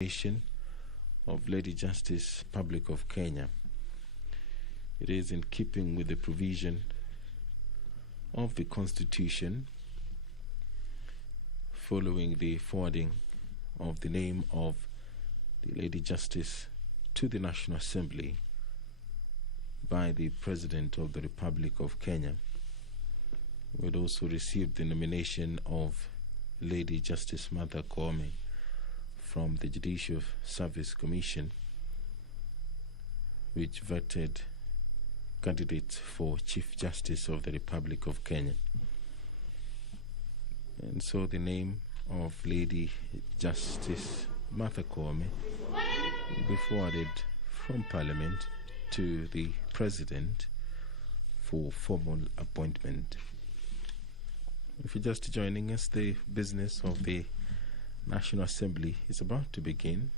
Nation of Lady Justice Republic of Kenya. It is in keeping with the provision of the Constitution following the forwarding of the name of the Lady Justice to the National Assembly by the President of the Republic of Kenya. We had also received the nomination of Lady Justice Martha Koome from the Judicial Service Commission, which vetted candidates for Chief Justice of the Republic of Kenya. And so the name of Lady Justice Martha Koome will be forwarded from Parliament to the President for formal appointment. If you're just joining us, the business of the National Assembly is about to begin.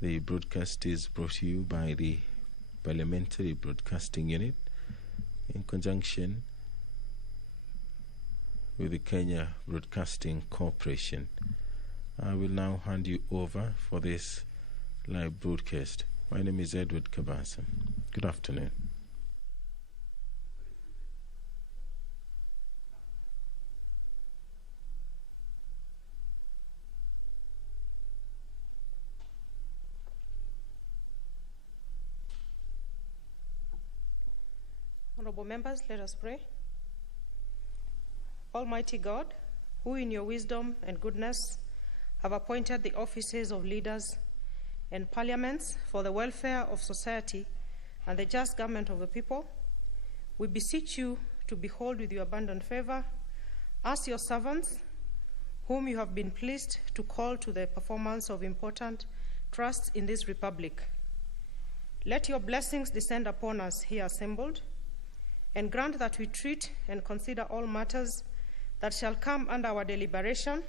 The broadcast is brought to you by the Parliamentary Broadcasting Unit in conjunction with the Kenya Broadcasting Corporation. I will now hand you over for this live broadcast. My name is Edward Kabasa. Good afternoon. Honorable members, let us pray. Almighty God, who in your wisdom and goodness have appointed the offices of leaders and parliaments for the welfare of society and the just government of the people, we beseech you to behold with your abundant favor us, your servants, whom you have been pleased to call to the performance of important trusts in this republic. Let your blessings descend upon us here assembled, and grant that we treat and consider all matters that shall come under our deliberation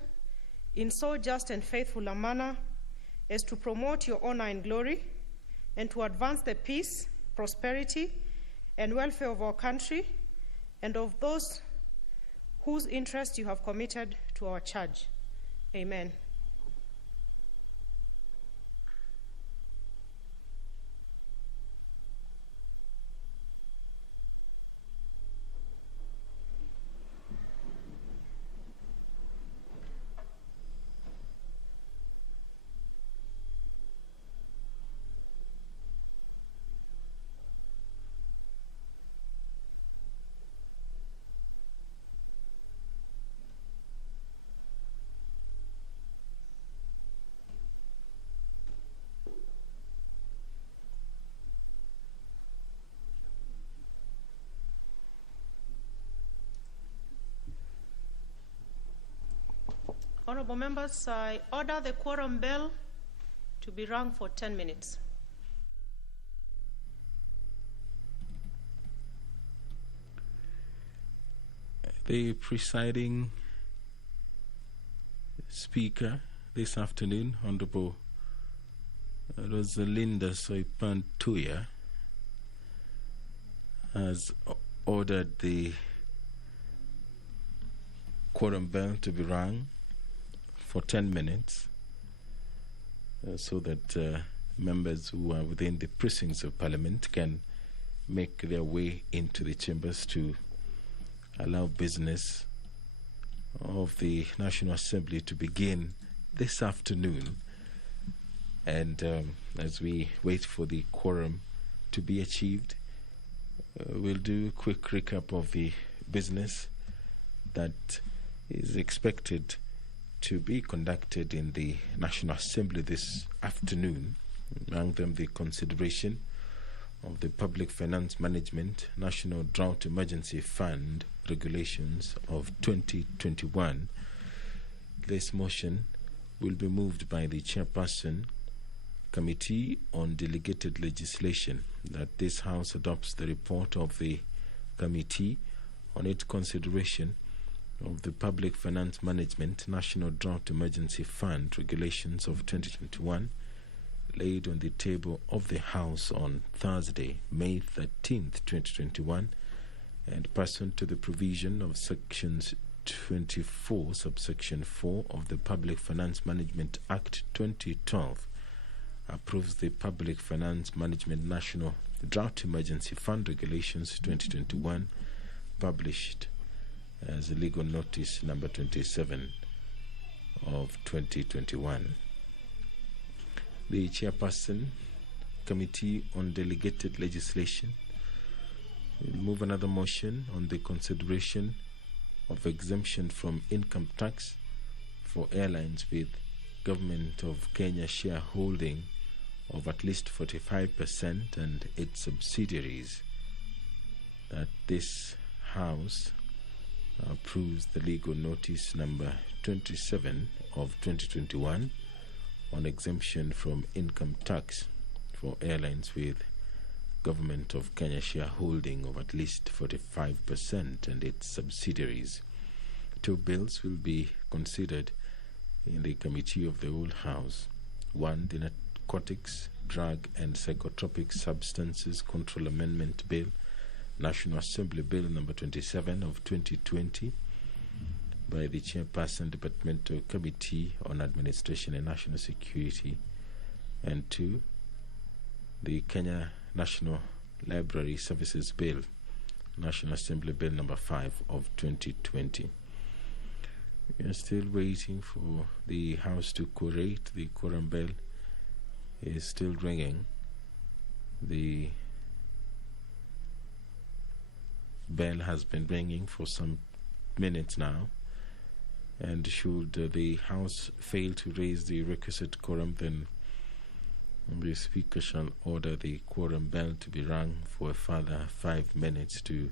in so just and faithful a manner as to promote your honor and glory, and to advance the peace, prosperity, and welfare of our country and of those whose interest you have committed to our charge. Amen. Honorable members, I order the quorum bell to be rung for 10 minutes. The presiding speaker this afternoon, Honorable Rosalinda Soipantuya, has ordered the quorum bell to be rung for 10 minutes so that members who are within the precincts of Parliament can make their way into the chambers to allow business of the National Assembly to begin this afternoon. And as we wait for the quorum to be achieved, we'll do a quick recap of the business that is expected to be conducted in the National Assembly this afternoon. Among them, the consideration of the Public Finance Management National Drought Emergency Fund regulations of 2021. This motion will be moved by the Chairperson, Committee on Delegated Legislation, that this House adopts the report of the Committee on its consideration of the Public Finance Management National Drought Emergency Fund regulations of 2021, laid on the table of the House on Thursday, May 13th, 2021, and pursuant to the provision of sections 24, subsection 4 of the Public Finance Management Act 2012 approves the Public Finance Management National Drought Emergency Fund Regulations 2021, published as legal notice number 27 of 2021. The Chairperson, Committee on Delegated Legislation, will move another motion on the consideration of exemption from income tax for airlines with Government of Kenya shareholding of at least 45% and its subsidiaries, that this House approves the legal notice number 27 of 2021 on exemption from income tax for airlines with Government of Kenya shareholding of at least 45% and its subsidiaries. Two bills will be considered in the Committee of the Whole House. One, the Narcotics, Drug and Psychotropic Substances Control Amendment Bill, National Assembly Bill number 27 of 2020, by the Chairperson, Departmental Committee on Administration and National Security. And two, the Kenya National Library Services Bill, National Assembly Bill number 5 of 2020. We are still waiting for the House to quorate. The quorum bell is still ringing. The bell has been ringing for some minutes now, and should the House fail to raise the requisite quorum, then the Speaker shall order the quorum bell to be rung for a further 5 minutes to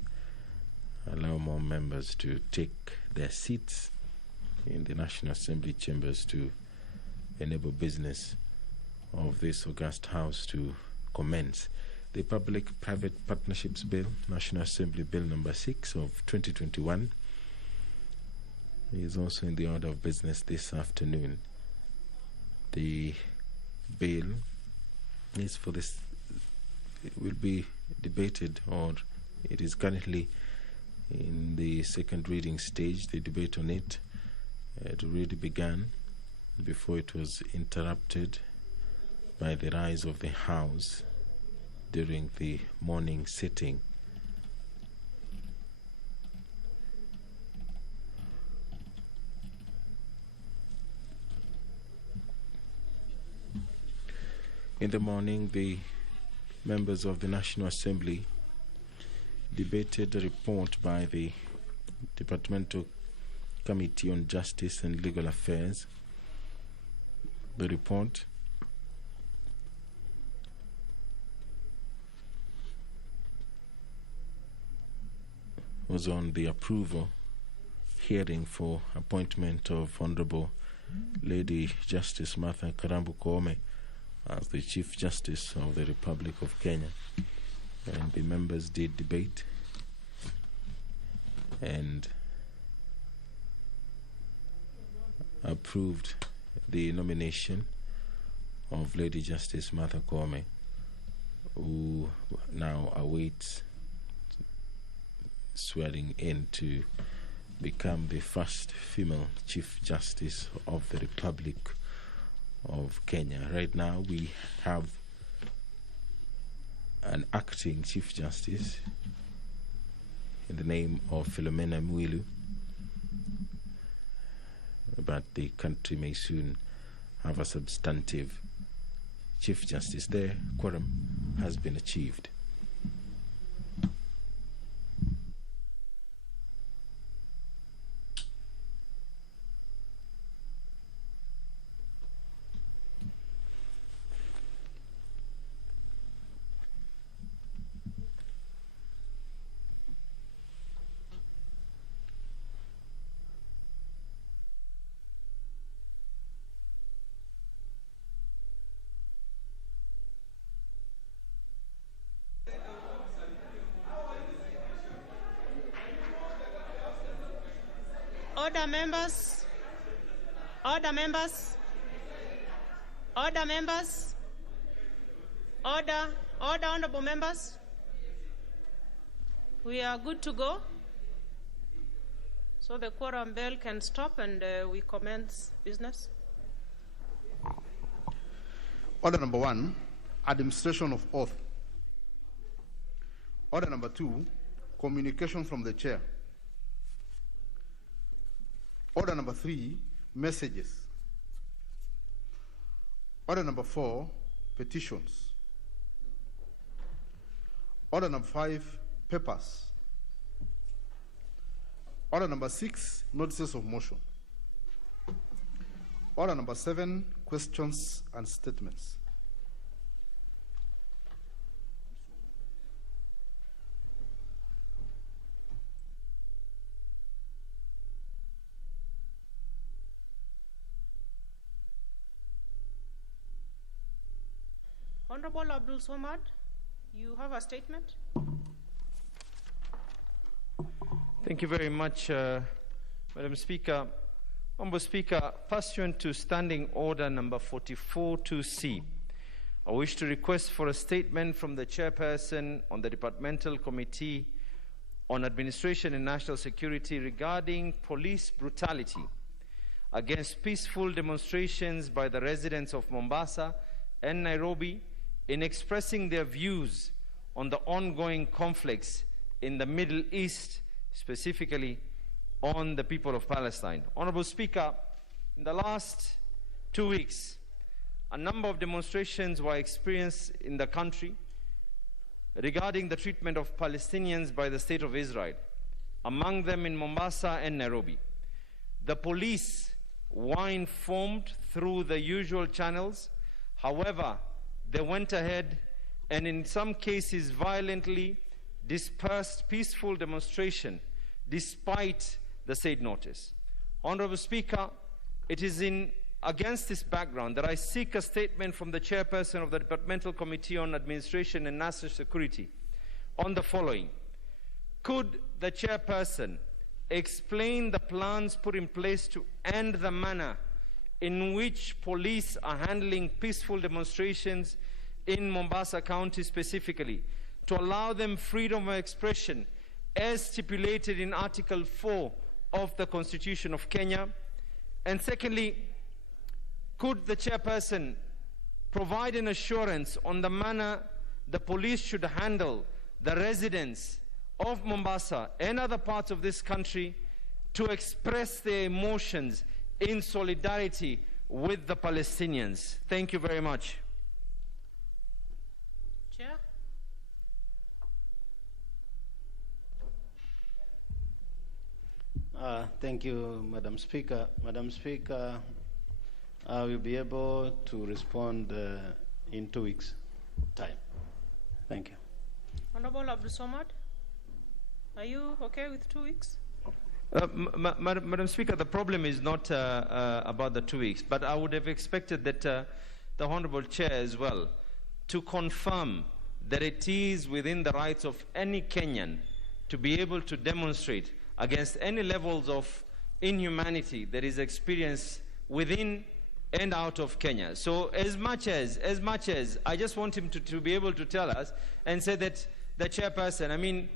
allow more members to take their seats in the National Assembly chambers to enable business of this august House to commence. The Public-Private Partnerships Bill, National Assembly Bill number 6 of 2021, is also in the order of business this afternoon. The bill is for this, it will be debated, or it is currently in the second reading stage. The debate on it had already began before it was interrupted by the rise of the House during the morning sitting. In the morning, the members of the National Assembly debated a report by the Departmental Committee on Justice and Legal Affairs. The report was on the approval hearing for appointment of Honorable Lady Justice Martha Karambu Koome as the Chief Justice of the Republic of Kenya. And the members did debate and approved the nomination of Lady Justice Martha Koome, who now awaits swearing in to become the first female Chief Justice of the Republic of Kenya. Right now we have an acting Chief Justice in the name of Philomena Mwilu, but the country may soon have a substantive Chief Justice there. Quorum has been achieved. Order, members. Order, members. Order, members. Order. Order, honorable members. We are good to go. So the quorum bell can stop and we commence business. Order number 1, administration of oath. Order number 2, communication from the chair. Order number 3, messages. Order number 4, petitions. Order number 5, papers. Order number 6, notices of motion. Order number 7, questions and statements. Honorable Abdul Somad, you have a statement? Thank you very much, Madam Speaker. Honourable Speaker, pursuant to Standing Order number 44-2C, I wish to request for a statement from the Chairperson on the Departmental Committee on Administration and National Security regarding police brutality against peaceful demonstrations by the residents of Mombasa and Nairobi in expressing their views on the ongoing conflicts in the Middle East, specifically on the people of Palestine. Honorable Speaker, in the last 2 weeks, a number of demonstrations were experienced in the country regarding the treatment of Palestinians by the State of Israel, among them in Mombasa and Nairobi. The police were informed through the usual channels. However, they went ahead and in some cases violently dispersed peaceful demonstration despite the said notice. Honorable Speaker, it is against this background that I seek a statement from the Chairperson of the Departmental Committee on Administration and National Security on the following. Could the Chairperson explain the plans put in place to end the manner in which police are handling peaceful demonstrations in Mombasa County specifically, to allow them freedom of expression as stipulated in Article 4 of the Constitution of Kenya? And secondly, could the Chairperson provide an assurance on the manner the police should handle the residents of Mombasa and other parts of this country to express their emotions in solidarity with the Palestinians? Thank you very much. Chair? Thank you, Madam Speaker. Madam Speaker, I will be able to respond in 2 weeks' time. Thank you. Honorable Abdul Somad, are you okay with 2 weeks? Madam Speaker, the problem is not about the 2 weeks, but I would have expected that the Honourable Chair as well to confirm that it is within the rights of any Kenyan to be able to demonstrate against any levels of inhumanity that is experienced within and out of Kenya. So as much as I just want him to be able to tell us and say that the Chairperson, I mean,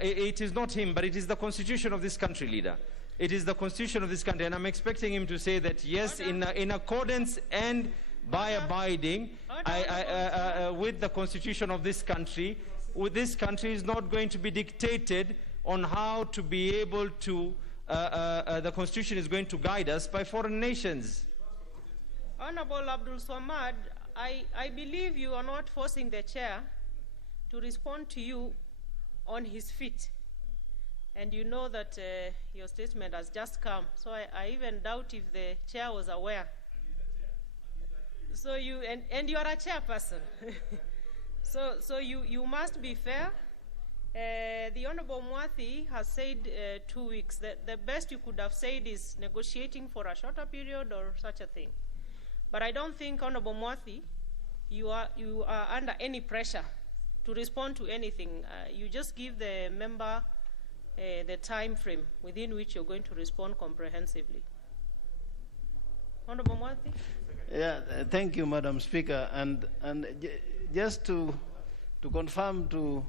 it is not him, but it is the Constitution of this country, Leader. It is the Constitution of this country, and I'm expecting him to say that, yes, in accordance and by abiding with the Constitution of this country is not going to be dictated on how to be able to, the Constitution is going to guide us by foreign nations. Honorable Abdul Somad, I believe you are not forcing the Chair to respond to you on his feet. And you know that your statement has just come. So I even doubt if the Chair was aware. So you, and you are a chairperson. so you must be fair. The Honorable Mwathi has said 2 weeks. The best you could have said is negotiating for a shorter period or such a thing. But I don't think, Honorable Mwathi, you are under any pressure to respond to anything. You just give the member the time frame within which you're going to respond comprehensively. Honorable Mwathi? Yeah, thank you, Madam Speaker. And just to confirm to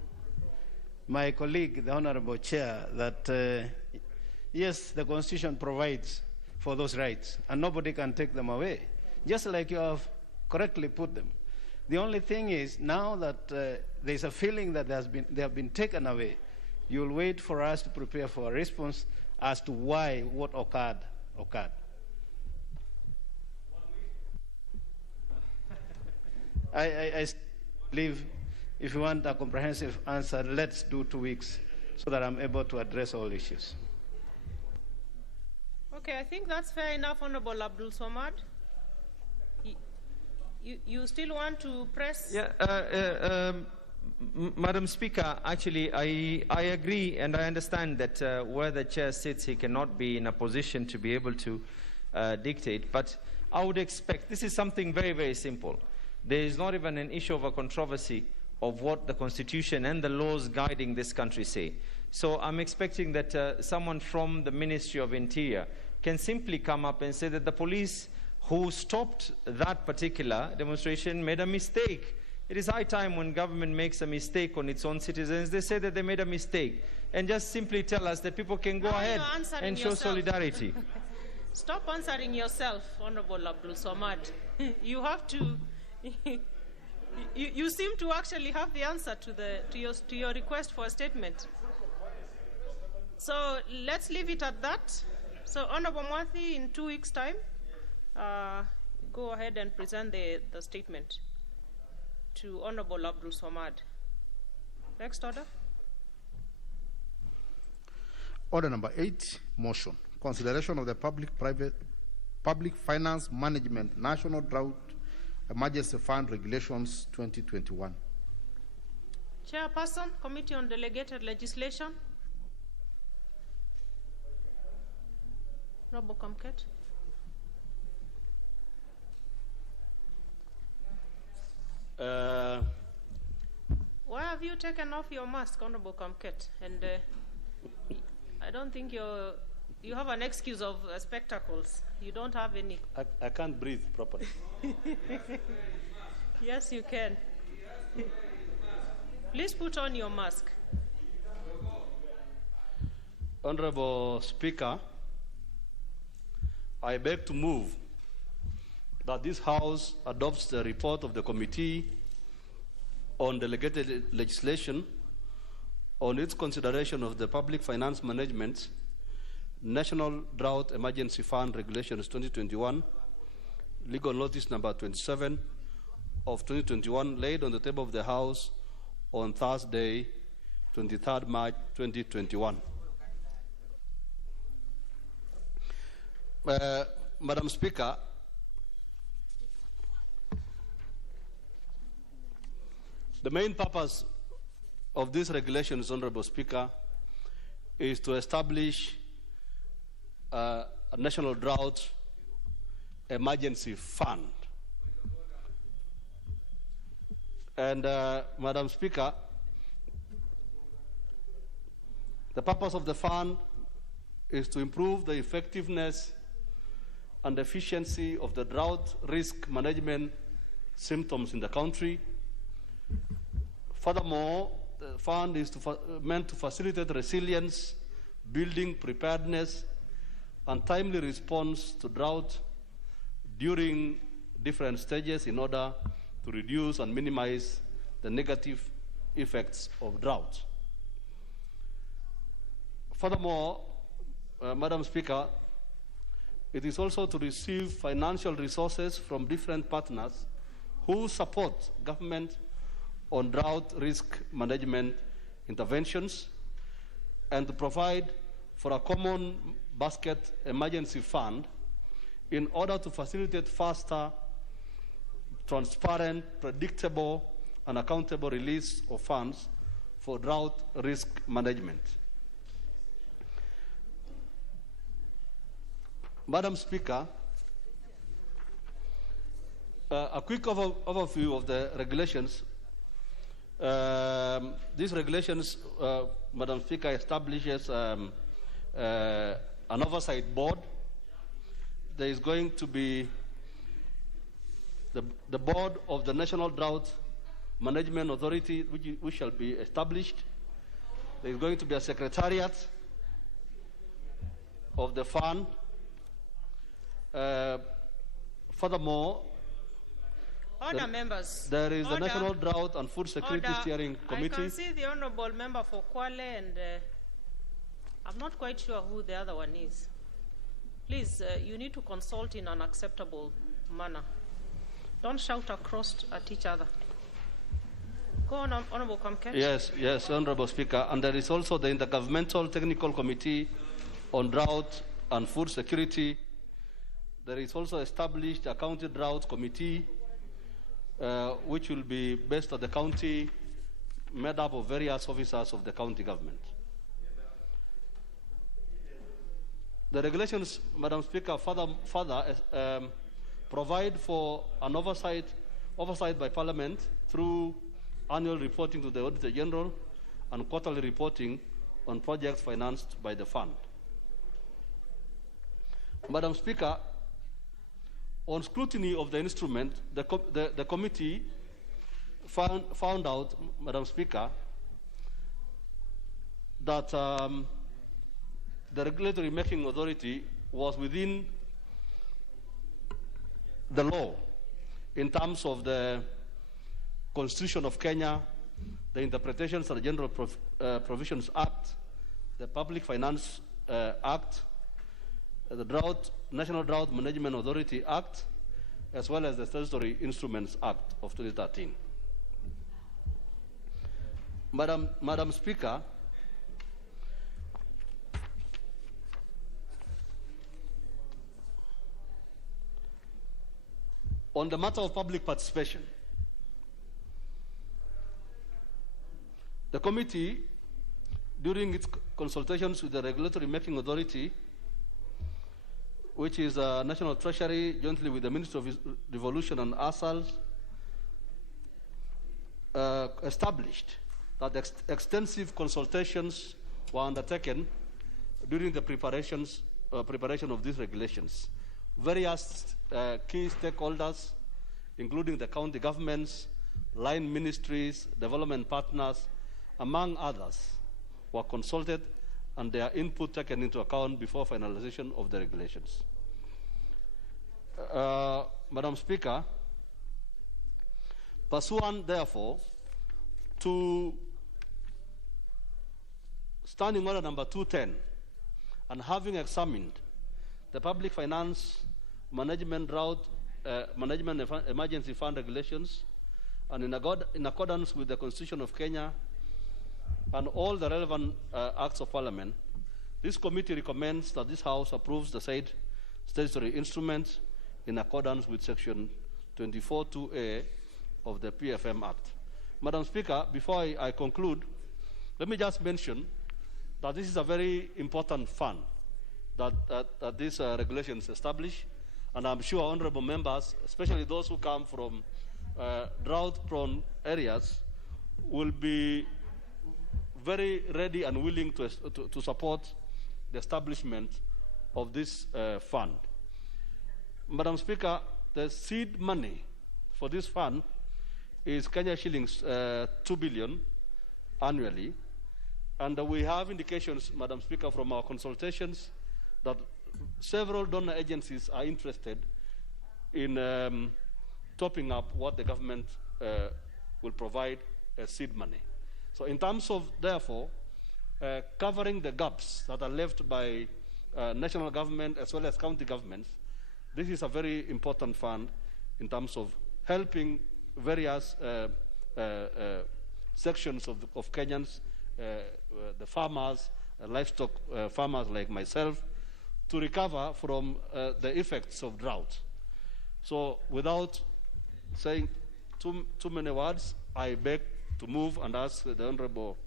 my colleague, the Honorable Chair, that Yes, the Constitution provides for those rights, and nobody can take them away, just like you have correctly put them. The only thing is, now that there's a feeling that they have been taken away, you'll wait for us to prepare for a response as to why what occurred. I believe if you want a comprehensive answer, let's do 2 weeks so that I'm able to address all issues. Okay, I think that's fair enough, Honorable Abdul Swamad. You still want to press? Yeah, Madam Speaker, actually, I agree and I understand that where the chair sits, he cannot be in a position to be able to dictate. But I would expect, this is something very, very simple. There is not even an issue of a controversy of what the Constitution and the laws guiding this country say. So I'm expecting that someone from the Ministry of Interior can simply come up and say that the police who stopped that particular demonstration made a mistake. It is high time when government makes a mistake on its own citizens, they say that they made a mistake. And just simply tell us that people can go ahead and show solidarity. Stop answering yourself, Honorable Abdul Swamad. You have to... you seem to actually have the answer to your request for a statement. So let's leave it at that. So Honorable Mwathi, in 2 weeks' time, go ahead and present the statement to Honorable Abdul Swamad. Next order. Order number 8, motion. Consideration of the Public Finance Management National Drought Emergency Fund Regulations 2021. Chairperson, Committee on Delegated Legislation. Honorable Kamket. Why have you taken off your mask, Honorable Kamket? And I don't think you have an excuse of spectacles. You don't have any. I can't breathe properly. Yes, you can. Please put on your mask. Honorable Speaker, I beg to move that this House adopts the report of the Committee on Delegated Legislation on its consideration of the Public Finance Management National Drought Emergency Fund Regulations 2021, legal notice number 27 of 2021, laid on the table of the House on Thursday, 23rd March 2021. Madam Speaker, the main purpose of these regulations, Honorable Speaker, is to establish a national drought emergency fund. And Madam Speaker, the purpose of the fund is to improve the effectiveness and efficiency of the drought risk management symptoms in the country. Furthermore, the fund is meant to facilitate resilience, building preparedness, and timely response to drought during different stages in order to reduce and minimize the negative effects of drought. Furthermore, Madam Speaker, it is also to receive financial resources from different partners who support government on drought risk management interventions, and to provide for a common basket emergency fund in order to facilitate faster, transparent, predictable, and accountable release of funds for drought risk management. Madam Speaker, a quick overview of the regulations. These regulations, Madam Speaker, establishes an oversight board. There is going to be the board of the National Drought Management Authority, which shall be established. There is going to be a secretariat. of the fund. Furthermore, Order, members. there is the Order. National Drought and Food Security Order. Steering I Committee. can see the honourable member for Kwale, and I'm not quite sure who the other one is. Please, you need to consult in an acceptable manner. Don't shout across at each other. Go on, Honourable Koome. Yes, Honourable Speaker. And there is also the Intergovernmental Technical Committee on Drought and Food Security. There is also established a County Drought Committee, which will be based at the county, made up of various officers of the county government. The regulations, Madam Speaker, further provide for an oversight by Parliament through annual reporting to the Auditor General and quarterly reporting on projects financed by the fund. Madam Speaker, on scrutiny of the instrument, the committee found out, Madam Speaker, that the regulatory making authority was within the law in terms of the Constitution of Kenya, the Interpretations of the General Provisions Act, the Public Finance Act, the National Drought Management Authority Act, as well as the Statutory Instruments Act of 2013. Madam Speaker, on the matter of public participation, the committee, during its consultations with the regulatory making authority, which is National Treasury, jointly with the Ministry of Devolution and ASAL, established that extensive consultations were undertaken during the preparation of these regulations. Various key stakeholders, including the county governments, line ministries, development partners, among others, were consulted and their input taken into account before finalization of the regulations. Madam Speaker, pursuant, therefore, to Standing Order number 210, and having examined the Public Finance Management Drought Management Emergency Fund regulations, and in accordance with the Constitution of Kenya and all the relevant acts of Parliament, this committee recommends that this House approves the said statutory instruments in accordance with Section 24(2)A of the PFM Act. Madam Speaker, before I conclude, let me just mention that this is a very important fund that these regulations establish, and I'm sure honorable members, especially those who come from drought-prone areas, will be very ready and willing to support the establishment of this fund. Madam Speaker, the seed money for this fund is Kenya shillings 2 billion annually, and we have indications, Madam Speaker, from our consultations that several donor agencies are interested in topping up what the government will provide as seed money. So in terms of, therefore, covering the gaps that are left by national government as well as county governments, this is a very important fund in terms of helping various sections of Kenyans, the farmers, livestock farmers like myself, to recover from the effects of drought. So without saying too many words, I beg to move and ask the Honorable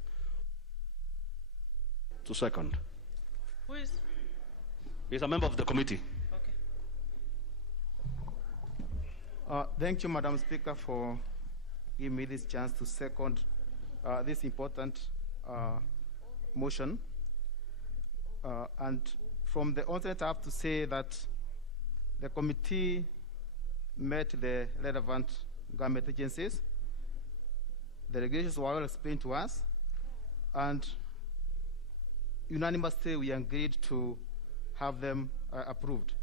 to second. Who is? He's a member of the committee. Okay. Thank you, Madam Speaker, for giving me this chance to second this important motion. And from the onset, I have to say that the committee met the relevant government agencies. The regulations were well explained to us, and unanimously we agreed to have them approved.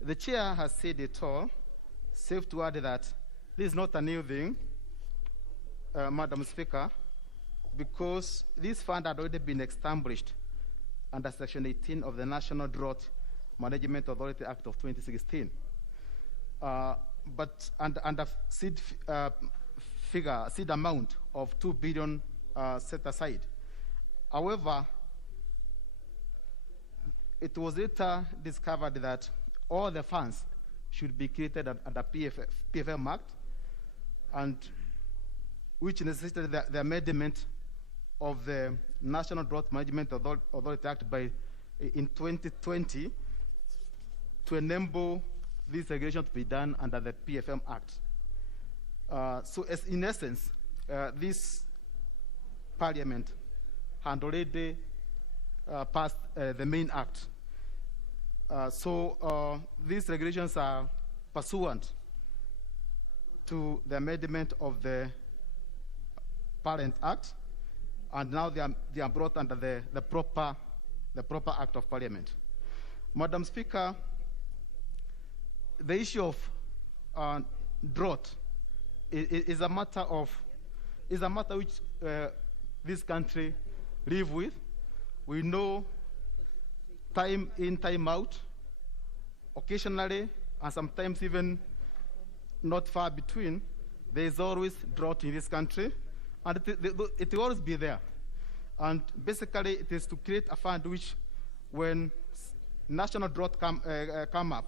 The chair has said it all. Safe to add that this is not a new thing, Madam Speaker, because this fund had already been established under Section 18 of the National Drought Management Authority Act of 2016. But under seed amount of 2 billion set aside. However, it was later discovered that all the funds should be created under PFM Act, and which necessitated the amendment of the National Drought Management Authority Act in 2020 to enable this regulation to be done under the PFM Act. So in essence, this Parliament had already passed the main act. So these regulations are pursuant to the amendment of the Parent Act, and now they are brought under the proper Act of Parliament. Madam Speaker, the issue of drought is a matter which this country live with. We know time in, time out, occasionally, and sometimes even not far between, there is always drought in this country, and it will always be there. And basically, it is to create a fund which, when national drought come up,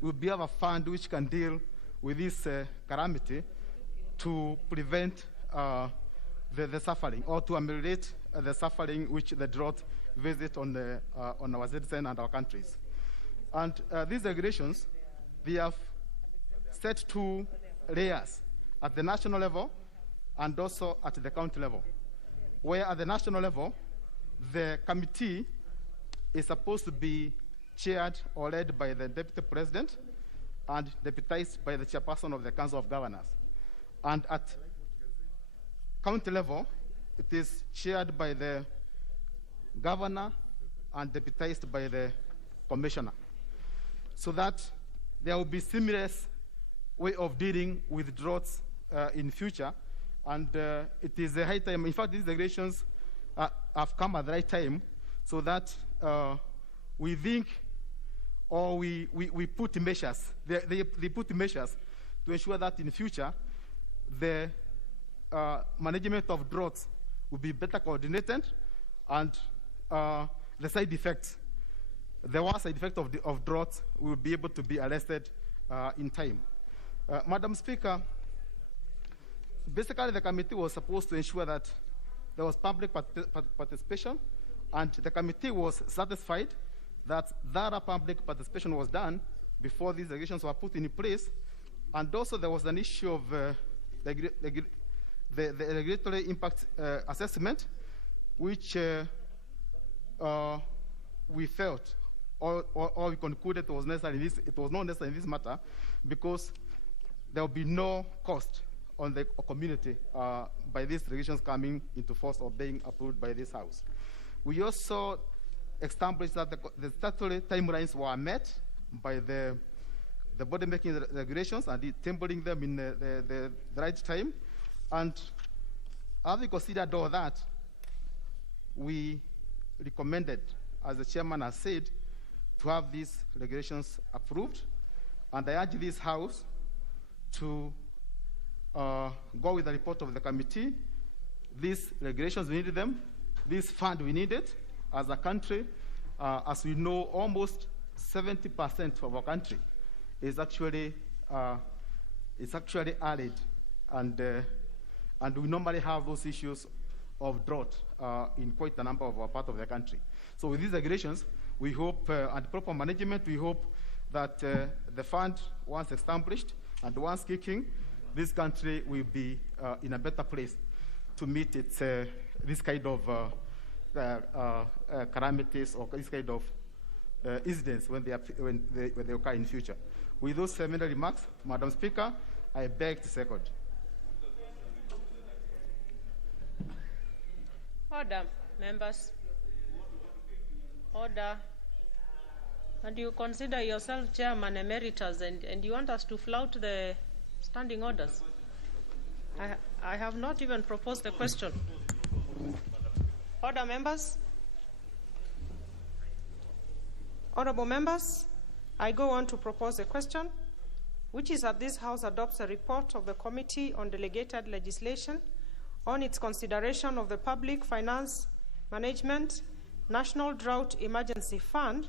will be a fund which can deal with this calamity to prevent the suffering, or to ameliorate the suffering which the drought visit on our citizens and our countries. And these regulations, they have set 2 layers at the national level and also at the county level, where at the national level, the committee is supposed to be chaired or led by the Deputy President and deputized by the Chairperson of the Council of Governors. And at county level, it is chaired by the Governor and deputized by the Commissioner, so that there will be seamless way of dealing with droughts in future. And it is a high time. In fact, these regulations have come at the right time, so that we think, or we put measures. They put measures to ensure that in future the management of droughts will be better coordinated, and the side effects, the worst side effect of droughts, will be able to be arrested in time. Madam Speaker, basically the committee was supposed to ensure that there was public participation, and the committee was satisfied that thorough public participation was done before these regulations were put in place. And also there was an issue of the regulatory impact assessment, which we felt or we concluded it was necessary. It was not necessary in this matter, because there will be no cost on the community by these regulations coming into force or being approved by this House. We also established that the statutory timelines were met by the body making the regulations and tabling them in the right time. And having considered all that, we recommended, as the chairman has said, to have these regulations approved. And I urge this House to go with the report of the committee. These regulations, we needed them. This fund, we need it as a country. As we know, almost 70% of our country is actually arid, and we normally have those issues of drought in quite a number of our part of the country. So with these regulations, we hope, and proper management, we hope that the fund, once established and once kicking, this country will be in a better place to meet its this kind of calamities or this kind of incidents when they occur in future. With those seminal remarks, Madam Speaker, I beg to second. Order, members. Order. And you consider yourself chairman emeritus, and you want us to flout the standing orders? I have not even proposed the question. Order, members. Honorable members, I go on to propose a question, which is that this House adopts a report of the Committee on Delegated Legislation on its consideration of the Public Finance Management National Drought Emergency Fund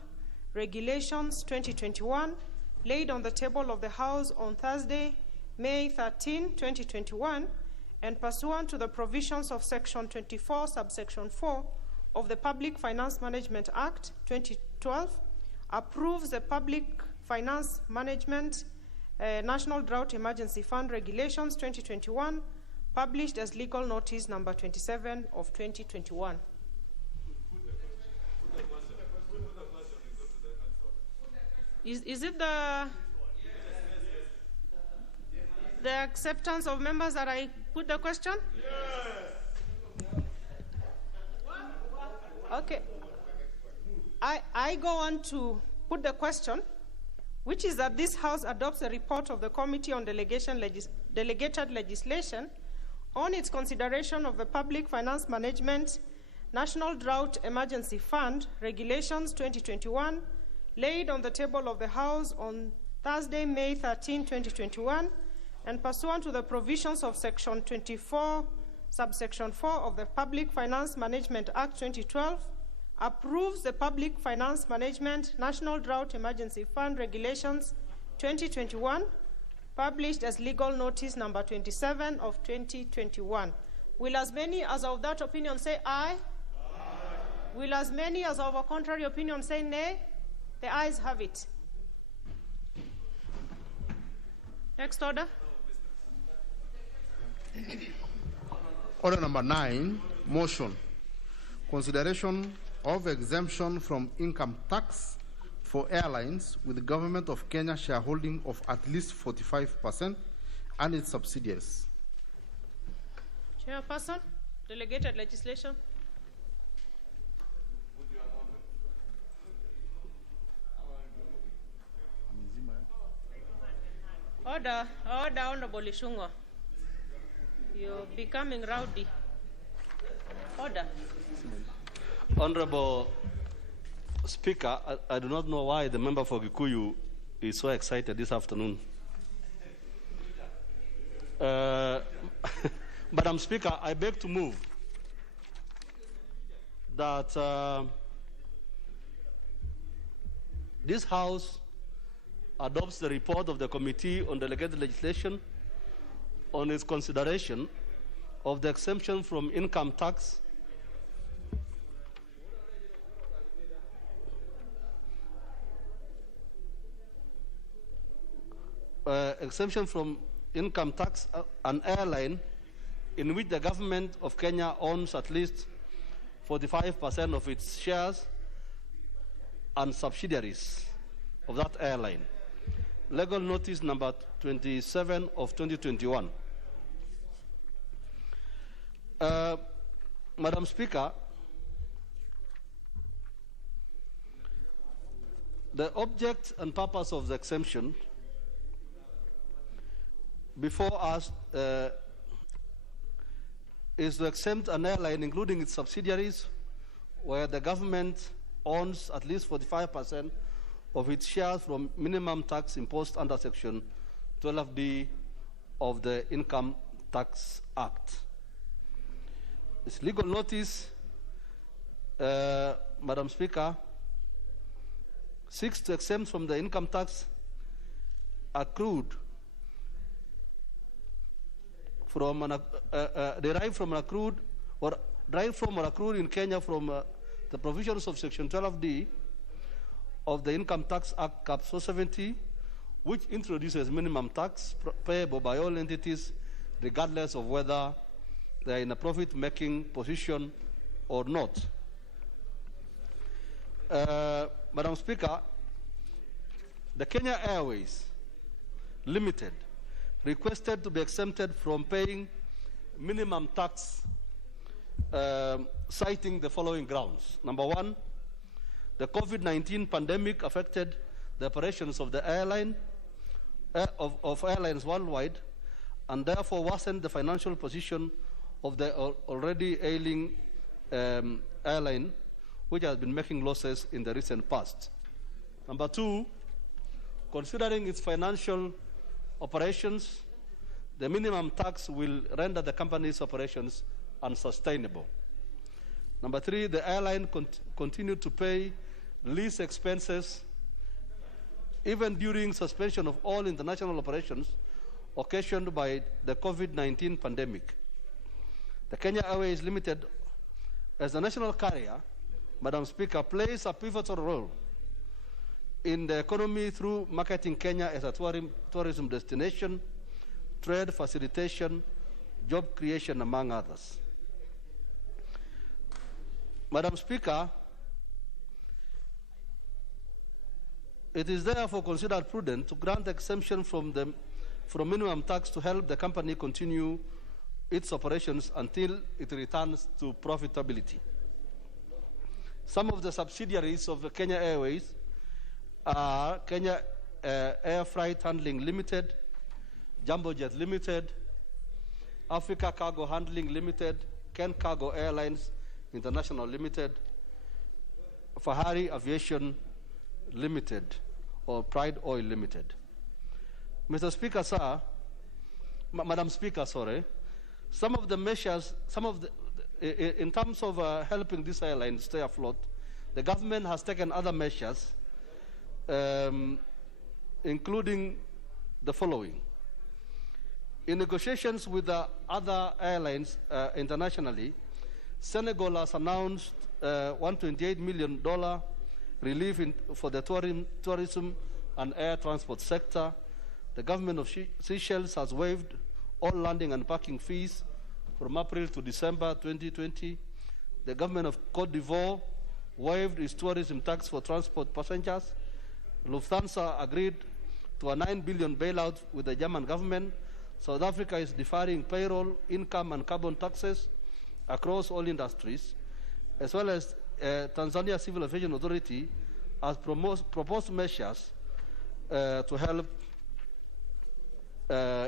Regulations 2021, laid on the table of the House on Thursday, May 13, 2021, and pursuant to the provisions of Section 24, subsection 4 of the Public Finance Management Act 2012, approves the Public Finance Management National Drought Emergency Fund Regulations 2021, published as legal notice number 27 of 2021. Is it the acceptance of members that I put the question? Yes. Okay. I go on to put the question, which is that this House adopts a report of the Committee on Delegated Legislation on its consideration of the Public Finance Management National Drought Emergency Fund Regulations 2021, laid on the table of the House on Thursday, May 13, 2021, and pursuant to the provisions of Section 24, subsection 4 of the Public Finance Management Act 2012, approves the Public Finance Management National Drought Emergency Fund Regulations 2021, published as legal notice number 27 of 2021. Will as many as of that opinion say aye? Aye. Will as many as of a contrary opinion say nay? The ayes have it. Next order. Order number 9, motion. Consideration of exemption from income tax for airlines with the Government of Kenya shareholding of at least 45% and its subsidiaries. Chairperson, delegated legislation. Order, Honorable Ishungwa. You're becoming rowdy. Order. Honorable Speaker, I do not know why the member for Gikuyu is so excited this afternoon. Madam Speaker, I beg to move that this House adopts the report of the Committee on Delegated Legislation on its consideration of the exemption from income tax an airline in which the government of Kenya owns at least 45% of its shares and subsidiaries of that airline. Legal notice number 27 of 2021. Madam Speaker, the object and purpose of the exemption before us is to exempt an airline, including its subsidiaries, where the government owns at least 45% of its shares from minimum tax imposed under Section 12D of the Income Tax Act. This legal notice, Madam Speaker, seeks to exempt from the income tax accrued from derived from or accrued in Kenya from the provisions of Section 12D of the Income Tax Act, Cap. 470, which introduces minimum tax payable by all entities, regardless of whether they are in a profit-making position or not. Madam Speaker, the Kenya Airways Limited requested to be exempted from paying minimum tax, citing the following grounds. Number one, The COVID-19 pandemic affected the operations of the airlines worldwide, and therefore worsened the financial position of the already ailing airline, which has been making losses in the recent past. Number two, considering its financial operations, the minimum tax will render the company's operations unsustainable. Number three, the airline continued to pay lease expenses even during suspension of all international operations occasioned by the COVID-19 pandemic. The Kenya Airways Limited, as a national carrier, Madam Speaker, plays a pivotal role in the economy through marketing Kenya as a tourism destination, trade facilitation, job creation, among others. Madam Speaker, it is therefore considered prudent to grant exemption from minimum tax to help the company continue its operations until it returns to profitability. Some of the subsidiaries of the Kenya Airways are Kenya Air Freight Handling Limited, Jumbo Jet Limited, Africa Cargo Handling Limited, Ken Cargo Airlines International Limited, Fahari Aviation Limited, or Pride Oil Limited. Mr. Speaker, sir, Madam Speaker, sorry, some of the measures, in terms of helping this airline stay afloat, the government has taken other measures, including the following. In negotiations with the other airlines internationally, Senegal has announced $128 million relief for the tourism and air transport sector. The government of Seychelles has waived all landing and parking fees from April to December 2020. The government of Cote d'Ivoire waived its tourism tax for transport passengers. Lufthansa agreed to a 9 billion bailout with the German government. South Africa is deferring payroll, income, and carbon taxes across all industries, as well as Tanzania Civil Aviation Authority has proposed measures to help,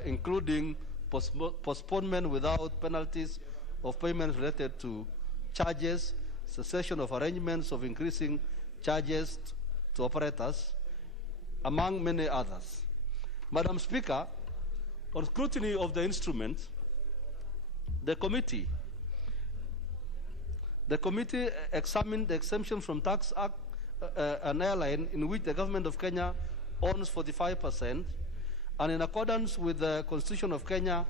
including postponement without penalties of payments related to charges, cessation of arrangements of increasing charges to operators, among many others. Madam Speaker, on scrutiny of the instrument, the committee examined the exemption from tax act, an airline in which the government of Kenya owns 45%, and in accordance with the Constitution of Kenya,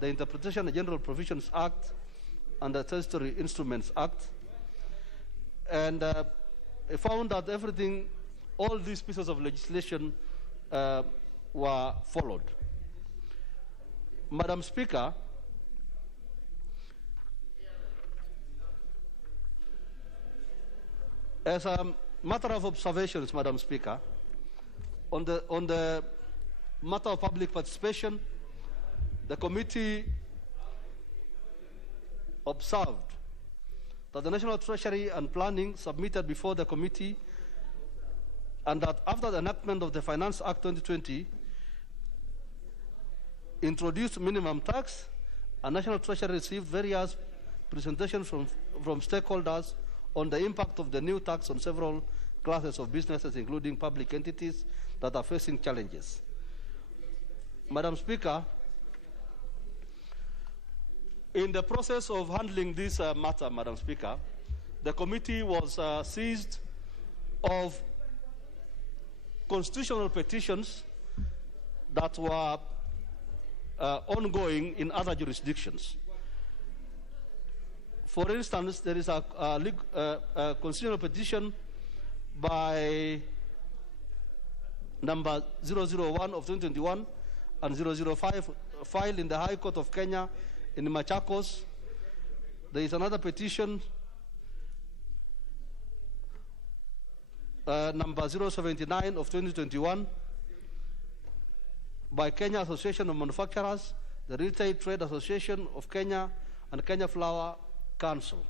the Interpretation and General Provisions Act, and the Statutory Instruments Act, and found that all these pieces of legislation were followed. Madam Speaker, as a matter of observations, Madam Speaker, on the matter of public participation, the committee observed that the National Treasury and Planning submitted before the committee, and that after the enactment of the Finance Act 2020, introduced minimum tax, and National Treasury received various presentations from stakeholders on the impact of the new tax on several classes of businesses, including public entities that are facing challenges. Madam Speaker, in the process of handling this matter, Madam Speaker, the committee was seized of constitutional petitions that were ongoing in other jurisdictions. For instance, there is a constitutional petition by number 001 of 2021 and 005 filed in the High Court of Kenya in Machakos. There is another petition number 079 of 2021 by Kenya Association of Manufacturers, the Retail Trade Association of Kenya, and Kenya Flour Council.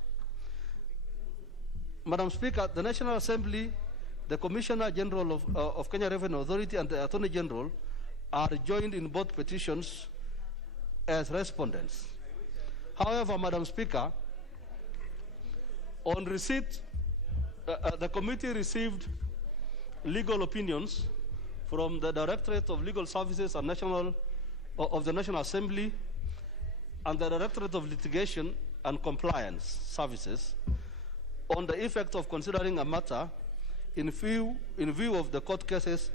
Madam Speaker, the National Assembly, the Commissioner General of Kenya Revenue Authority and the Attorney General are joined in both petitions as respondents. However, Madam Speaker, on receipt, the committee received legal opinions from the Directorate of Legal Services and of the National Assembly and the Directorate of Litigation and Compliance Services on the effect of considering a matter in view of the court cases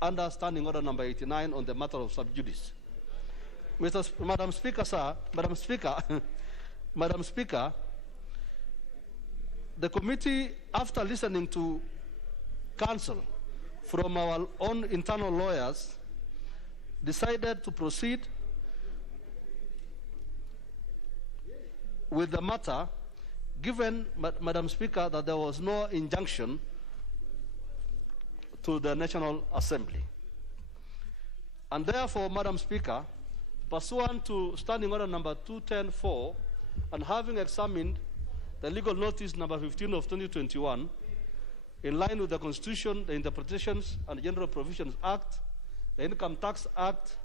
under Standing Order number 89 on the matter of sub judice. Madam Speaker, Madam Speaker, the committee, after listening to counsel from our own internal lawyers, decided to proceed with the matter, given, Madam Speaker, that there was no injunction to the National Assembly. And therefore, Madam Speaker, pursuant to Standing Order number 210-4, and having examined the legal notice number 15 of 2021, in line with the Constitution, the Interpretations and General Provisions Act, the Income Tax Act,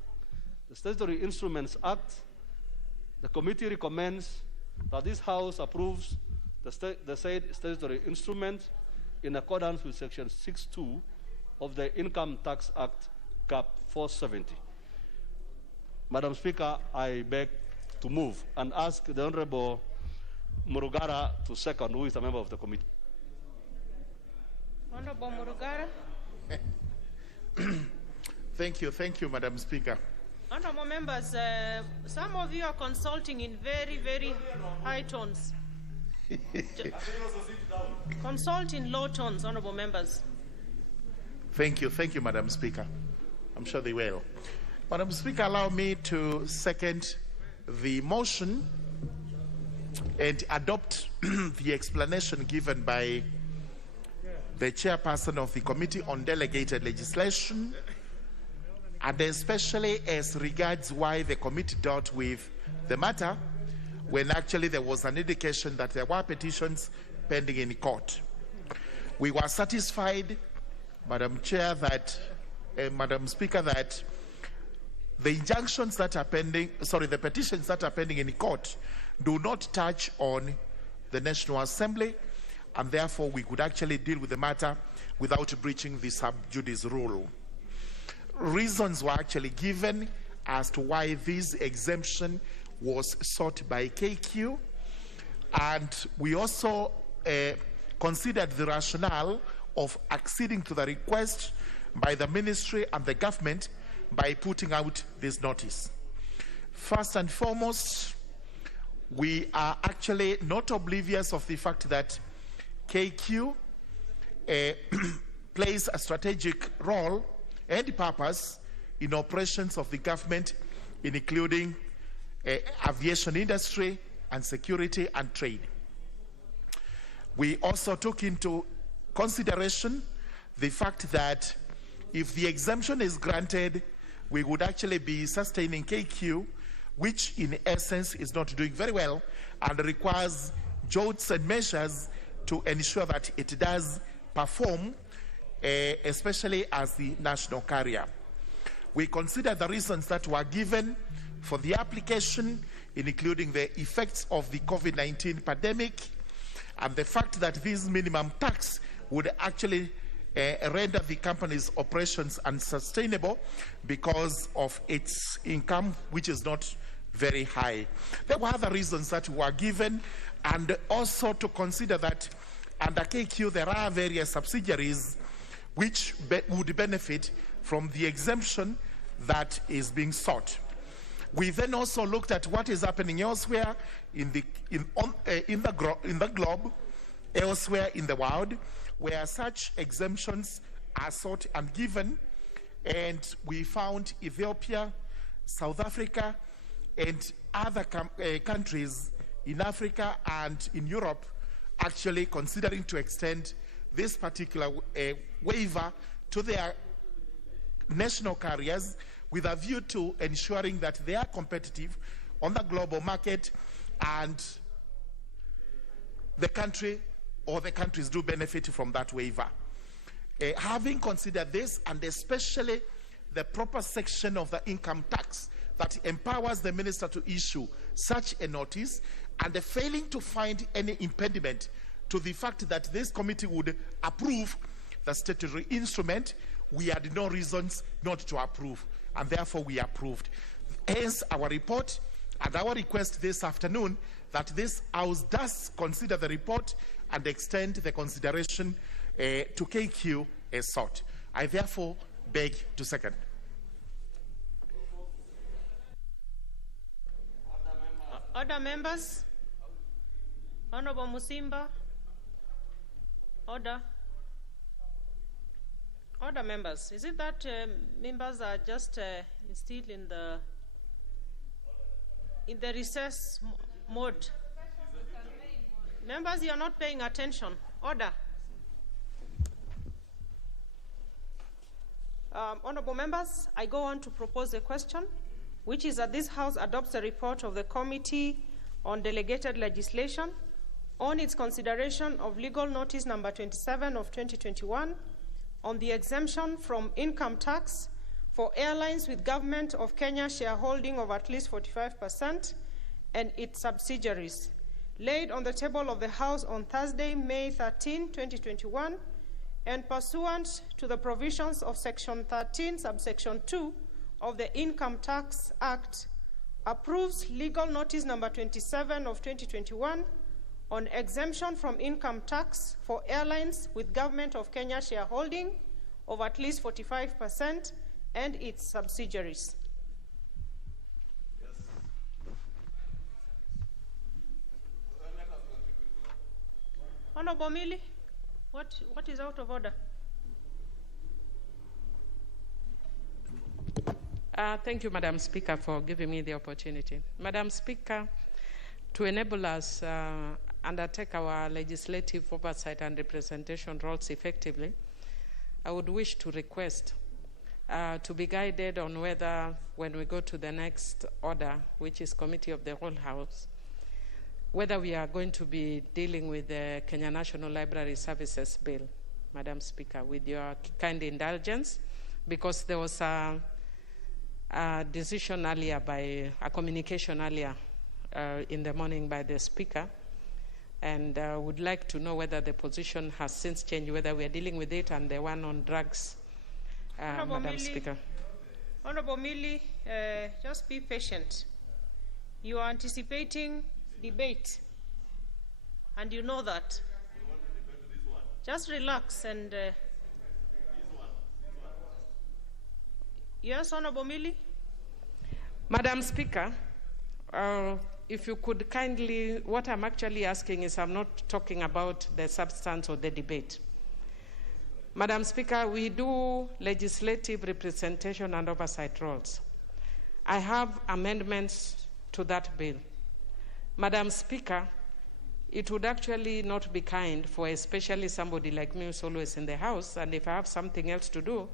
the Statutory Instruments Act, the committee recommends that this House approves the said statutory instrument in accordance with Section 6.2 of the Income Tax Act, Cap 470. Madam Speaker, I beg to move and ask the Honorable Murugara to second, who is a member of the committee. Honorable Murugara. Thank you, Madam Speaker. Honorable members, some of you are consulting in very, very high tones. Consult in low tones, honorable members. Thank you, Madam Speaker. I'm sure they will. Madam Speaker, allow me to second the motion and adopt the explanation given by the chairperson of the Committee on Delegated Legislation, and especially as regards why the committee dealt with the matter when actually there was an indication that there were petitions pending in court. We were satisfied, Madam Chair, that, Madam Speaker, that the injunctions that are pending, the petitions that are pending in court do not touch on the National Assembly, and therefore we could actually deal with the matter without breaching the sub judice rule. Reasons were actually given as to why this exemption was sought by KQ, and we also considered the rationale of acceding to the request by the ministry and the government by putting out this notice. First and foremost, we are actually not oblivious of the fact that KQ plays a strategic role and purpose in operations of the government, including aviation industry and security and trade. We also took into consideration the fact that if the exemption is granted, we would actually be sustaining KQ, which in essence is not doing very well and requires jolts and measures to ensure that it does perform, especially as the national carrier. We consider the reasons that were given for the application, including the effects of the COVID-19 pandemic and the fact that this minimum tax would actually render the company's operations unsustainable because of its income, which is not very high. There were other reasons that were given, and also to consider that under KQ there are various subsidiaries which would benefit from the exemption that is being sought. We then also looked at what is happening elsewhere in the globe, elsewhere in the world, where such exemptions are sought and given, and we found Ethiopia, South Africa, and other countries in Africa and in Europe actually considering to extend this particular waiver to their national carriers with a view to ensuring that they are competitive on the global market and the country or the countries do benefit from that waiver. Having considered this, and especially the proper section of the income tax that empowers the minister to issue such a notice, and failing to find any impediment to the fact that this committee would approve the statutory instrument, we had no reasons not to approve, and therefore we approved. Hence our report and our request this afternoon that this House does consider the report and extend the consideration to KQ as sought. I therefore beg to second. Order, members. Honorable Musimba. Order. Order, members. Is it that members are just still in the recess mode? Members, you are not paying attention. Order. Honorable members, I go on to propose a question, which is that this House adopts a report of the Committee on Delegated Legislation on its consideration of legal notice number 27 of 2021 on the exemption from income tax for airlines with Government of Kenya shareholding of at least 45% and its subsidiaries, laid on the table of the House on Thursday, May 13, 2021, and pursuant to the provisions of Section 13, subsection 2 of the Income Tax Act, approves legal notice number 27 of 2021 on exemption from income tax for airlines with Government of Kenya shareholding of at least 45% and its subsidiaries. Honorable Millie, what is out of order? Thank you, Madam Speaker, for giving me the opportunity. Madam Speaker, to enable us undertake our legislative oversight and representation roles effectively, I would wish to request to be guided on whether, when we go to the next order, which is Committee of the Whole House, whether we are going to be dealing with the Kenya National Library Services Bill, Madam Speaker, with your kind indulgence, because there was a decision earlier by a communication earlier in the morning by the Speaker, and would like to know whether the position has since changed, whether we are dealing with it and the one on drugs, Madam Speaker. Honorable Millie, just be patient. You are anticipating debate, and you know that. Just relax and... Yes, Honorable Millie? Madam Speaker, if you could kindly, what I'm actually asking is, I'm not talking about the substance of the debate. Madam Speaker, we do legislative representation and oversight roles. I have amendments to that bill. Madam Speaker, it would actually not be kind for especially somebody like me who's always in the House, and if I have something else to do,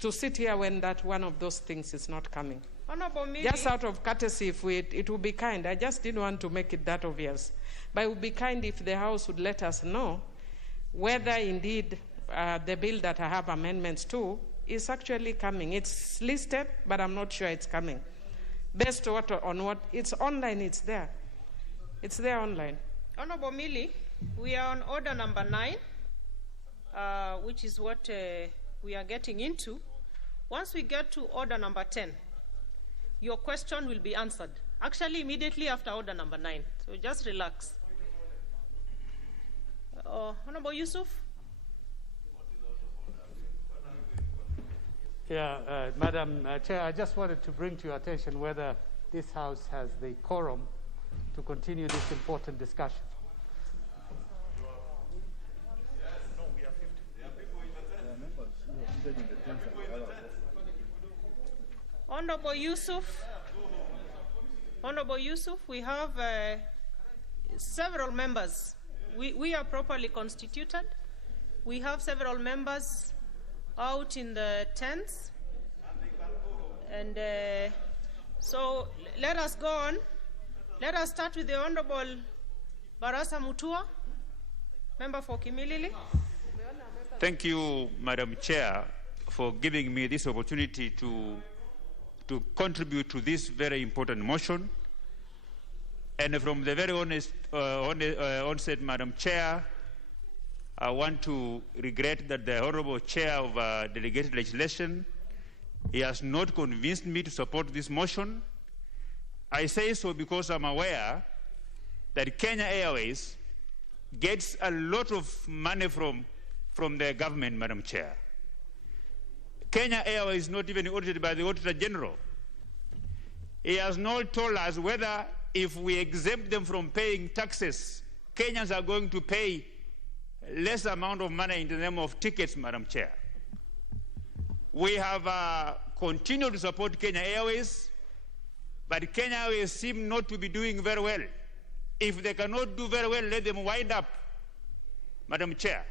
to sit here when that one of those things is not coming. Honorable Millie. Just out of courtesy, if it would be kind. I just didn't want to make it that obvious. But it would be kind if the House would let us know whether indeed the bill that I have amendments to is actually coming. It's listed, but I'm not sure it's coming. Based on what, it's online, it's there. It's there online. Honorable Millie, we are on order number 9, which is what we are getting into. Once we get to order number 10, your question will be answered. Actually, immediately after order number 9. So just relax. Honorable Yusuf? Yeah, Madam Chair, I just wanted to bring to your attention whether this House has the quorum to continue this important discussion. Honorable Yusuf, we have several members. We are properly constituted. We have several members out in the tents. And so let us go on. Let us start with the Honorable Barasa Mutua. Member for Kimilili. Thank you, Madam Chair, for giving me this opportunity to contribute to this very important motion. And from the very onset, Madam Chair, I want to regret that the Honorable Chair of Delegated Legislation, he has not convinced me to support this motion. I say so because I'm aware that Kenya Airways gets a lot of money from the government, Madam Chair. Kenya Airways is not even audited by the Auditor General. He has not told us whether if we exempt them from paying taxes, Kenyans are going to pay less amount of money in the name of tickets, Madam Chair. We have continued to support Kenya Airways, but Kenya Airways seem not to be doing very well. If they cannot do very well, let them wind up, Madam Chair.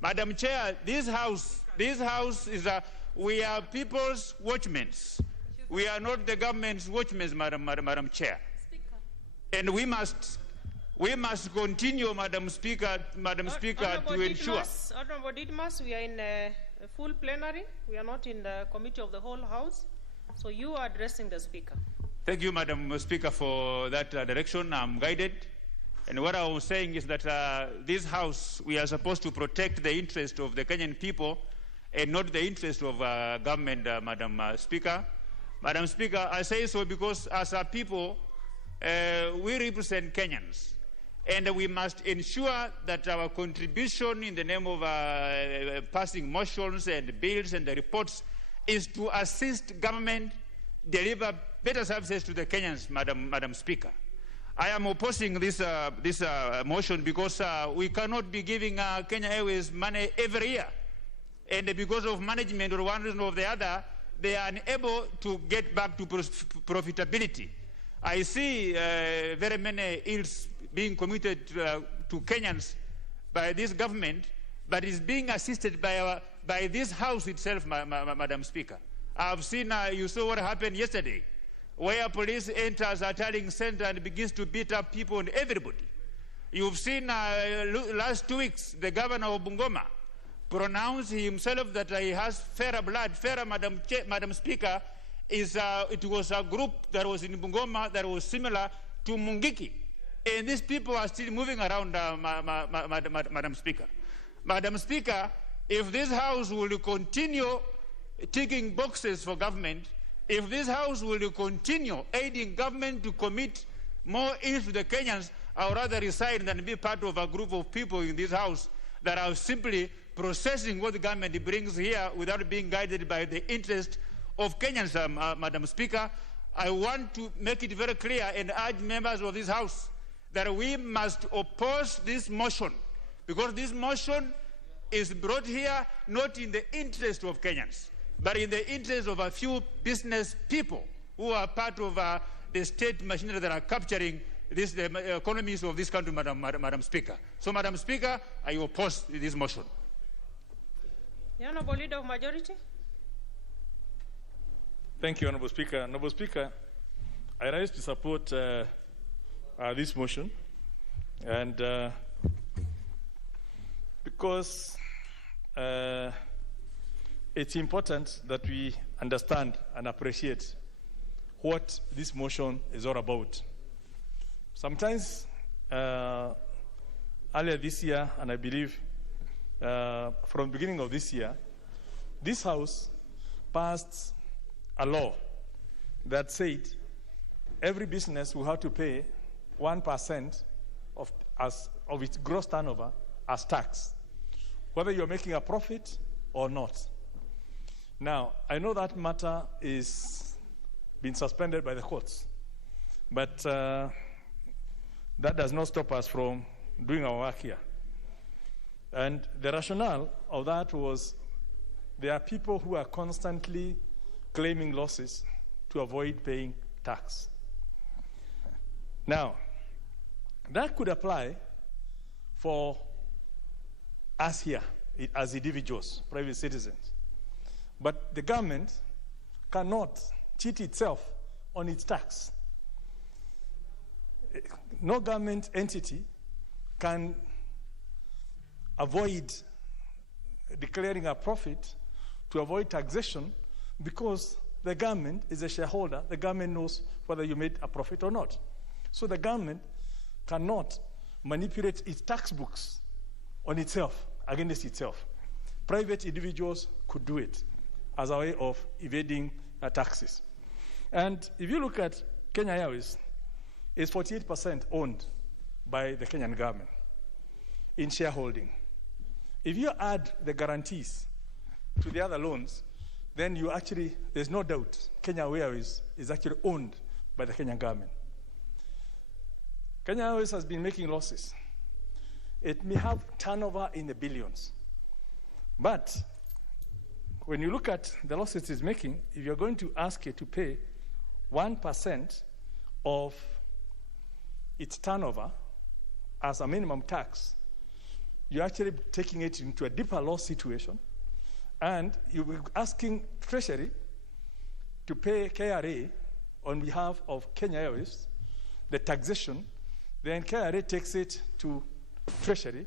Madam Chair, this house is we are people's watchmen. We are not the government's watchmen, Madam Chair. Speaker. And we must continue, Madam Speaker, to ensure. Honorable Didmas, we are in a full plenary. We are not in the committee of the whole House. So you are addressing the Speaker. Thank you, Madam Speaker, for that direction. I'm guided. And what I was saying is that this House, we are supposed to protect the interest of the Kenyan people and not the interest of government, Madam Speaker. Madam Speaker, I say so because as a people, we represent Kenyans. And we must ensure that our contribution in the name of passing motions and bills and the reports is to assist government deliver better services to the Kenyans, Madam Speaker. I am opposing this motion because we cannot be giving Kenya Airways money every year. And because of management or one reason or the other, they are unable to get back to profitability. I see very many ills being committed to Kenyans by this government, but is being assisted by this House itself, Madam Speaker. I've seen, you saw what happened yesterday, where police enters a telling center and begins to beat up people and everybody. You've seen last 2 weeks, the governor of Bungoma pronounced himself that he has fairer blood. Fairer, Madam Speaker, it was a group that was in Bungoma that was similar to Mungiki. And these people are still moving around, Madam Speaker. Madam Speaker, if this House will continue ticking boxes for government, if this House will continue aiding government to commit more ills to the Kenyans, I would rather resign than be part of a group of people in this House that are simply processing what the government brings here without being guided by the interest of Kenyans, Madam Speaker. I want to make it very clear and urge members of this House that we must oppose this motion, because this motion is brought here not in the interest of Kenyans, but in the interest of a few business people who are part of the state machinery that are capturing the economies of this country, Madam Speaker. So, Madam Speaker, I oppose this motion. The Honourable Leader of Majority. Thank you, Honourable Speaker. Honourable Speaker, I rise to support this motion, and because it's important that we understand and appreciate what this motion is all about. Sometimes earlier this year, and I believe from the beginning of this year, this House passed a law that said every business will have to pay 1% of its gross turnover as tax, whether you're making a profit or not. Now, I know that matter is been suspended by the courts, but that does not stop us from doing our work here. And the rationale of that was there are people who are constantly claiming losses to avoid paying tax. Now, that could apply for us here as individuals, private citizens. But the government cannot cheat itself on its tax. No government entity can avoid declaring a profit, to avoid taxation, because the government is a shareholder. The government knows whether you made a profit or not. So the government cannot manipulate its tax books on itself, against itself. Private individuals could do it as a way of evading taxes. And if you look at Kenya Airways, it's 48% owned by the Kenyan government in shareholding. If you add the guarantees to the other loans, then you actually, there's no doubt, Kenya Airways is actually owned by the Kenyan government. Kenya Airways has been making losses. It may have turnover in the billions. But when you look at the losses it's making, if you're going to ask it to pay 1% of its turnover as a minimum tax, you're actually taking it into a deeper loss situation, and you'll be asking Treasury to pay KRA on behalf of Kenya Airways, the taxation. Then KRA takes it to Treasury,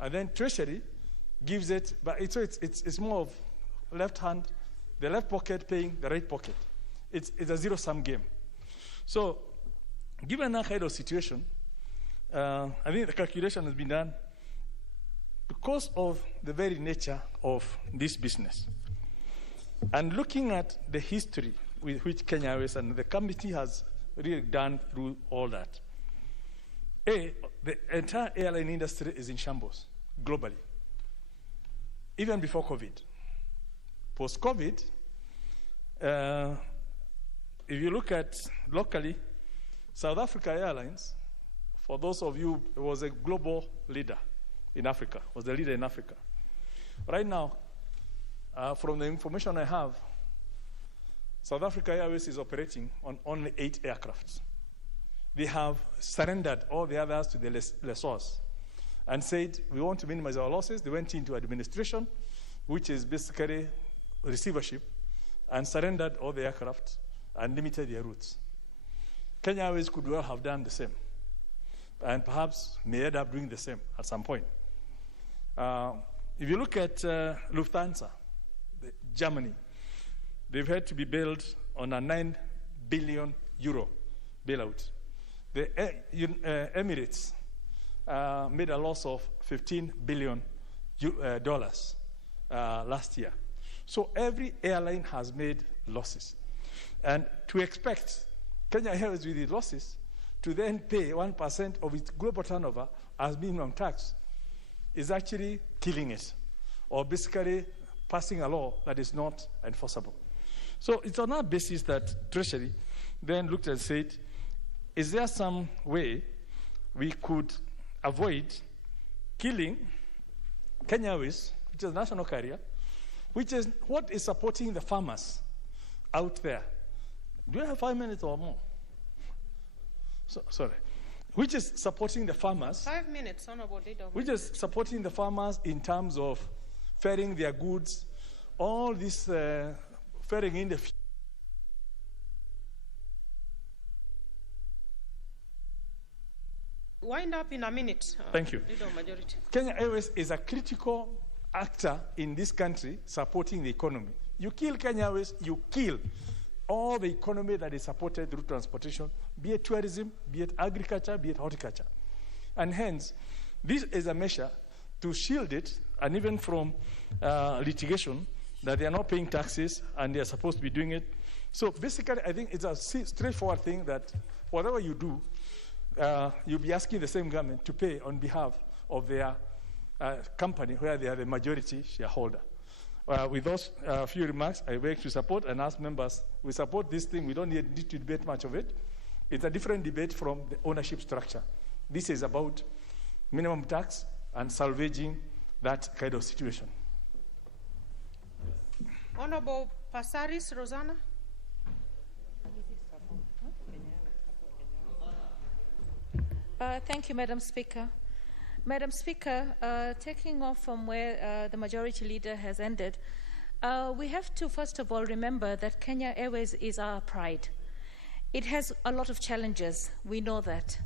and then Treasury gives it, but it's more of left hand, the left pocket paying the right pocket. It's a zero-sum game. So given that kind of situation, I think the calculation has been done because of the very nature of this business. And looking at the history with which Kenya Airways and the committee has really done through all that, the entire airline industry is in shambles globally, even before COVID. Post-COVID, if you look at locally, South Africa Airlines, for those of you, was a global leader in Africa, was the leader in Africa. Right now, from the information I have, South Africa Airways is operating on only 8 aircrafts. They have surrendered all the others to the lessors and said, we want to minimize our losses. They went into administration, which is basically receivership, and surrendered all the aircraft and limited their routes. Kenya Airways could well have done the same, and perhaps may end up doing the same at some point. If you look at Lufthansa, Germany, they've had to be bailed on a 9 billion euro bailout. The Emirates made a loss of $15 billion last year. So every airline has made losses. And to expect Kenya Airways with its losses to then pay 1% of its global turnover as minimum tax is actually killing it, or basically passing a law that is not enforceable. So it's on that basis that Treasury then looked and said, is there some way we could avoid killing Kenya Airways, which is a national carrier, which is what is supporting the farmers out there? Do you have 5 minutes or more? Sorry. Which is supporting the farmers. 5 minutes, Honorable Leader. Which is supporting the farmers in terms of ferrying their goods, all this ferrying in the field. Wind up in a minute. Thank you. Leader of Majority. Kenya Airways is a critical actor in this country supporting the economy. You kill Kenya Airways, you kill all the economy that is supported through transportation, be it tourism, be it agriculture, be it horticulture. And hence, this is a measure to shield it, and even from litigation, that they are not paying taxes and they are supposed to be doing it. So basically, I think it's a straightforward thing that whatever you do, you'll be asking the same government to pay on behalf of their company where they are the majority shareholder. With those few remarks, I beg to support and ask members, we support this thing. We don't need to debate much of it. It's a different debate from the ownership structure. This is about minimum tax and salvaging that kind of situation. Honorable Passaris Rosanna. Thank you, Madam Speaker. Madam Speaker, taking off from where the majority leader has ended, we have to first of all remember that Kenya Airways is our pride. It has a lot of challenges, we know that.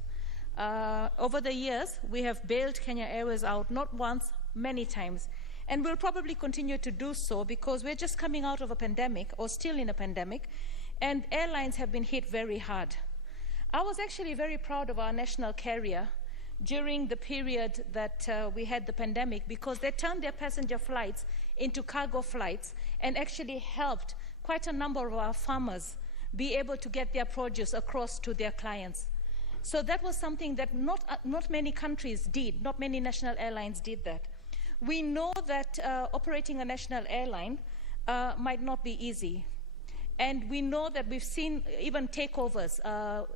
Over the years, we have bailed Kenya Airways out not once, many times. And we'll probably continue to do so because we're just coming out of a pandemic, or still in a pandemic, and airlines have been hit very hard. I was actually very proud of our national carrier during the period that we had the pandemic, because they turned their passenger flights into cargo flights and actually helped quite a number of our farmers be able to get their produce across to their clients. So that was something that not many countries did, not many national airlines did that. We know that operating a national airline might not be easy. And we know that we've seen even takeovers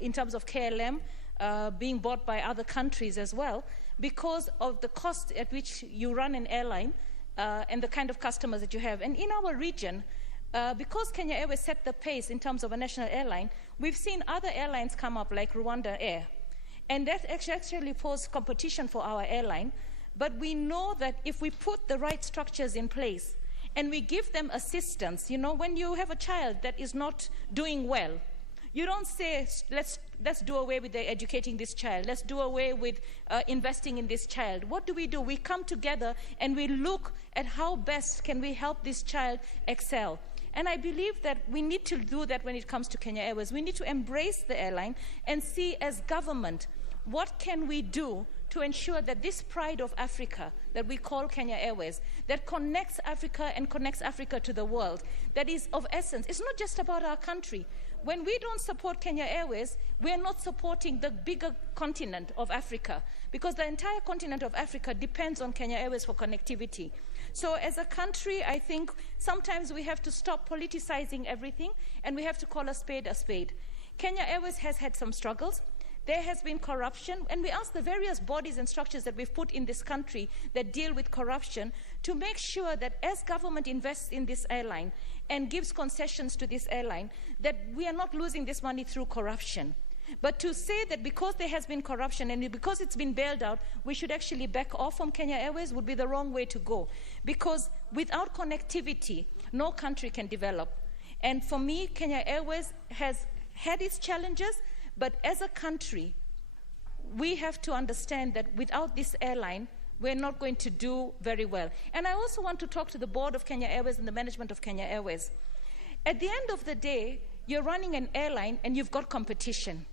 in terms of KLM being bought by other countries as well, because of the cost at which you run an airline and the kind of customers that you have. And in our region, because Kenya Airways set the pace in terms of a national airline, we've seen other airlines come up like Rwanda Air. And that actually posed competition for our airline. But we know that if we put the right structures in place and we give them assistance, you know, when you have a child that is not doing well, you don't say, let's do away with educating this child. Let's do away with investing in this child. What do? We come together and we look at how best can we help this child excel. And I believe that we need to do that when it comes to Kenya Airways. We need to embrace the airline and see as government, what can we do to ensure that this pride of Africa that we call Kenya Airways, that connects Africa and connects Africa to the world, that is of essence. It's not just about our country. When we don't support Kenya Airways, we're not supporting the bigger continent of Africa, because the entire continent of Africa depends on Kenya Airways for connectivity. So as a country, I think sometimes we have to stop politicizing everything and we have to call a spade a spade. Kenya Airways has had some struggles. There has been corruption, and we ask the various bodies and structures that we've put in this country that deal with corruption to make sure that as government invests in this airline and gives concessions to this airline, that we are not losing this money through corruption. But to say that because there has been corruption and because it's been bailed out, we should actually back off from Kenya Airways would be the wrong way to go. Because without connectivity, no country can develop. And for me, Kenya Airways has had its challenges, but as a country, we have to understand that without this airline, we're not going to do very well. And I also want to talk to the board of Kenya Airways and the management of Kenya Airways. At the end of the day, you're running an airline and you've got competition.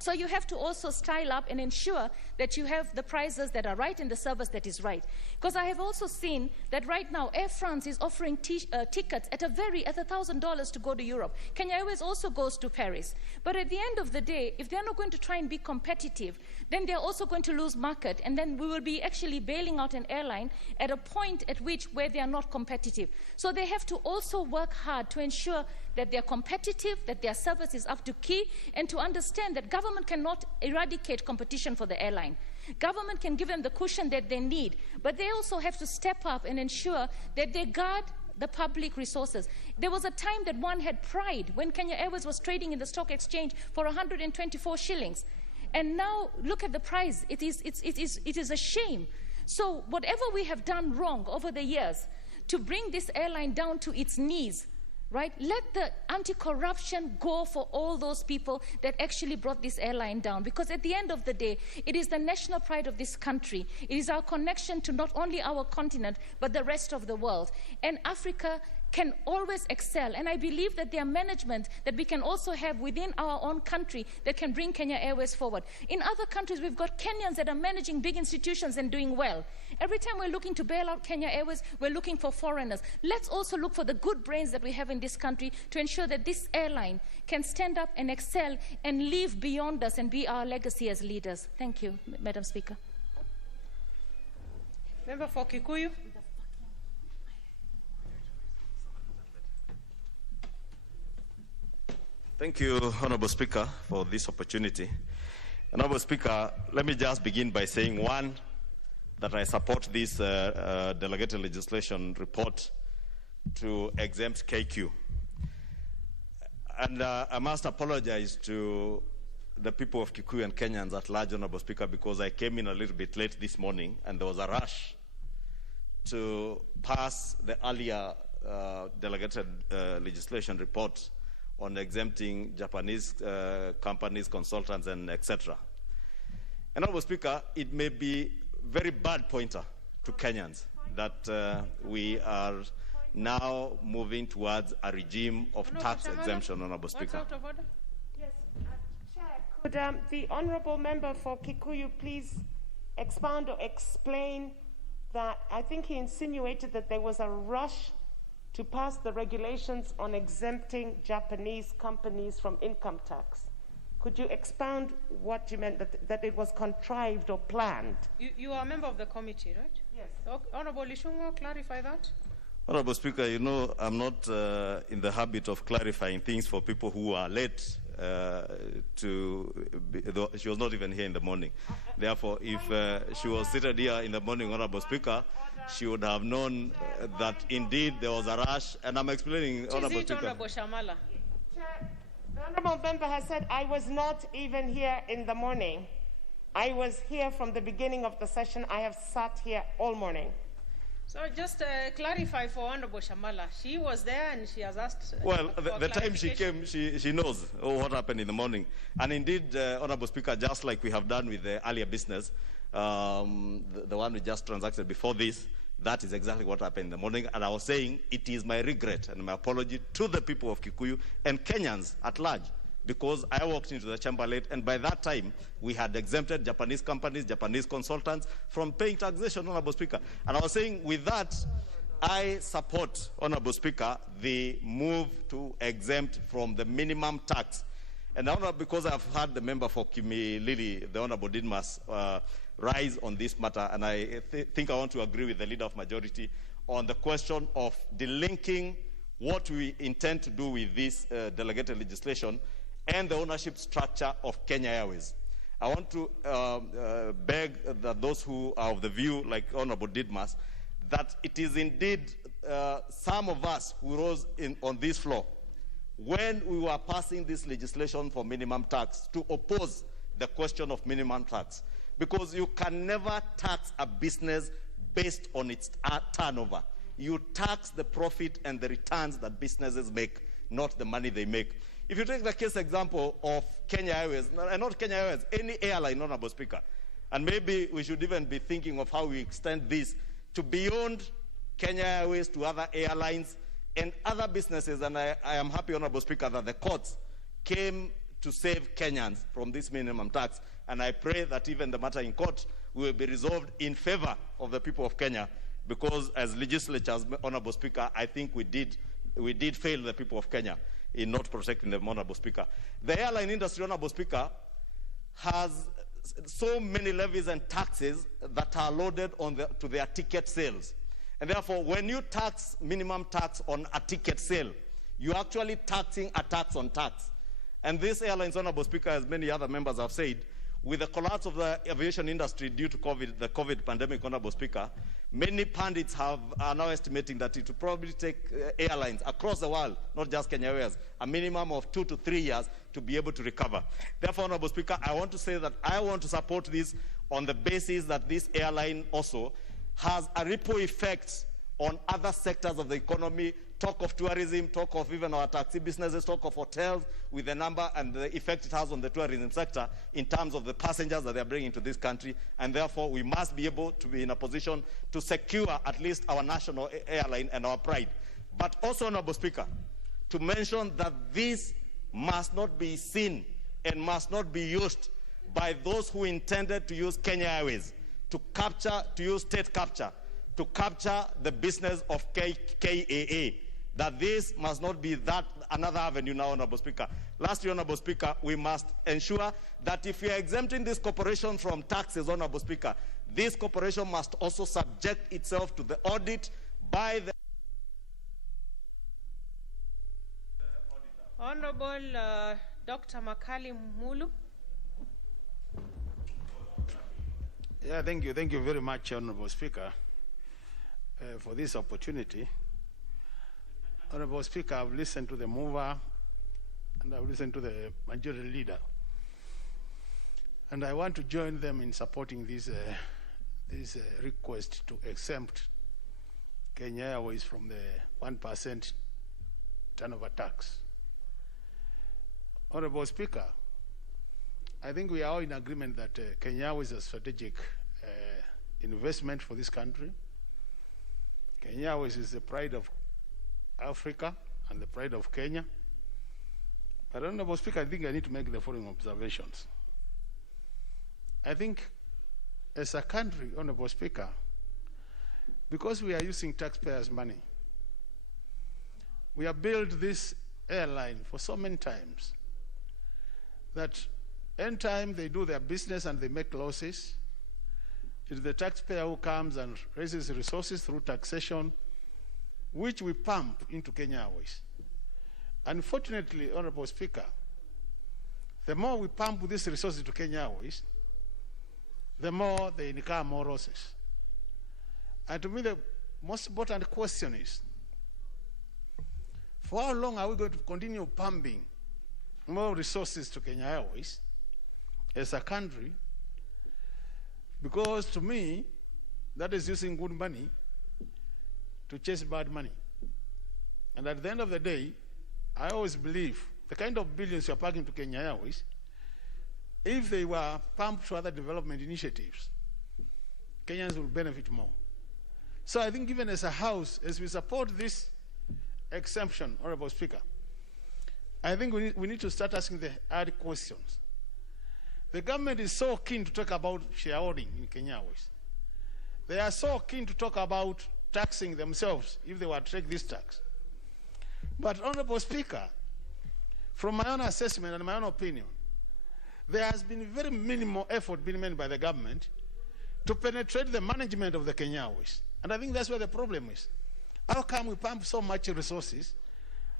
So you have to also style up and ensure that you have the prices that are right and the service that is right. Because I have also seen that right now Air France is offering tickets at $1,000 to go to Europe. Kenya Airways also goes to Paris. But at the end of the day, if they're not going to try and be competitive, then they're also going to lose market, and then we will be actually bailing out an airline at a point at which where they are not competitive. So they have to also work hard to ensure that they're competitive, that their service is up to key, and to understand that government cannot eradicate competition for the airline. Government can give them the cushion that they need, but they also have to step up and ensure that they guard the public resources. There was a time that one had pride when Kenya Airways was trading in the stock exchange for 124 shillings. And now look at the price. It is a shame. So whatever we have done wrong over the years to bring this airline down to its knees, right? Let the anti-corruption go for all those people that actually brought this airline down. Because at the end of the day, it is the national pride of this country. It is our connection to not only our continent, but the rest of the world. And Africa can always excel. And I believe that there are management that we can also have within our own country that can bring Kenya Airways forward. In other countries, we've got Kenyans that are managing big institutions and doing well. Every time we're looking to bail out Kenya Airways, we're looking for foreigners. Let's also look for the good brains that we have in this country to ensure that this airline can stand up and excel and live beyond us and be our legacy as leaders. Thank you, Madam Speaker. Member for Kikuyu. Thank you, Honorable Speaker, for this opportunity. Honorable Speaker, let me just begin by saying, one, that I support this delegated legislation report to exempt KQ. And I must apologize to the people of Kikuyu and Kenyans at large, Honorable Speaker, because I came in a little bit late this morning and there was a rush to pass the earlier delegated legislation report on exempting Japanese companies, consultants, and etc. And Honorable Speaker, it may be very bad pointer to Kenyans that we are now moving towards a regime of tax exemption, Honorable Speaker. Yes, Chair, could the Honourable Member for Kikuyu please expound or explain that? I think he insinuated that there was a rush to pass the regulations on exempting Japanese companies from income tax. Could you expound what you meant, that it was contrived or planned? You are a member of the committee, right? Yes. Honourable Lishungo, clarify that. Honourable Speaker, you know I'm not in the habit of clarifying things for people who are late she was not even here in the morning. Therefore, if she was seated here in the morning, Honourable Speaker, she would have known that indeed there was a rush, and I'm explaining, Honourable Speaker. Honourable Shamala. Chair, the Honourable Member has said I was not even here in the morning. I was here from the beginning of the session. I have sat here all morning. So just clarify for Honourable Shamala. She was there and she has asked. Well, the time she came, she knows what happened in the morning. And indeed, Honourable Speaker, just like we have done with the earlier business, the one we just transacted before this, that is exactly what happened in the morning. And I was saying it is my regret and my apology to the people of Kikuyu and Kenyans at large, because I walked into the chamber late, and by that time, we had exempted Japanese companies, Japanese consultants from paying taxation, Honourable Speaker. And I was saying, with that, I support, Honourable Speaker, the move to exempt from the minimum tax. And because I've had the member for Kimilili, the Honourable Didmas, rise on this matter, and I think I want to agree with the Leader of Majority on the question of delinking what we intend to do with this delegated legislation and the ownership structure of Kenya Airways. I want to beg that those who are of the view, like Honourable Didmas, that it is indeed some of us who rose on this floor when we were passing this legislation for minimum tax to oppose the question of minimum tax. Because you can never tax a business based on its turnover. You tax the profit and the returns that businesses make, not the money they make. If you take the case example of Kenya Airways, not Kenya Airways, any airline, Honourable Speaker, and maybe we should even be thinking of how we extend this to beyond Kenya Airways to other airlines and other businesses, and I am happy, Honourable Speaker, that the courts came to save Kenyans from this minimum tax, and I pray that even the matter in court will be resolved in favor of the people of Kenya, because as legislatures, Honourable Speaker, I think we did fail the people of Kenya in not protecting them, Honourable Speaker. The airline industry, Honourable Speaker, has so many levies and taxes that are loaded to their ticket sales. And therefore, when you tax minimum tax on a ticket sale, you're actually taxing a tax on tax. And these airlines, Honourable Speaker, as many other members have said, with the collapse of the aviation industry due to the COVID pandemic, Honourable Speaker, many pundits are now estimating that it will probably take airlines across the world, not just Kenya Airways, a minimum of 2 to 3 years to be able to recover. Therefore, Honourable Speaker, I want to say that I want to support this on the basis that this airline also has a ripple effect on other sectors of the economy. Talk of tourism, talk of even our taxi businesses, talk of hotels, with the number and the effect it has on the tourism sector in terms of the passengers that they are bringing to this country. And therefore, we must be able to be in a position to secure at least our national airline and our pride. But also, Honourable Speaker, to mention that this must not be seen and must not be used by those who intended to use Kenya Airways to use state capture, to capture the business of KAA. That this must not be another avenue now, Honourable Speaker. Lastly, Honourable Speaker, we must ensure that if we are exempting this corporation from taxes, Honourable Speaker, this corporation must also subject itself to the audit by the Honourable Dr. Makali Mulu. Yeah, thank you very much, Honourable Speaker, for this opportunity. Honourable Speaker, I've listened to the mover and I've listened to the majority leader, and I want to join them in supporting this request to exempt Kenya Airways from the 1% turnover tax. Honourable Speaker, I think we are all in agreement that Kenya Airways is a strategic investment for this country. Kenya Airways is the pride of Africa and the pride of Kenya. But Honorable Speaker, I think I need to make the following observations. I think as a country, Honorable Speaker, because we are using taxpayers' money, we have built this airline for so many times that anytime they do their business and they make losses, it's the taxpayer who comes and raises resources through taxation, which we pump into Kenya Airways. Unfortunately, Honorable Speaker, the more we pump these resources to Kenya Airways, the more they incur more losses. And to me, the most important question is, for how long are we going to continue pumping more resources to Kenya Airways as a country? Because to me, that is using good money to chase bad money. And at the end of the day, I always believe the kind of billions you're packing to Kenya Airways, if they were pumped to other development initiatives, Kenyans will benefit more. So I think even as a House, as we support this exemption, Honorable Speaker, I think we need to start asking the hard questions. The government is so keen to talk about shareholding in Kenya Airways. They are so keen to talk about taxing themselves if they were to take this tax. But Honorable Speaker, from my own assessment and my own opinion, there has been very minimal effort being made by the government to penetrate the management of the Kenya Airways. And I think that's where the problem is. How come we pump so much resources,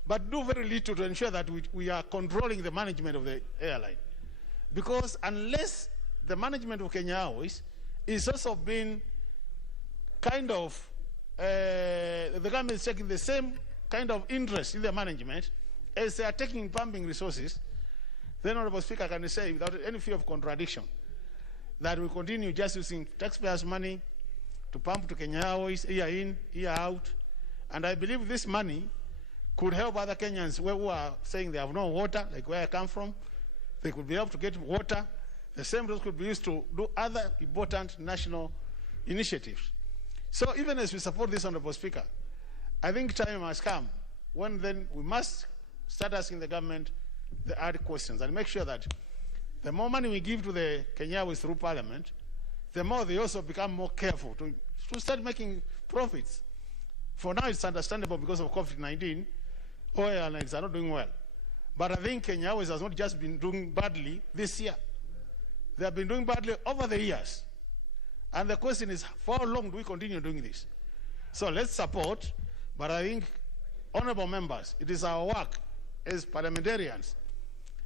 but do very little to ensure that we are controlling the management of the airline? Because unless the management of Kenya Airways is also being kind of, the government is taking the same kind of interest in the management as they are taking in pumping resources, then, Honorable Speaker, can say without any fear of contradiction that we continue just using taxpayers' money to pump to Kenya Airways year in, year out. And I believe this money could help other Kenyans who are saying they have no water, like where I come from. They could be able to get water. The same resource could be used to do other important national initiatives. So even as we support this, Honorable Speaker, I think time has come when then we must start asking the government the hard questions and make sure that the more money we give to the Kenya Airways through Parliament, the more they also become more careful to start making profits. For now, it's understandable because of COVID-19, all airlines are not doing well. But I think Kenya Airways has not just been doing badly this year. They have been doing badly over the years. And the question is, for how long do we continue doing this? So let's support, but I think, honorable members, it is our work as parliamentarians,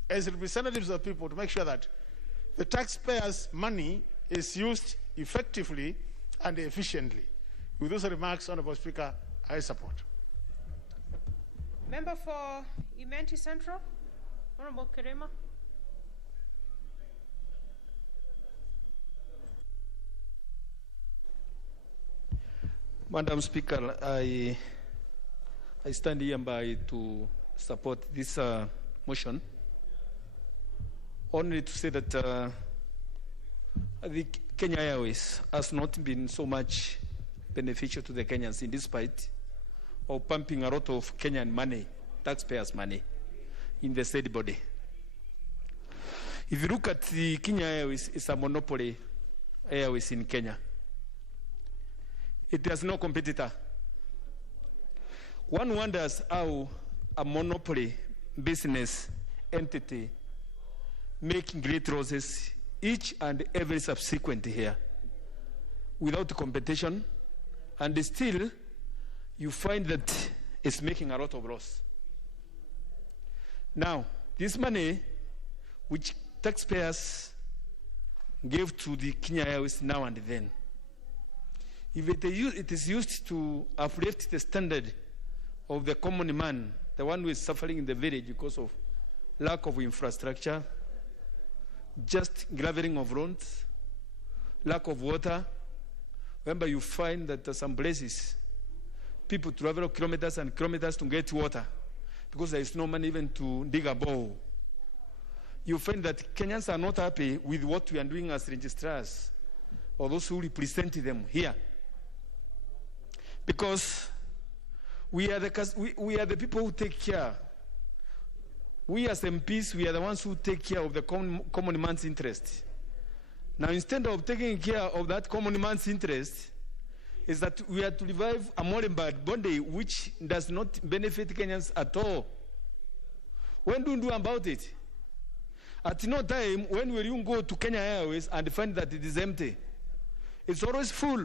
as representatives of the people, to make sure that the taxpayers' money is used effectively and efficiently. With those remarks, Honorable Speaker, I support. Member for Imenti Central, Honorable Kerema. Madam Speaker, I stand here by to support this motion. Only to say that the Kenya Airways has not been so much beneficial to the Kenyans in despite of pumping a lot of Kenyan money, taxpayers' money, in the state body. If you look at the Kenya Airways, it's a monopoly airways in Kenya. It has no competitor. One wonders how a monopoly business entity making great losses each and every subsequent year without competition, and still you find that it's making a lot of loss. Now, this money which taxpayers give to the Kenya Airways now and then, if it is used to uplift the standard of the common man, the one who is suffering in the village because of lack of infrastructure, just graveling of roads, lack of water. Remember, you find that some places, people travel kilometers and kilometers to get water because there is no money even to dig a bowl. You find that Kenyans are not happy with what we are doing as registrars or those who represent them here. Because we are the people who take care. We as MPs, we are the ones who take care of the common man's interest. Now, instead of taking care of that common man's interest, is that we are to revive a moribund body which does not benefit Kenyans at all. When do you do about it? At no time, when will you go to Kenya Airways and find that it is empty? It's always full.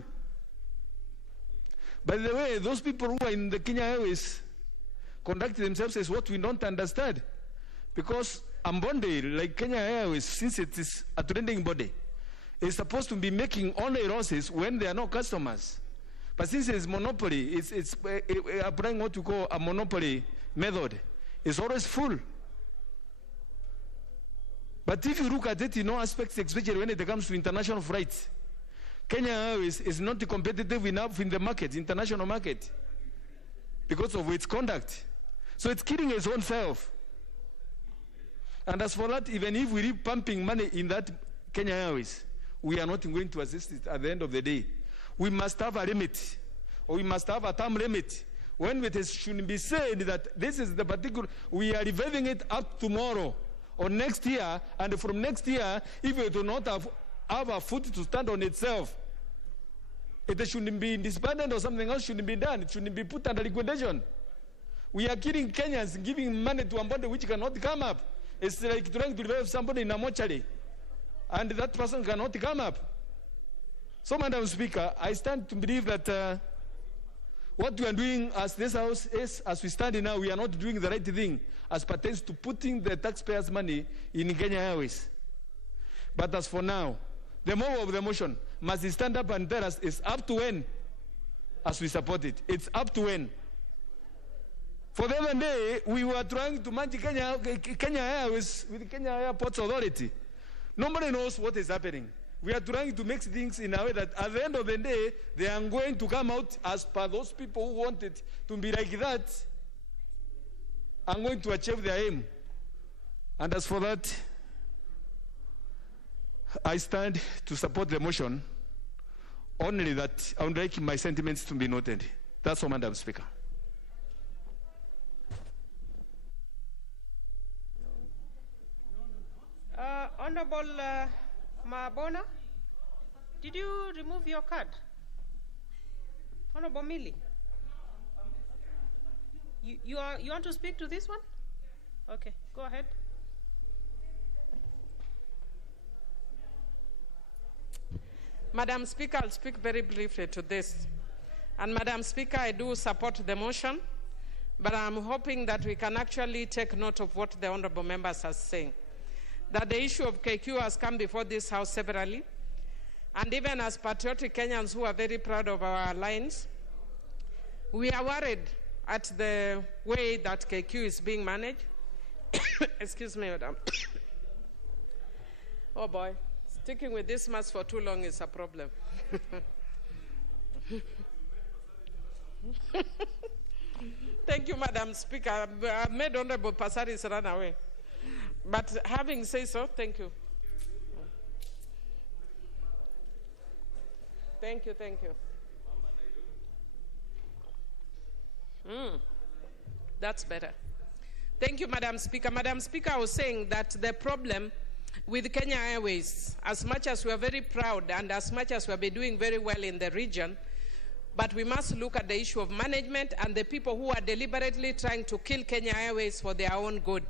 By the way, those people who are in the Kenya Airways conduct themselves as what we don't understand. Because a body like Kenya Airways, since it is a trading body, is supposed to be making only losses when there are no customers. But since it's monopoly, it's applying what you call a monopoly method. It's always full. But if you look at it in all aspects, especially when it comes to international flights, Kenya Airways is not competitive enough in the market, international market, because of its conduct. So it's killing its own self. And as for that, even if we keep pumping money in that Kenya Airways, we are not going to assist it at the end of the day. We must have a limit, or we must have a term limit. When it should be said that this is the particular, we are reviving it up tomorrow or next year, and from next year, if it do not have a foot to stand on itself, it shouldn't be disbanded or something else shouldn't be done. It shouldn't be put under liquidation. We are killing Kenyans, giving money to a body which cannot come up. It's like trying to revive somebody in a mortuary, and that person cannot come up. So, Madam Speaker, I stand to believe that what we are doing as this House is, as we stand now, we are not doing the right thing as pertains to putting the taxpayers' money in Kenya Airways. But as for now, the mover of the motion must stand up and tell us it's up to when as we support it. It's up to when. For the other day, we were trying to manage Kenya Airways with the Kenya Airports Authority. Nobody knows what is happening. We are trying to make things in a way that at the end of the day, they are going to come out as per those people who want it to be like that, are going to achieve their aim. And as for that, I stand to support the motion, only that I would like my sentiments to be noted. That's all, Madam Speaker. Honorable Mabona, did you remove your card? Honorable Millie, you want to speak to this one? Okay, go ahead. Madam Speaker, I'll speak very briefly to this. And Madam Speaker, I do support the motion, but I'm hoping that we can actually take note of what the honorable members are saying. That the issue of KQ has come before this House severally, and even as patriotic Kenyans who are very proud of our alliance, we are worried at the way that KQ is being managed. Excuse me, Madam. Oh boy, sticking with this mask for too long is a problem. Thank you, Madam Speaker. I've made Honorable Pasaris run away. But having said so, thank you. Thank you, thank you. That's better. Thank you, Madam Speaker. Madam Speaker, I was saying that the problem with Kenya Airways, as much as we are very proud and as much as we have been doing very well in the region, but we must look at the issue of management and the people who are deliberately trying to kill Kenya Airways for their own good.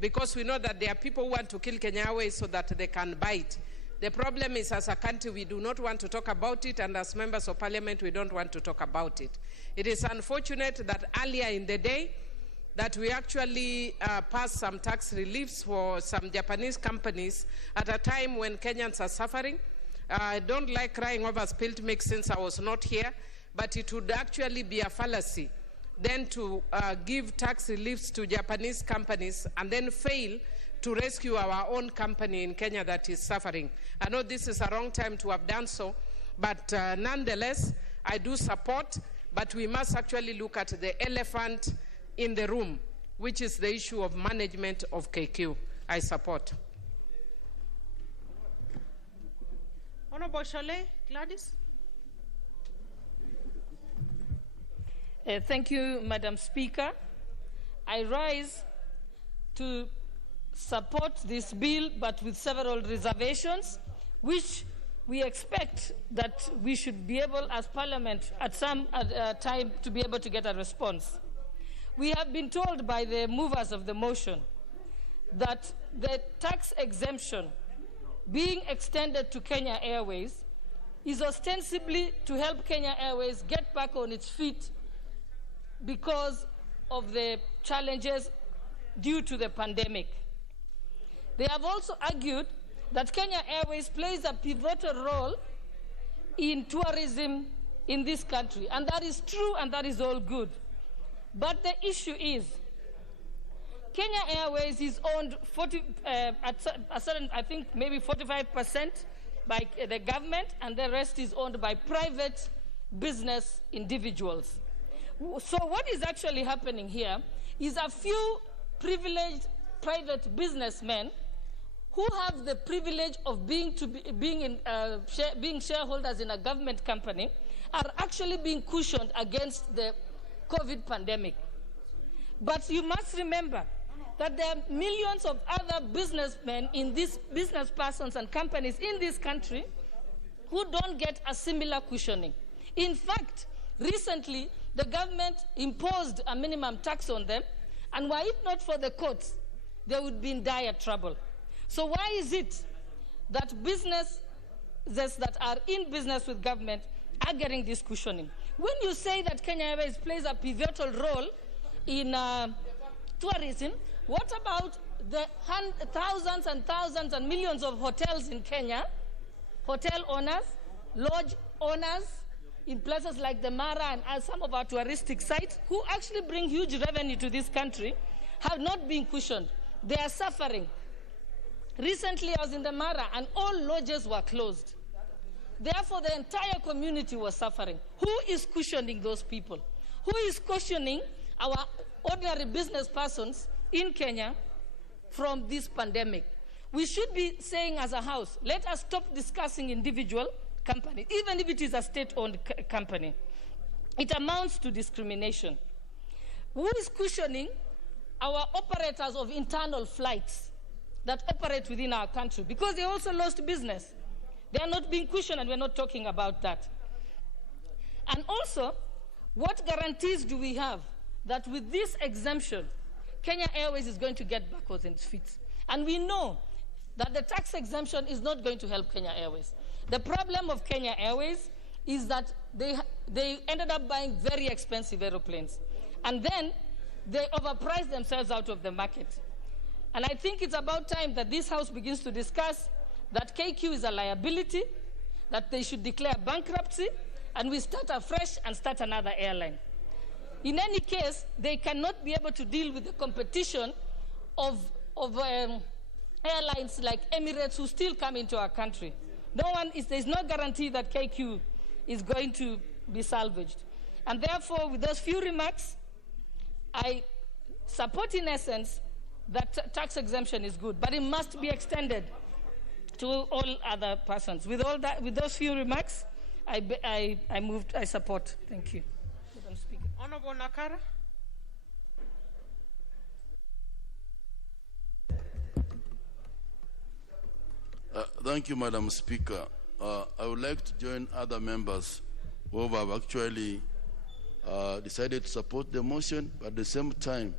Because we know that there are people who want to kill Kenya Airways so that they can buy it. The problem is, as a country, we do not want to talk about it, and as members of parliament, we don't want to talk about it. It is unfortunate that earlier in the day, that we actually passed some tax reliefs for some Japanese companies at a time when Kenyans are suffering. I don't like crying over spilled milk since I was not here, but it would actually be a fallacy then to give tax reliefs to Japanese companies and then fail to rescue our own company in Kenya that is suffering. I know this is a wrong time to have done so, but nonetheless, I do support, but we must actually look at the elephant in the room, which is the issue of management of KQ. I support. Honorable Honorable Shole Gladys. Thank you, Madam Speaker. I rise to support this bill, but with several reservations, which we expect that we should be able, as Parliament, at some time, to be able to get a response. We have been told by the movers of the motion that the tax exemption being extended to Kenya Airways is ostensibly to help Kenya Airways get back on its feet because of the challenges due to the pandemic. They have also argued that Kenya Airways plays a pivotal role in tourism in this country, and that is true and that is all good. But the issue is, Kenya Airways is owned I think maybe 45% by the government, and the rest is owned by private business individuals. So what is actually happening here is a few privileged private businessmen who have the privilege of being shareholders in a government company are actually being cushioned against the COVID pandemic. But you must remember that there are millions of other businessmen in these business persons and companies in this country who don't get a similar cushioning. In fact, recently, the government imposed a minimum tax on them, and were it not for the courts, they would be in dire trouble. So why is it that businesses that are in business with government are getting this cushioning? When you say that Kenya Airways plays a pivotal role in tourism, what about the thousands and thousands and millions of hotels in Kenya, hotel owners, lodge owners in places like the Mara and some of our touristic sites who actually bring huge revenue to this country, have not been cushioned. They are suffering. Recently, I was in the Mara and all lodges were closed. Therefore, the entire community was suffering. Who is cushioning those people? Who is cushioning our ordinary business persons in Kenya from this pandemic? We should be saying as a house, let us stop discussing individual companies, even if it is a state-owned company. It amounts to discrimination. Who is cushioning our operators of internal flights that operate within our country? Because they also lost business. They are not being cushioned, and we're not talking about that. And also, what guarantees do we have that with this exemption, Kenya Airways is going to get back on its feet? And we know that the tax exemption is not going to help Kenya Airways. The problem of Kenya Airways is that they ended up buying very expensive aeroplanes, and then they overpriced themselves out of the market. And I think it's about time that this House begins to discuss that KQ is a liability, that they should declare bankruptcy, and we start afresh and start another airline. In any case, they cannot be able to deal with the competition of airlines like Emirates who still come into our country. There's no guarantee that KQ is going to be salvaged. And therefore, with those few remarks, I support in essence that tax exemption is good, but it must be extended to all other persons. With all that, with those few remarks, I support. Thank you, Madam Speaker. Honorable Nakara. Thank you, Madam Speaker. I would like to join other members who have actually decided to support the motion, but at the same time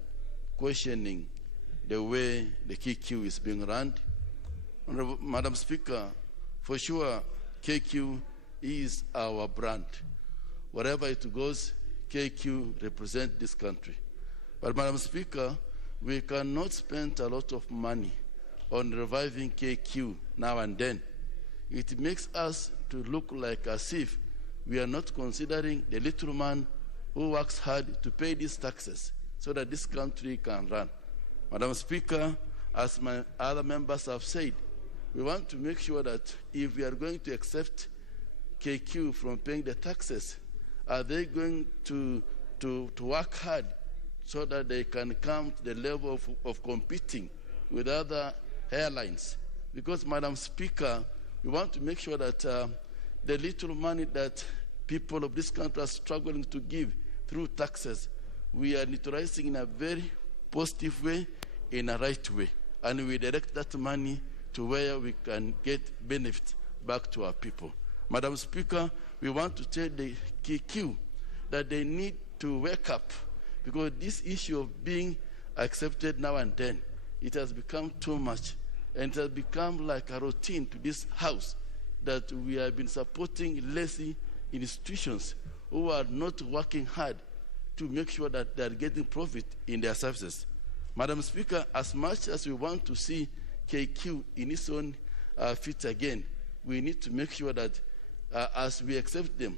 questioning the way the KQ is being run. Madam Speaker, for sure, KQ is our brand. Wherever it goes, KQ represents this country. But Madam Speaker, we cannot spend a lot of money on reviving KQ now and then. It makes us to look like as if we are not considering the little man who works hard to pay these taxes so that this country can run. Madam Speaker, as my other members have said, we want to make sure that if we are going to accept KQ from paying the taxes, are they going to work hard so that they can come to the level of competing with other airlines? Because, Madam Speaker, we want to make sure that the little money that people of this country are struggling to give through taxes, we are neutralizing in a very positive way, in a right way. And we direct that money to where we can get benefit back to our people. Madam Speaker, we want to tell the KQ that they need to wake up, because this issue of being accepted now and then, it has become too much, and it has become like a routine to this House that we have been supporting lazy institutions who are not working hard to make sure that they are getting profit in their services. Madam Speaker, as much as we want to see KQ in its own feet again, we need to make sure that as we accept them,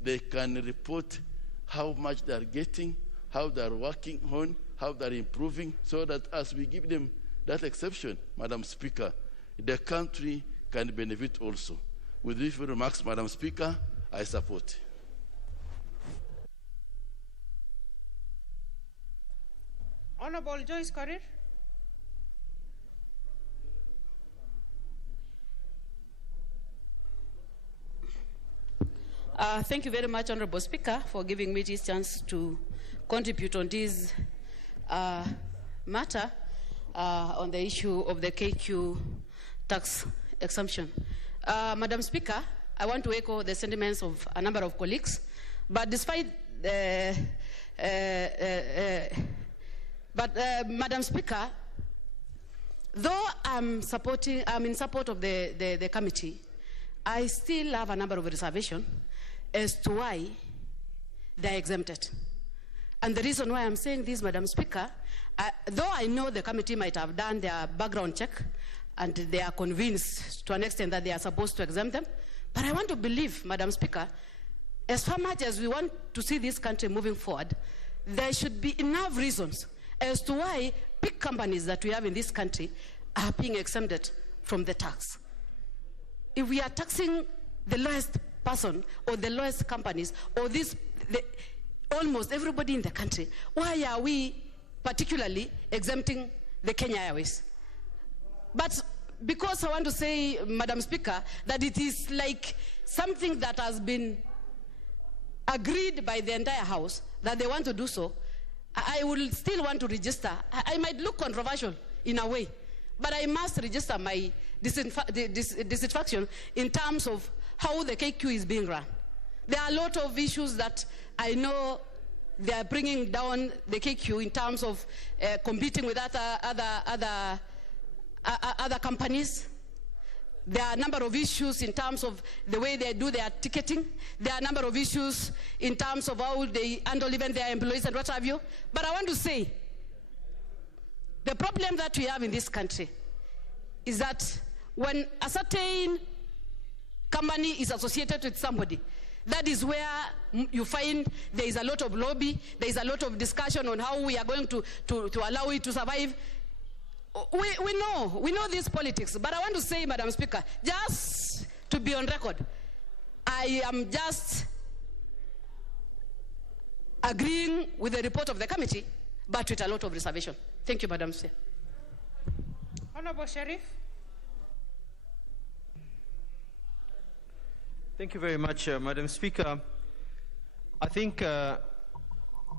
they can report how much they are getting, how they are working on, how they are improving, so that as we give them that exception, Madam Speaker, the country can benefit also. With these remarks, Madam Speaker, I support. Honorable Joyce Korir. Thank you very much, Honorable Speaker, for giving me this chance to contribute on this matter on the issue of the KQ tax exemption. Madam Speaker, I want to echo the sentiments of a number of colleagues, but despite Madam Speaker, though I'm in support of the committee, I still have a number of reservations as to why they're exempted. And the reason why I'm saying this, Madam Speaker, though I know the committee might have done their background check and they are convinced to an extent that they are supposed to exempt them, but I want to believe, Madam Speaker, as far much as we want to see this country moving forward, there should be enough reasons as to why big companies that we have in this country are being exempted from the tax. If we are taxing the lowest person or the lowest companies or almost everybody in the country, why are we particularly exempting the Kenya Airways? But because I want to say, Madam Speaker, that it is like something that has been agreed by the entire House that they want to do so, I will still want to register. I might look controversial in a way, but I must register my dissatisfaction in terms of how the KQ is being run. There are a lot of issues that I know they are bringing down the KQ in terms of competing with other companies. There are a number of issues in terms of the way they do their ticketing. There are a number of issues in terms of how they handle even their employees and what have you. But I want to say, the problem that we have in this country is that when a certain company is associated with somebody, that is where you find there is a lot of lobby, there is a lot of discussion on how we are going to allow it to survive. We know this politics, but I want to say, Madam Speaker, just to be on record, I am just agreeing with the report of the committee, but with a lot of reservation. Thank you, Madam Speaker. Honorable Sheriff. Thank you very much, Madam Speaker. I think the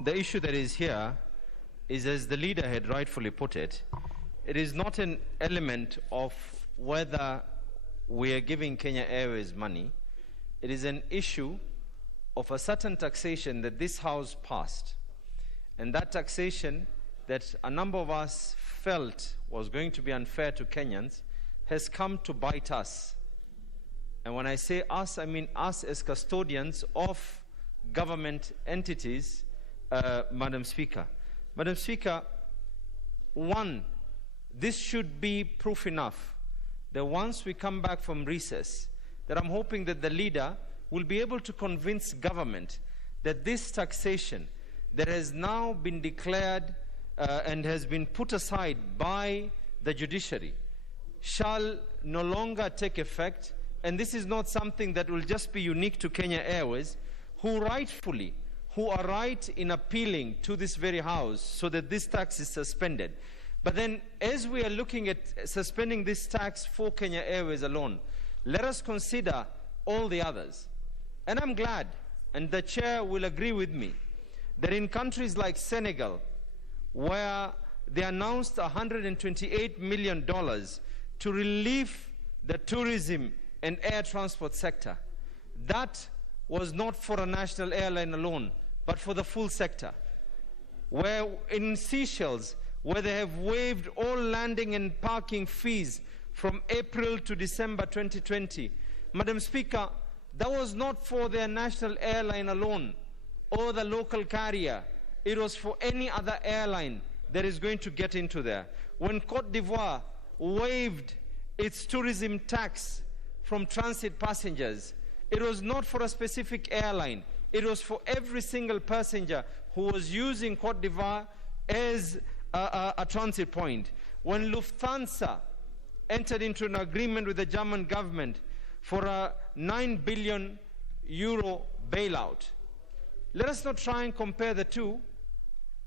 issue that is here is, as the leader had rightfully put it, it is not an element of whether we are giving Kenya Airways money. It is an issue of a certain taxation that this House passed. And that taxation that a number of us felt was going to be unfair to Kenyans has come to bite us. And when I say us, I mean us as custodians of government entities, Madam Speaker. Madam Speaker, one, this should be proof enough that once we come back from recess, that I'm hoping that the leader will be able to convince government that this taxation that has now been declared and has been put aside by the judiciary shall no longer take effect. And this is not something that will just be unique to Kenya Airways, who are right in appealing to this very House so that this tax is suspended. But then, as we are looking at suspending this tax for Kenya Airways alone, let us consider all the others. And I'm glad, and the chair will agree with me, that in countries like Senegal, where they announced $128 million to relieve the tourism and air transport sector, that was not for a national airline alone, but for the full sector. Where in Seychelles, where they have waived all landing and parking fees from April to December 2020. Madam Speaker, that was not for their national airline alone or the local carrier. It was for any other airline that is going to get into there. When Cote d'Ivoire waived its tourism tax from transit passengers, it was not for a specific airline. It was for every single passenger who was using Cote d'Ivoire as a transit point. When Lufthansa entered into an agreement with the German government for a €9 billion bailout, let us not try and compare the two,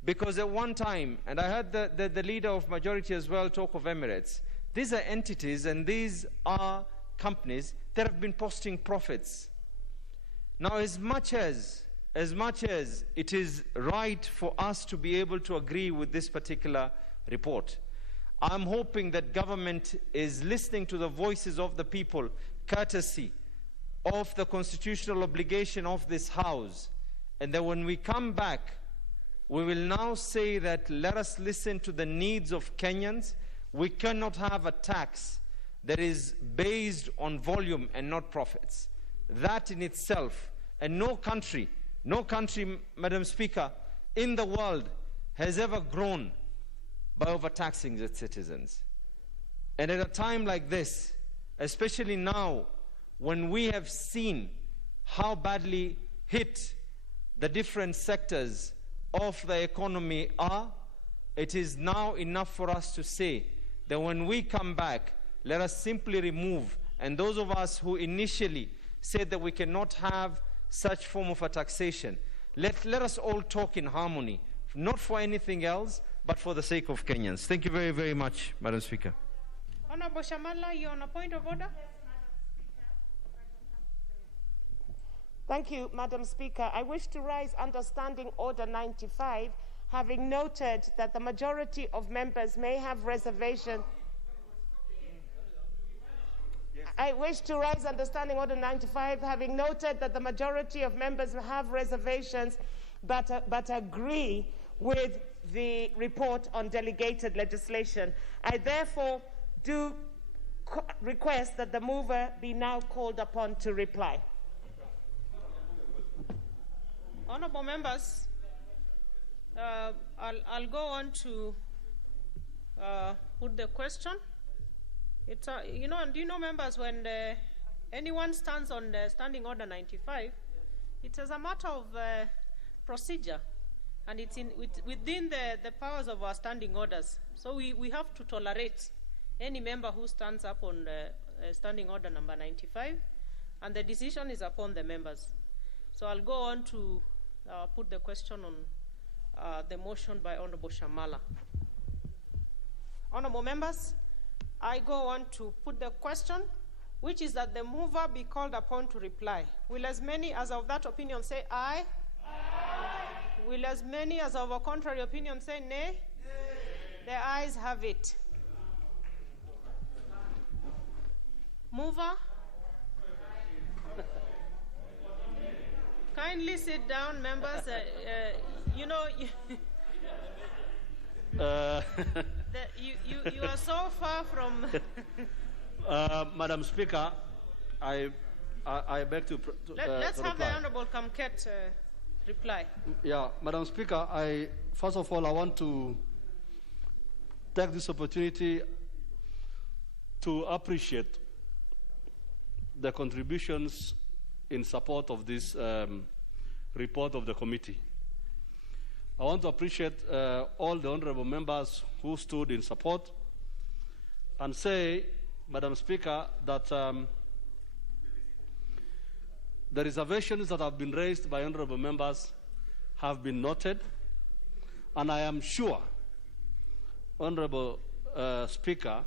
because at one time, and I heard the leader of majority as well talk of Emirates, these are entities and these are companies that have been posting profits. Now, as much as it is right for us to be able to agree with this particular report, I'm hoping that government is listening to the voices of the people, courtesy of the constitutional obligation of this House, and that when we come back, we will now say that let us listen to the needs of Kenyans. We cannot have a tax that is based on volume and not profits. That in itself, and no country, Madam Speaker, in the world has ever grown by overtaxing its citizens. And at a time like this, especially now, when we have seen how badly hit the different sectors of the economy are, it is now enough for us to say that when we come back, let us simply remove, and those of us who initially said that we cannot have such form of a taxation, let us all talk in harmony, not for anything else, but for the sake of Kenyans. Thank you very, very much, Madam Speaker. Honorable Shamala, you're on a point of order. Thank you, Madam Speaker. I wish to raise under Standing Order 95, having noted that the majority of members may have reservations. I wish to raise under Standing Order 95, having noted that the majority of members have reservations but agree with the report on delegated legislation. I therefore do request that the mover be now called upon to reply. Honorable members, I'll go on to put the question. It's you know, and do you know, members, when anyone stands on the Standing Order 95, it is a matter of procedure, and it's within the powers of our standing orders. So we have to tolerate any member who stands up on Standing Order number 95, and the decision is upon the members. So I'll go on to put the question on the motion by Honorable Shamala. Honorable members, I go on to put the question, which is that the mover be called upon to reply. Will as many as of that opinion say aye? Aye. Will as many as of a contrary opinion say nay? Nay. The ayes have it. Mover? Kindly sit down, members. You know, you are so far from. Madam Speaker, I beg to. Let's to have reply. the Honorable Kamket reply. Yeah, Madam Speaker, first of all, I want to take this opportunity to appreciate the contributions in support of this report of the committee. I want to appreciate all the honorable members who stood in support and say, Madam Speaker, that the reservations that have been raised by honorable members have been noted, and I am sure, Honorable Speaker,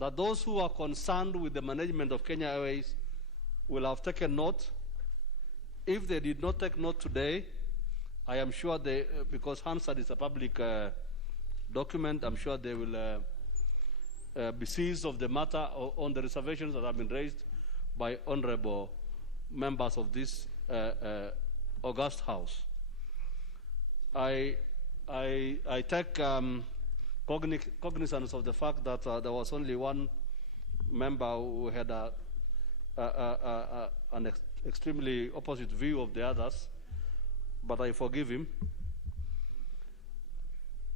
that those who are concerned with the management of Kenya Airways will have taken note. If they did not take note today, I am sure they, because Hansard is a public document, I'm sure they will be seized of the matter on the reservations that have been raised by honorable members of this august House. I take cognizance of the fact that there was only one member who had an extremely opposite view of the others, but I forgive him.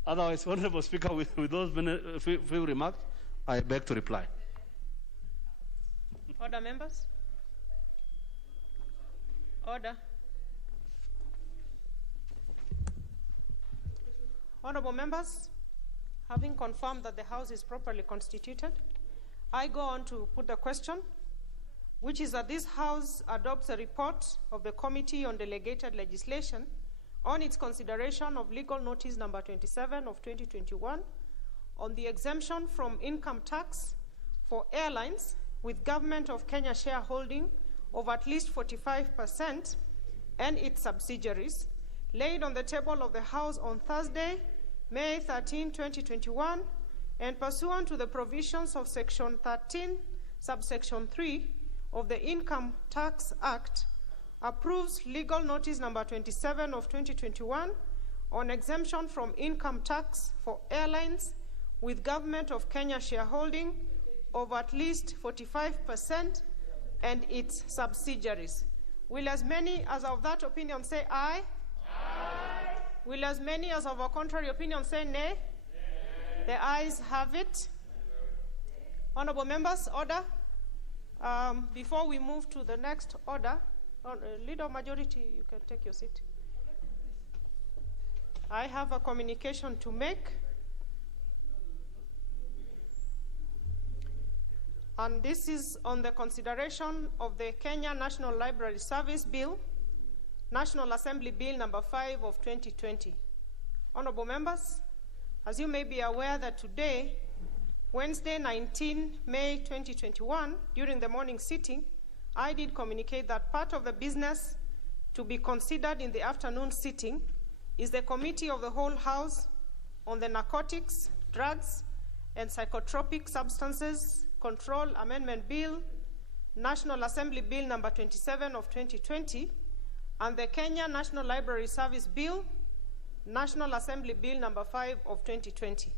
Otherwise, Honorable Speaker, with those few remarks, I beg to reply. Order, members. Order. Honorable members, having confirmed that the House is properly constituted, I go on to put the question, which is that this House adopts a report of the Committee on Delegated Legislation on its consideration of legal notice number 27 of 2021 on the exemption from income tax for airlines with Government of Kenya shareholding of at least 45% and its subsidiaries, laid on the table of the House on Thursday, May 13, 2021, and pursuant to the provisions of Section 13, subsection 3 of the Income Tax Act, approves legal notice number 27 of 2021 on exemption from income tax for airlines with Government of Kenya shareholding of at least 45% and its subsidiaries. Will as many as of that opinion say aye? Aye. Will as many as of a contrary opinion say nay? Nay. The ayes have it. Honorable members, order. Before we move to the next order, Leader of Majority, you can take your seat. I have a communication to make. And this is on the consideration of the Kenya National Library Service Bill, National Assembly Bill number 5 of 2020. Honorable members, as you may be aware that today, Wednesday, 19 May 2021, during the morning sitting, I did communicate that part of the business to be considered in the afternoon sitting is the Committee of the Whole House on the Narcotics, Drugs, and Psychotropic Substances Control Amendment Bill, National Assembly Bill number 27 of 2020, and the Kenya National Library Service Bill, National Assembly Bill number 5 of 2020.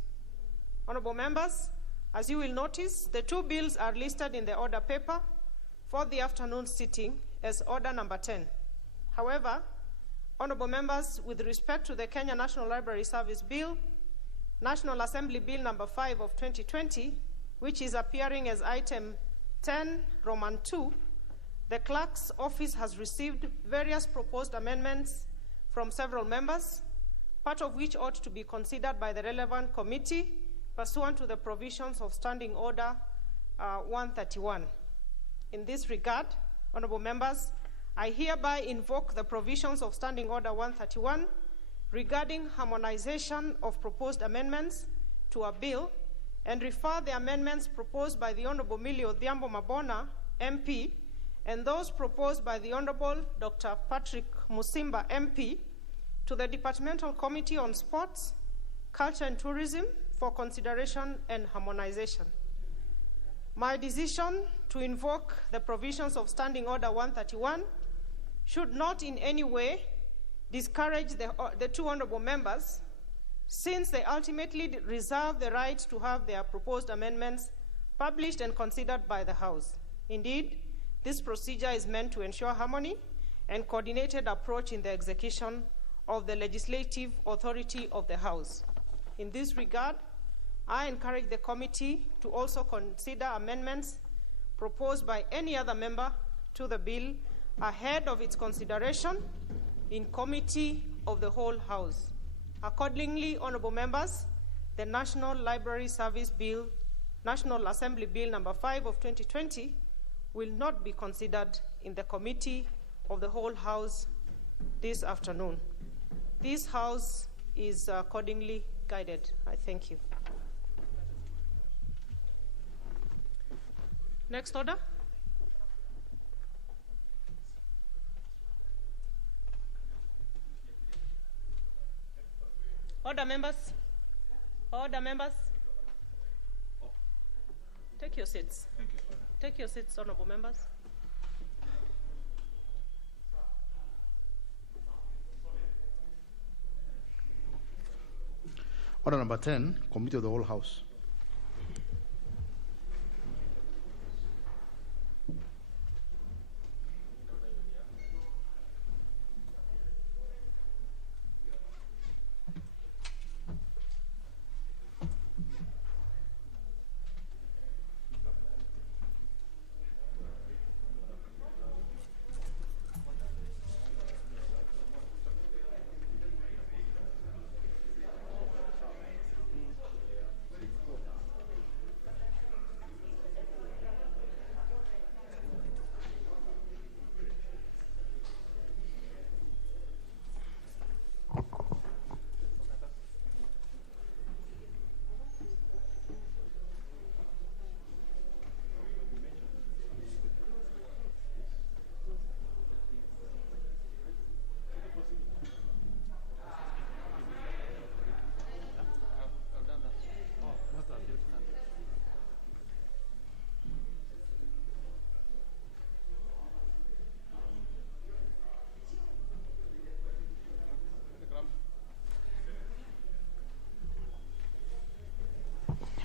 Honorable members, as you will notice, the two bills are listed in the order paper for the afternoon sitting as order number 10. However, honorable members, with respect to the Kenya National Library Service Bill, National Assembly Bill number 5 of 2020, which is appearing as item 10, Roman 2, the clerk's office has received various proposed amendments from several members, part of which ought to be considered by the relevant committee pursuant to the provisions of Standing Order 131. In this regard, honorable members, I hereby invoke the provisions of Standing Order 131 regarding harmonization of proposed amendments to a bill and refer the amendments proposed by the Honorable Millie Odhiambo Mabona, MP, and those proposed by the Honorable Dr. Patrick Musimba, MP, to the Departmental Committee on Sports, Culture and Tourism for consideration and harmonization. My decision to invoke the provisions of Standing Order 131 should not in any way discourage the two honorable members, since they ultimately reserve the right to have their proposed amendments published and considered by the House. Indeed, this procedure is meant to ensure harmony and coordinated approach in the execution of the legislative authority of the House. In this regard, I encourage the committee to also consider amendments proposed by any other member to the bill ahead of its consideration in Committee of the Whole House. Accordingly, honorable members, the National Library Service Bill, National Assembly Bill number 5 of 2020 will not be considered in the Committee of the Whole House this afternoon. This House is accordingly guided. I thank you. Next order. Order, members. Order, members. Take your seats. Thank you. Take your seats, honorable members. Order number 10, Committee of the Whole House.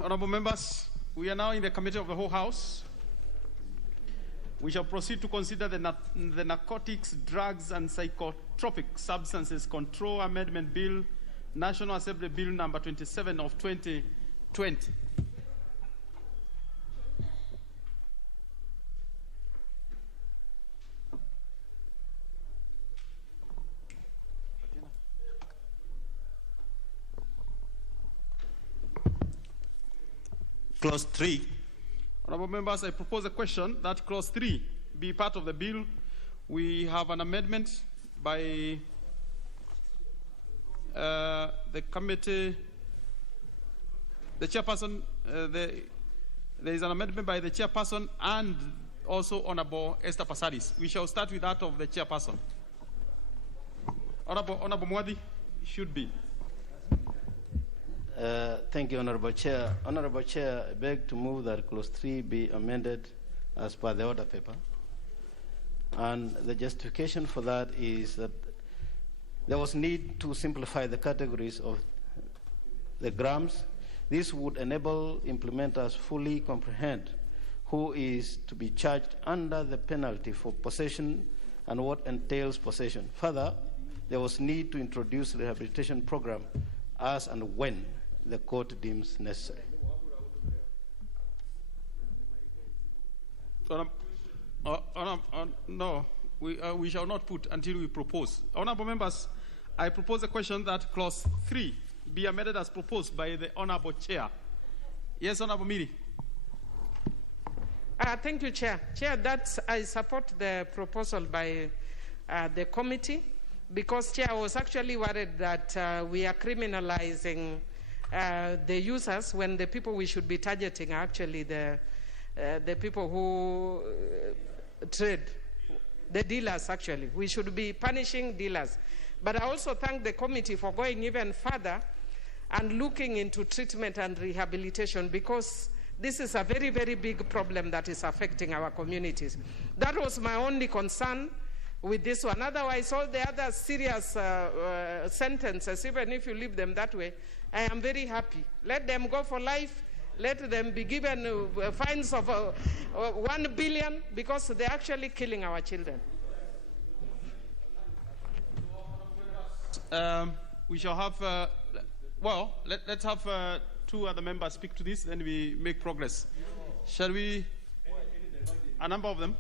Honorable members, we are now in the Committee of the Whole House. We shall proceed to consider the Narcotics, Drugs and Psychotropic Substances Control Amendment Bill, National Assembly Bill number 27 of 2020. Clause 3. Honorable members, I propose a question that Clause 3 be part of the bill. We have an amendment by the committee, the chairperson. There is an amendment by the chairperson and also Honorable Esther Passaris. We shall start with that of the chairperson. Honorable Mwadi should be. Thank you, Honorable Chair. Honorable Chair, I beg to move that Clause 3 be amended as per the order paper. And the justification for that is that there was need to simplify the categories of the grams. This would enable implementers fully comprehend who is to be charged under the penalty for possession and what entails possession. Further, there was need to introduce a rehabilitation program as and when the court deems necessary. No, we shall not put until we propose. Honorable members, I propose a question that Clause 3 be amended as proposed by the Honorable Chair. Yes, Honorable Miri. Thank you, Chair. Chair, I support the proposal by the committee because, Chair, I was actually worried that we are criminalizing the users when the people we should be targeting are actually the people who trade, the dealers actually. We should be punishing dealers. But I also thank the committee for going even further and looking into treatment and rehabilitation because this is a very, very big problem that is affecting our communities. That was my only concern with this one. Otherwise, all the other serious sentences, even if you leave them that way, I am very happy. Let them go for life. Let them be given fines of 1 billion because they're actually killing our children. We shall have, let's have two other members speak to this, then we make progress. Shall we? A number of them?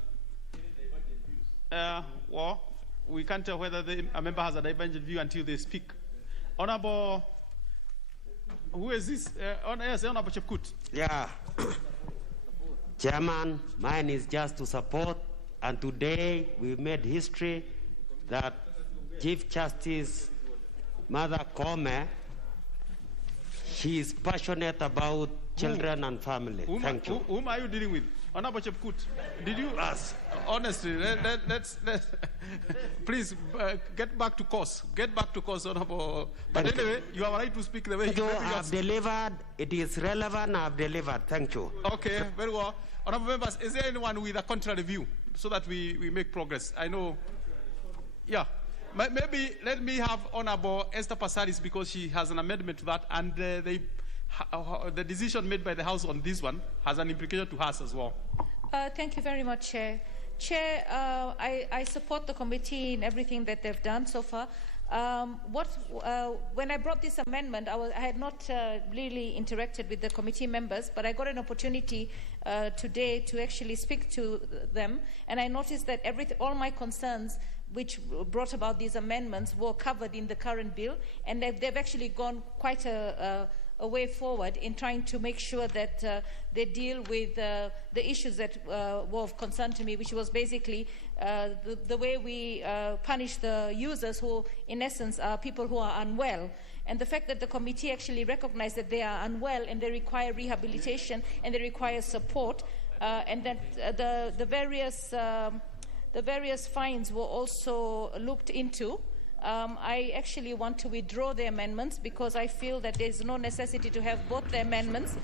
We can't tell whether a member has a divergent view until they speak. Honorable, who is this? Yes, Honorable Chepkut. Yeah. Chairman, mine is just to support, and today we made history that Chief Justice Mother Koome, she is passionate about children and family. Thank you. Whom are you dealing with? Honorable Chepkut, did you ask? Honestly, let's please get back to course. Get back to course, Honorable. But Thank anyway, you are right to speak the way you have delivered. It is relevant. I have delivered. Thank you. Okay, very well. Honorable members, is there anyone with a contrary view so that we make progress? I know. Yeah. Maybe let me have Honorable Esther Passaris because she has an amendment to that, and the decision made by the House on this one has an implication to us as well. Thank you very much, Chair. Chair, I support the committee in everything that they've done so far. When I brought this amendment, I had not really interacted with the committee members, but I got an opportunity today to actually speak to them, and I noticed that all my concerns which brought about these amendments were covered in the current bill, and they've actually gone quite a way forward in trying to make sure that they deal with the issues that were of concern to me, which was basically the way we punish the users who, in essence, are people who are unwell. And the fact that the committee actually recognized that they are unwell and they require rehabilitation and they require support, and that the various fines were also looked into. I actually want to withdraw the amendments because I feel that there's no necessity to have both the amendments,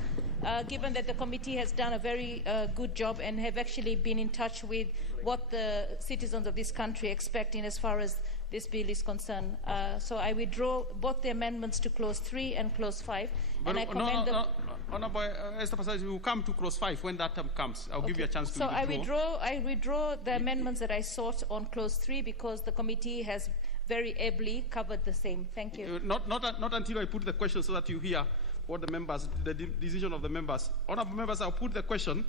given that the committee has done a very good job and have actually been in touch with what the citizens of this country expect in as far as this bill is concerned. So I withdraw both the amendments to Clause 3 and Clause 5. And I commend them. Honorable Esther Passaris, we will come to Clause 5 when that time comes. I'll give you a chance to withdraw. I withdraw the amendments that I sought on Clause 3 because the committee has very ably covered the same. Thank you. Not until I put the question so that you hear what the members, the decision of the members. Honorable members, I'll put the question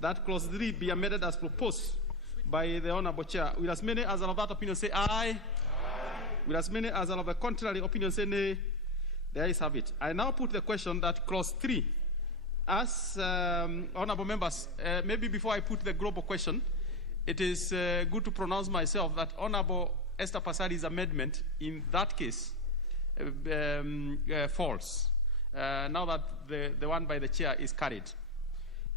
that Clause 3 be amended as proposed by the Honorable Chair. Will as many as are of that opinion say aye? Will as many as are of the contrary opinion say nay? The ayes have it. I now put the question that Clause 3, as honorable members, maybe before I put the global question, it is good to pronounce myself that Honorable Esther Passari's amendment in that case falls. Now that the one by the chair is carried.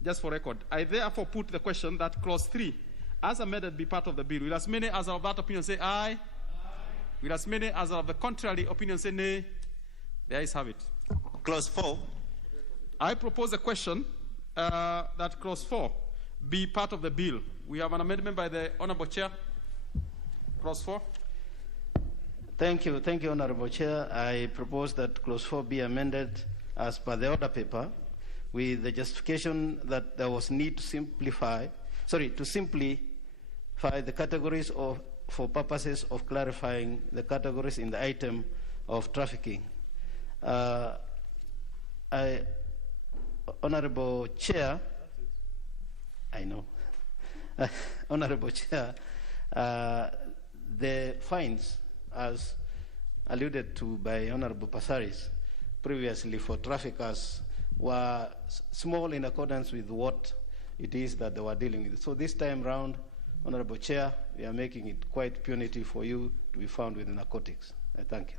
Just for record, I therefore put the question that Clause 3, as amended, be part of the bill. Will as many as are of that opinion say aye? Aye. Will as many as are of the contrary opinion say nay? The ayes have it. Clause 4. I propose a question that Clause 4 be part of the bill. We have an amendment by the Honorable Chair. Clause 4. Thank you, Honorable Chair. I propose that Clause 4 be amended as per the order paper, with the justification that there was need to simplify the categories for purposes of clarifying the categories in the item of trafficking. Honorable Chair, I know. Honorable Chair, the fines, as alluded to by Honorable Passaris previously for traffickers, were small in accordance with what it is that they were dealing with. So this time round, Honorable Chair, we are making it quite punitive for you to be found with narcotics. Thank you.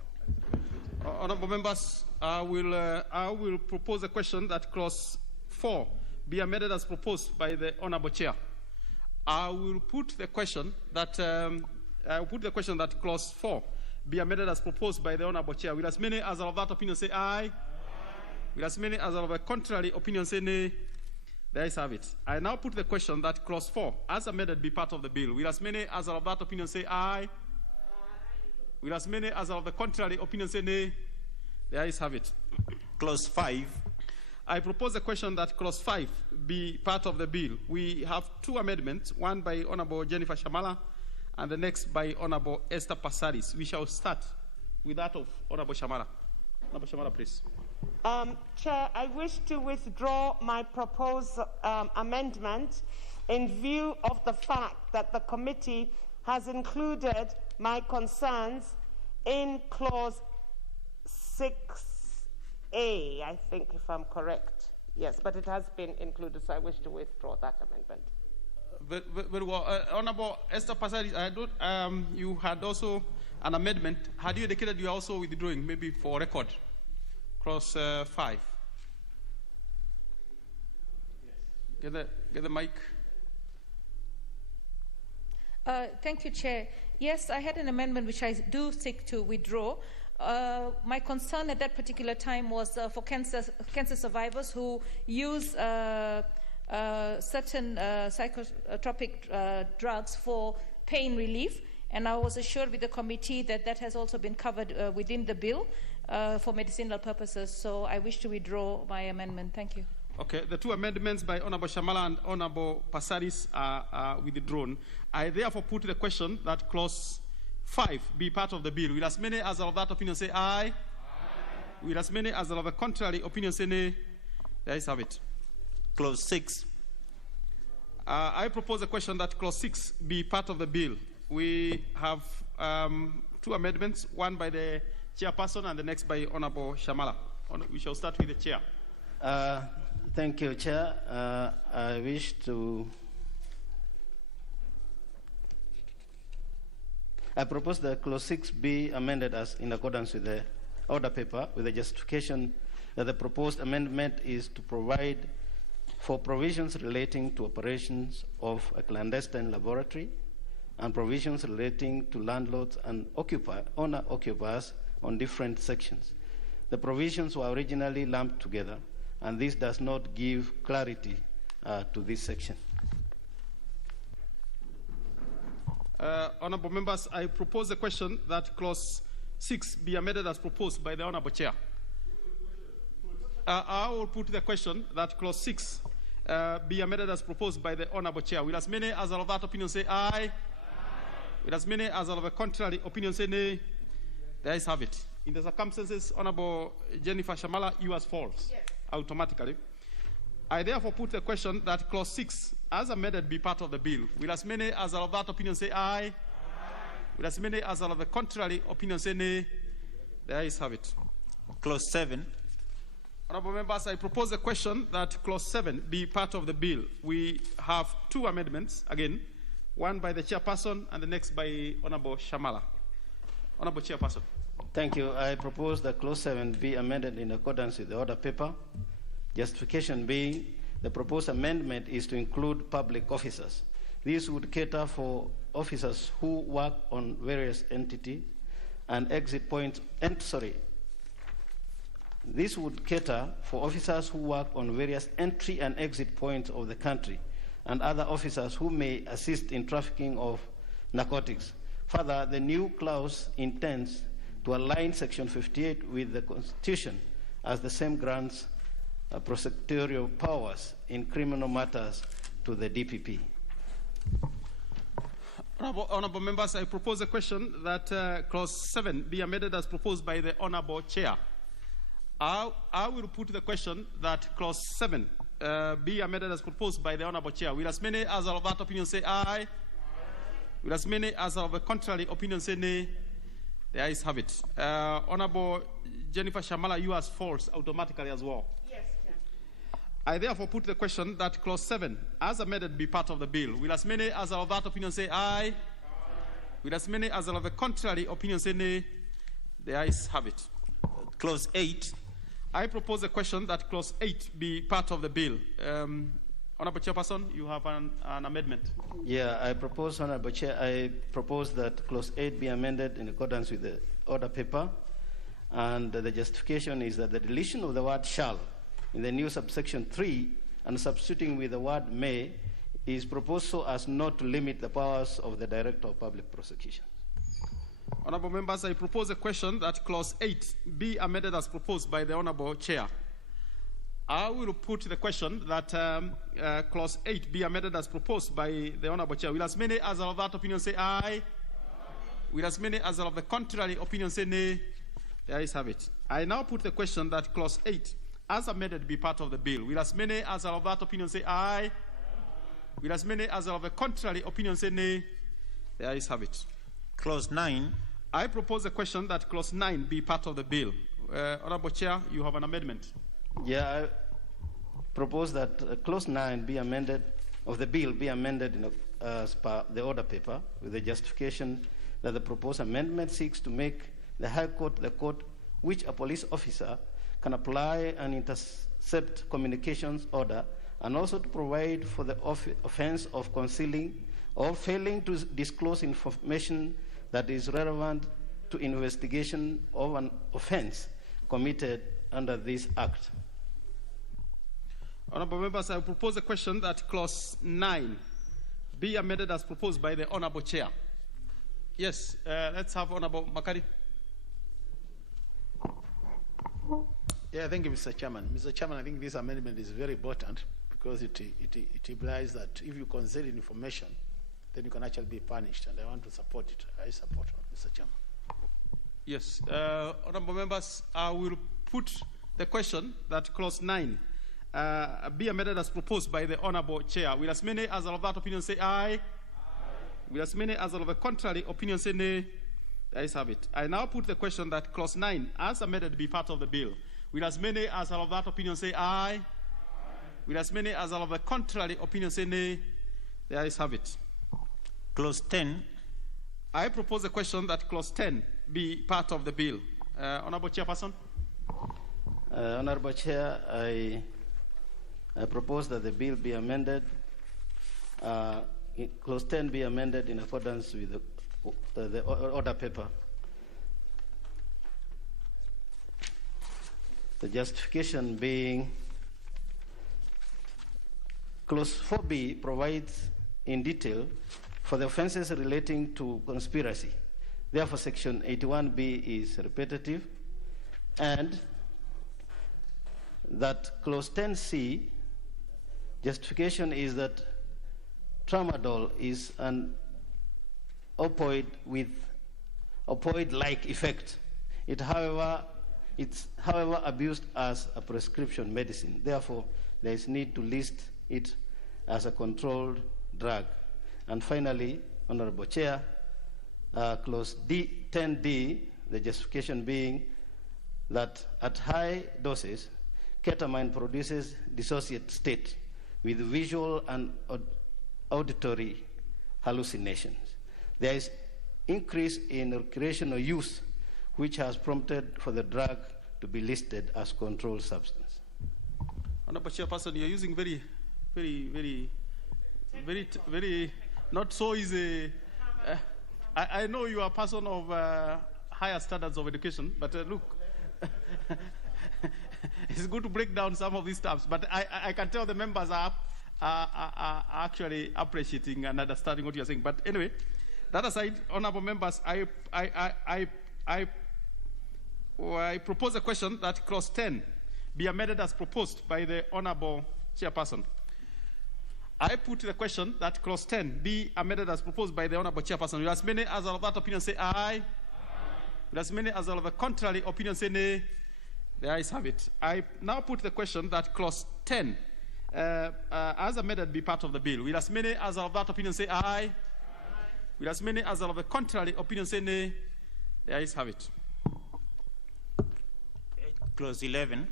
Honorable members, I will propose a question that Clause 4 be amended as proposed by the Honorable Chair. I will put the question that Clause 4 be amended as proposed by the Honorable Chair. Will as many as are of that opinion say aye? Aye. Will as many as are of a contrary opinion say nay? The ayes have it. I now put the question that Clause 4, as amended, be part of the bill. Will as many as are of that opinion say aye? Aye. Will as many as are of the contrary opinion say nay? The ayes have it. Clause 5. I propose a question that Clause 5 be part of the bill. We have two amendments, one by Honorable Jennifer Shamala and the next by Honorable Esther Passaris. We shall start with that of Honorable Shamala. Honorable Shamala, please. Chair, I wish to withdraw my proposed amendment in view of the fact that the committee has included my concerns in Clause 6A, I think, if I'm correct. Yes, but it has been included, so I wish to withdraw that amendment. Very well. Honorable Esther Passaris, you had also an amendment. Had you indicated you are also withdrawing, maybe for record? Clause 5. Get the mic. Thank you, Chair. Yes, I had an amendment which I do seek to withdraw. My concern at that particular time was for cancer survivors who use certain psychotropic drugs for pain relief, and I was assured with the committee that that has also been covered within the bill for medicinal purposes. So I wish to withdraw my amendment. Thank you. Okay, the two amendments by Honorable Shamala and Honorable Passaris are withdrawn. I therefore put the question that clause 5 be part of the bill. Will as many as are of that opinion say aye? Aye. Will as many as are of a contrary opinion say nay? There is have it. Clause 6. I propose a question that clause 6 be part of the bill. We have two amendments, one by the chairperson and the next by Honorable Shamala. We shall start with the chair. Thank you, Chair. I wish to... I propose that clause 6 be amended as in accordance with the order paper, with the justification that the proposed amendment is to provide for provisions relating to operations of a clandestine laboratory and provisions relating to landlords and owner-occupiers on different sections. The provisions were originally lumped together, and this does not give clarity to this section. Honourable members, I propose a question that clause 6 be amended as proposed by the Honourable Chair. I will put the question that clause 6 be amended as proposed by the Honourable Chair. Will as many as are of that opinion say aye? Aye. Will as many as are of a contrary opinion say nay? There is have it. In the circumstances, Honourable Jennifer Shamala, you as false. Yes. Automatically. I therefore put the question that clause 6 as amended be part of the bill. Will as many as are of that opinion say aye? Aye. Will as many as are of the contrary opinion say nay? There is have it. Clause 7. Honourable members, I propose a question that clause 7 be part of the bill. We have two amendments, again, one by the chairperson and the next by Honourable Shamala. Honourable Chairperson. Thank you. I propose that clause 7 be amended in accordance with the order paper. Justification being the proposed amendment is to include public officers. This would cater for officers who work on various entities and exit points. This would cater for officers who work on various entry and exit points of the country and other officers who may assist in trafficking of narcotics. Further, the new clause intends to align Section 58 with the Constitution, as the same grants prosecutorial powers in criminal matters to the DPP. Honourable members, I propose a question that clause 7 be amended as proposed by the Honourable Chair. I will put the question that clause 7 be amended as proposed by the Honourable Chair. Will as many as are of that opinion say aye? Aye. Will as many as are of a contrary opinion say nay? The ayes have it. Honourable Jennifer Shamala, you as false automatically as well. Yes, Chair. I therefore put the question that clause 7 as amended be part of the bill. Will as many as are of that opinion say aye? Aye. Will as many as are of a contrary opinion say nay? The ayes have it. Clause 8. I propose a question that clause 8 be part of the bill. Honourable Chairperson, you have an amendment. Yeah, I propose, Honourable Chair, I propose that clause 8 be amended in accordance with the order paper. And the justification is that the deletion of the word shall in the new subsection 3 and substituting with the word may is proposed so as not to limit the powers of the Director of Public Prosecution. Honourable members, I propose a question that clause 8 be amended as proposed by the Honourable Chair. I will put the question that clause 8 be amended as proposed by the Honourable Chair. Will as many as are of that opinion say aye? Aye. Will as many as are of the contrary opinion say nay? The ayes have it. I now put the question that clause 8 as amended be part of the bill. Will as many as are of that opinion say aye? Aye. Will as many as are of the contrary opinion say nay? The ayes have it. Clause 9. I propose a question that clause 9 be part of the bill. Honourable Chair, you have an amendment. Yeah, I propose that clause 9 be amended, of the bill be amended as per the order paper, with the justification that the proposed amendment seeks to make the High Court the court which a police officer can apply and intercept communications order and also to provide for the offense of concealing or failing to disclose information that is relevant to investigation of an offense committed under this Act. Honorable members, I propose a question that Clause 9 be amended as proposed by the Honorable Chair. Yes, let's have Honorable Makari. Yeah, thank you, Mr. Chairman. Mr. Chairman, I think this amendment is very important because it implies that if you conceal information, then you can actually be punished, and I want to support it. I support it, Mr. Chairman. Yes, honorable members, I will put the question that Clause 9 be amended as proposed by the Honorable Chair. Will as many as are of that opinion say aye? Aye. Will as many as are of the contrary opinion say nay? The ayes have it. I now put the question that Clause 9, as amended, be part of the bill. Will as many as are of that opinion say aye? Aye. Will as many as are of the contrary opinion say nay? The ayes have it. Clause 10. I propose the question that Clause 10 be part of the bill. Honorable Chairperson. Honorable Chair, I propose that the bill be amended, Clause 10 be amended in accordance with the order paper. The justification being Clause 4B provides in detail for the offenses relating to conspiracy. Therefore, Section 81B is repetitive, and that Clause 10C justification is that tramadol is an opioid with opioid-like effect. It's however abused as a prescription medicine. Therefore, there is need to list it as a controlled drug. And finally, Honorable Chair, Clause 10D, the justification being that at high doses, ketamine produces dissociate state with visual and auditory hallucinations. There is increase in recreational use, which has prompted for the drug to be listed as controlled substance. Honorable Chairperson, you're using very not so easy. I know you are a person of higher standards of education, but look, it's good to break down some of these terms. But I can tell the members are actually appreciating and understanding what you're saying. But anyway, that aside, honorable members, I propose a question that Clause 10 be amended as proposed by the Honorable Chairperson. I put the question that Clause 10 be amended as proposed by the Honorable Chairperson. Will as many as are of that opinion say aye? Aye. Will as many as are of the contrary opinion say nay? The ayes have it. I now put the question that Clause 10 as amended be part of the bill. Will as many as are of that opinion say aye? Aye. Will as many as are of the contrary opinion say nay? The ayes have it. Clause 11.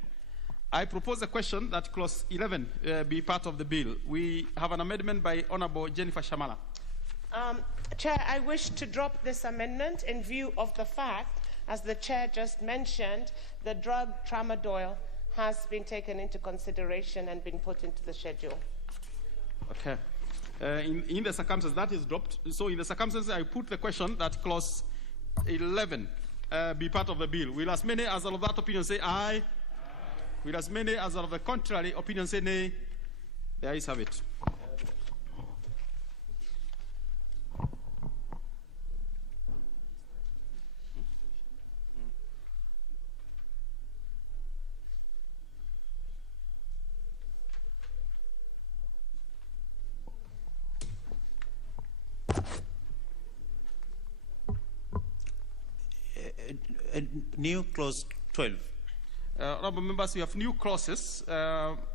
I propose a question that Clause 11 be part of the bill. We have an amendment by Honorable Jennifer Shamala. Chair, I wish to drop this amendment in view of the fact, as the Chair just mentioned, the drug tramadol has been taken into consideration and been put into the schedule. Okay. In the circumstances, that is dropped. So in the circumstances, I put the question that Clause 11 be part of the bill. Will as many as are of that opinion say aye? Aye. Will as many as are of the contrary opinion say nay? The ayes have it. New Clause 12. Honorable members, we have new clauses,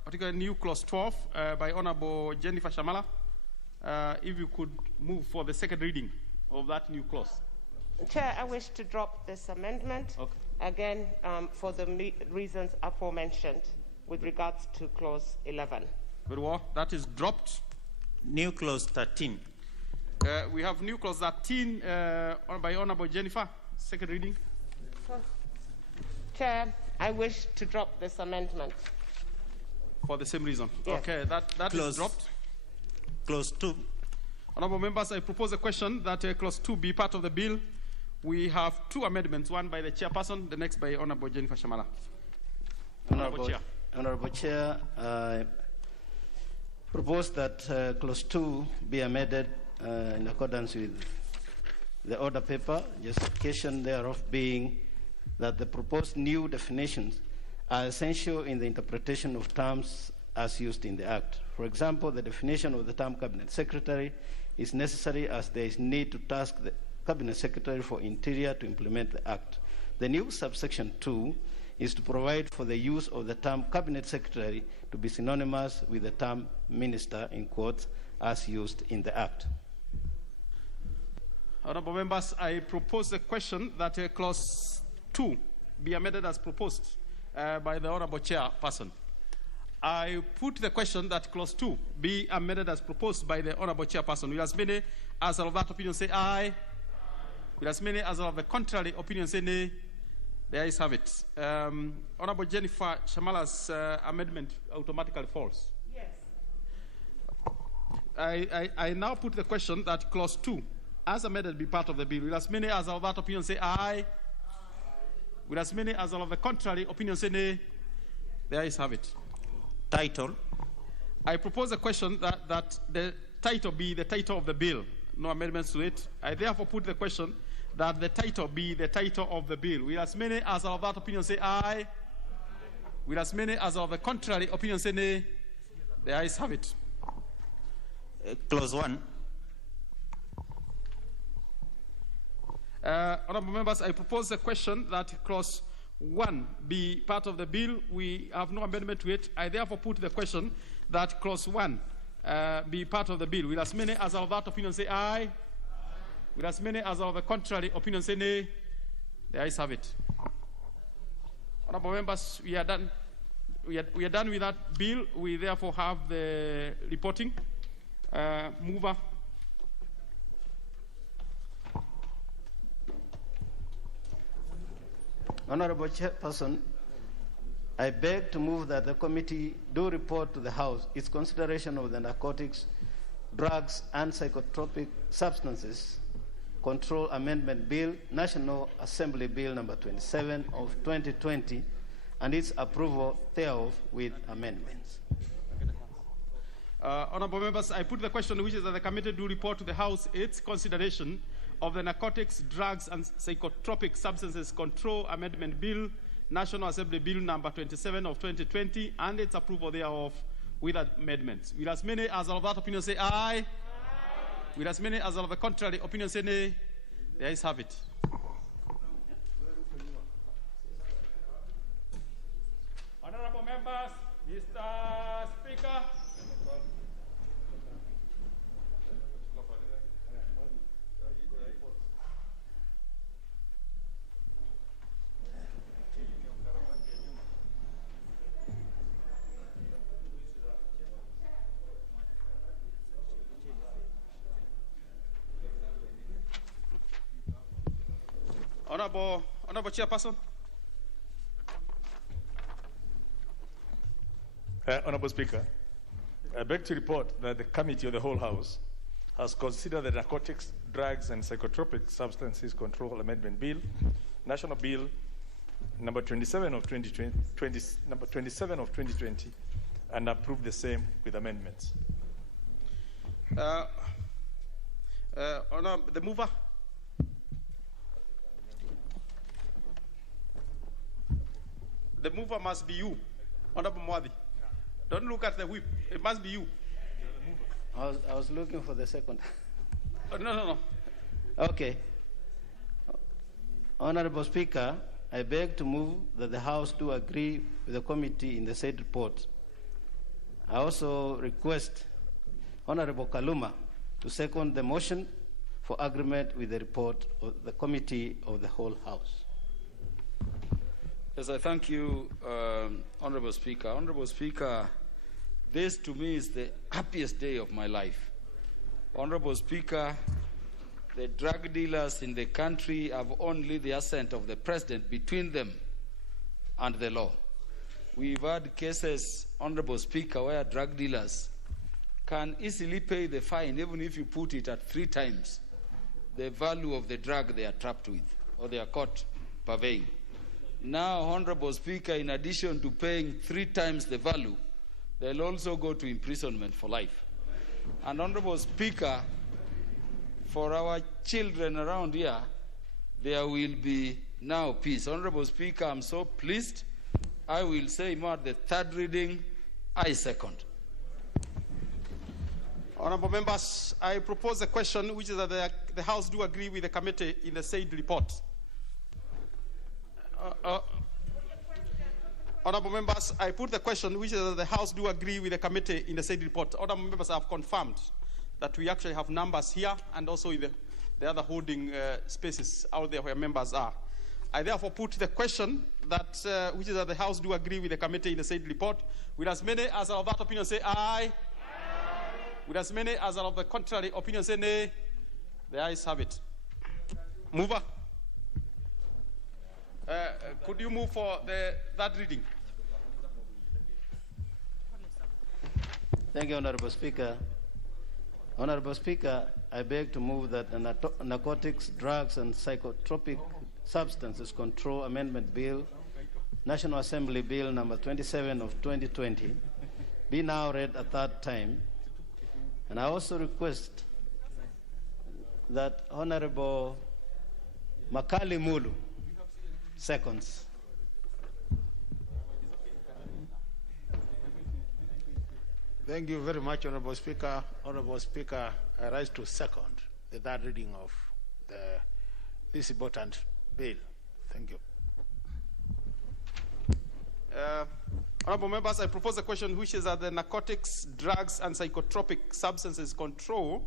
particularly new Clause 12 by Honorable Jennifer Shamala. If you could move for the second reading of that new clause. Chair, I wish to drop this amendment, again, for the reasons aforementioned with regards to Clause 11. Very well. That is dropped. New Clause 13. We have new Clause 13 by Honorable Jennifer. Second reading. Chair, I wish to drop this amendment. for the same reason. Yes. Okay, that is dropped. Clause 2. Honorable members, I propose a question that clause 2 be part of the bill. We have two amendments, one by the chairperson, the next by Honorable Jennifer Shamala. Honorable Chair, I propose that clause 2 be amended in accordance with the order paper, justification thereof being that the proposed new definitions are essential in the interpretation of terms as used in the Act. For example, the definition of the term Cabinet Secretary is necessary as there is need to task the Cabinet Secretary for Interior to implement the Act. The new subsection 2 is to provide for the use of the term Cabinet Secretary to be synonymous with the term Minister, in quotes, as used in the Act. Honorable members, I propose a question that clause 2 be amended as proposed by the Honorable Chairperson. I put the question that clause 2 be amended as proposed by the Honorable Chairperson. Will as many as of that opinion say aye? Will as many as of the contrary opinion say nay? The ayes have it. Honorable Jennifer Shamala's amendment automatically falls. Yes. I now put the question that clause 2 as amended be part of the bill. Will as many as of that opinion say aye? Will as many as of the contrary opinion say nay? The ayes have it. Title. I propose a question that the title be the title of the bill. No amendments to it. I therefore put the question that the title be the title of the bill. Will as many as of that opinion say aye? Will as many as of the contrary opinion say nay? The ayes have it. Clause 1. Honorable members, I propose a question that clause 1 be part of the bill. We have no amendment to it. I therefore put the question that clause 1 be part of the bill. Will as many as of that opinion say aye? Will as many as of the contrary opinion say nay? The ayes have it. Honorable members, we are done. We are done with that bill. We therefore have the reporting. Mover. Honorable Chairperson, I beg to move that the committee do report to the House its consideration of the Narcotics, Drugs, and Psychotropic Substances Control Amendment Bill, National Assembly Bill number 27 of 2020, and its approval thereof with amendments. Honorable members, I put the question which is that the committee do report to the House its consideration of the Narcotics, Drugs, and Psychotropic Substances Control Amendment Bill, National Assembly Bill number 27 of 2020, and its approval thereof with amendments. Will as many as of that opinion say aye? Aye. Will as many as of the contrary opinion say nay? The ayes have it. Honorable members, Mr. Speaker. Honorable Chairperson. Honorable Speaker, I beg to report that the Committee of the Whole House has considered the Narcotics, Drugs, and Psychotropic Substances Control Amendment Bill, National Bill number 27 of 2020, and approved the same with amendments. The mover. The mover must be you, Honorable Mwadi. Don't look at the whip. It must be you. I was looking for the second. No. Okay. Honorable Speaker, I beg to move that the House do agree with the committee in the said report. I also request Honorable Kaluma to second the motion for agreement with the report of the Committee of the Whole House. Yes, I thank you, Honorable Speaker. Honorable Speaker, this to me is the happiest day of my life. Honorable Speaker, the drug dealers in the country have only the assent of the President between them and the law. we've had cases, Honorable Speaker, where drug dealers can easily pay the fine, even if you put it at 3 times the value of the drug they are trapped with or they are caught purveying. Now, Honorable Speaker, in addition to paying 3 times the value, they'll also go to imprisonment for life. And Honorable Speaker, for our children around here, there will be now peace. Honorable Speaker, I'm so pleased. I will say more at the 3rd reading. I second. Honorable members, I propose a question which is that the House do agree with the committee in the said report. Honorable members, I put the question which is that the House do agree with the committee in the said report. Honorable members have confirmed that we actually have numbers here and also in the other holding spaces out there where members are. I therefore put the question that which is that the House do agree with the committee in the said report. Will as many as are of that opinion say aye? Aye. Will as many as are of the contrary opinion say nay? The ayes have it. Mover. Could you move for the 3rd reading? Thank you, Honorable Speaker. Honorable Speaker, I beg to move that the Narcotics, Drugs and Psychotropic Substances Control Amendment Bill, National Assembly Bill number 27 of 2020, be now read a 3rd time. And I also request that Honorable Makali Mulu seconds. Thank you very much, Honorable Speaker. Honorable Speaker, I rise to second the 3rd reading of this important bill. Thank you. Honorable members, I propose a question which is that the Narcotics, Drugs and Psychotropic Substances Control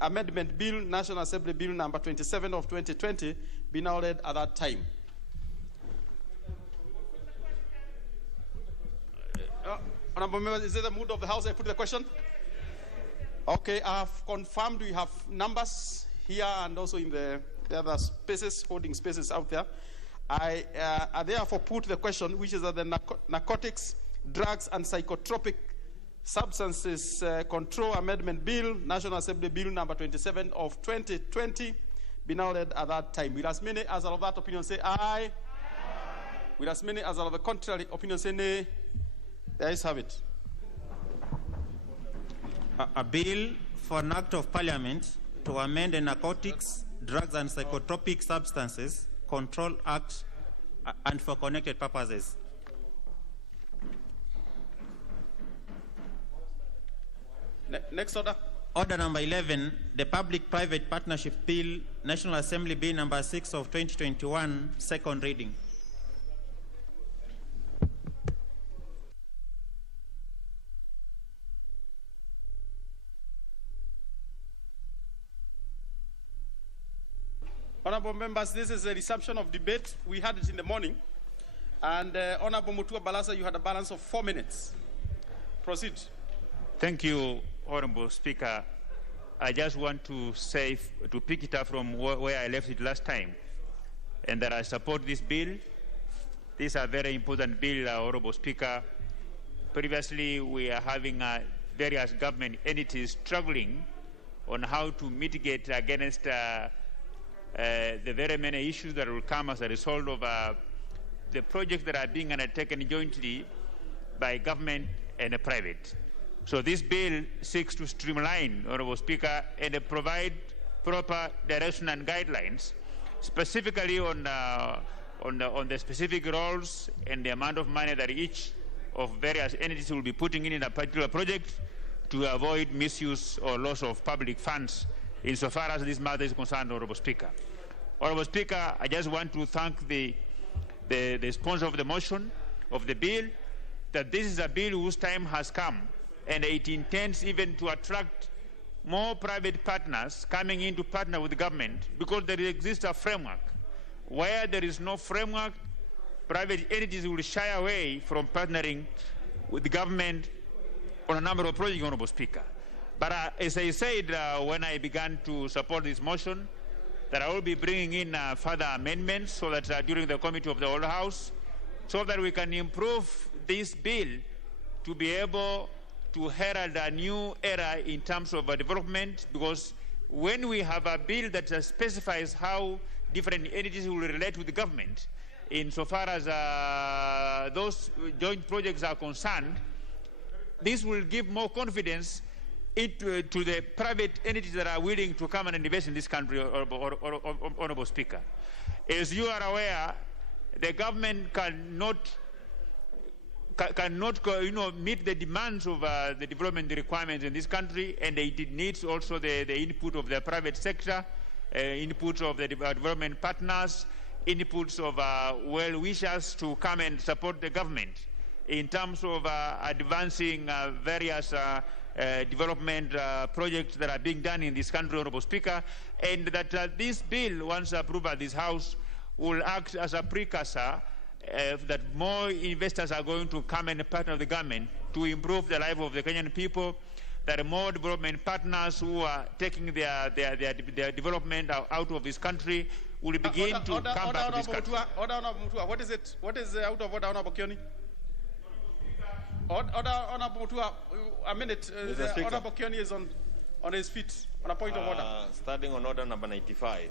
Amendment Bill, National Assembly Bill number 27 of 2020, be now read at that time. Honorable members, is it the mood of the House? I put the question. Okay, I have confirmed we have numbers here and also in the other spaces, holding spaces out there. I therefore put the question, which is that the Narcotics, Drugs and Psychotropic Substances Control Amendment Bill, National Assembly Bill number 27 of 2020, be now read at that time. Will as many as are of that opinion say aye? Aye. Will as many as are of the contrary opinion say nay? The ayes have it. A bill for an act of parliament to amend the Narcotics, Drugs and Psychotropic Substances Control Act and for connected purposes. Next order. Order number 11, the Public-Private Partnership Bill, National Assembly Bill number 6 of 2021, 2nd reading. Honorable members, this is a resumption of debate. We had it in the morning. And Honorable Mutua Balasa, you had a balance of 4 minutes. Proceed. Thank you, Honorable Speaker. I just want to say, to pick it up from where I left it last time, and that I support this bill. This is a very important bill, Honorable Speaker. Previously, we are having various government entities struggling on how to mitigate against the very many issues that will come as a result of the projects that are being undertaken jointly by government and private. So this bill seeks to streamline, Honorable Speaker, and provide proper direction and guidelines, specifically on the specific roles and the amount of money that each of various entities will be putting in a particular project to avoid misuse or loss of public funds insofar as this matter is concerned, Honorable Speaker. Honorable Speaker, I just want to thank the sponsor of the motion of the bill, that this is a bill whose time has come, and it intends even to attract more private partners coming in to partner with the government, because there exists a framework. Where there is no framework, private entities will shy away from partnering with the government on a number of projects, Honorable Speaker. But as I said when I began to support this motion, that I will be bringing in further amendments so that during the committee of the whole House, so that we can improve this bill to be able to herald a new era in terms of development, because when we have a bill that specifies how different entities will relate with the government, insofar as those joint projects are concerned, this will give more confidence to the private entities that are willing to come and invest in this country, Honorable Speaker. As you are aware, the government cannot meet the demands of the development requirements in this country, and it needs also the input of the private sector, input of the development partners, inputs of well-wishers to come and support the government in terms of advancing various development projects that are being done in this country, Honorable Speaker, and that this bill, once approved by this House, will act as a precursor that more investors are going to come and partner with the government to improve the life of the Kenyan people, that more development partners who are taking their development out of this country will begin to come back to this country. What is it? What is out of order, Honorable Kioni? Honorable Mutua, a minute. Honorable Kioni is on his feet on a point of order. Starting on order number 95,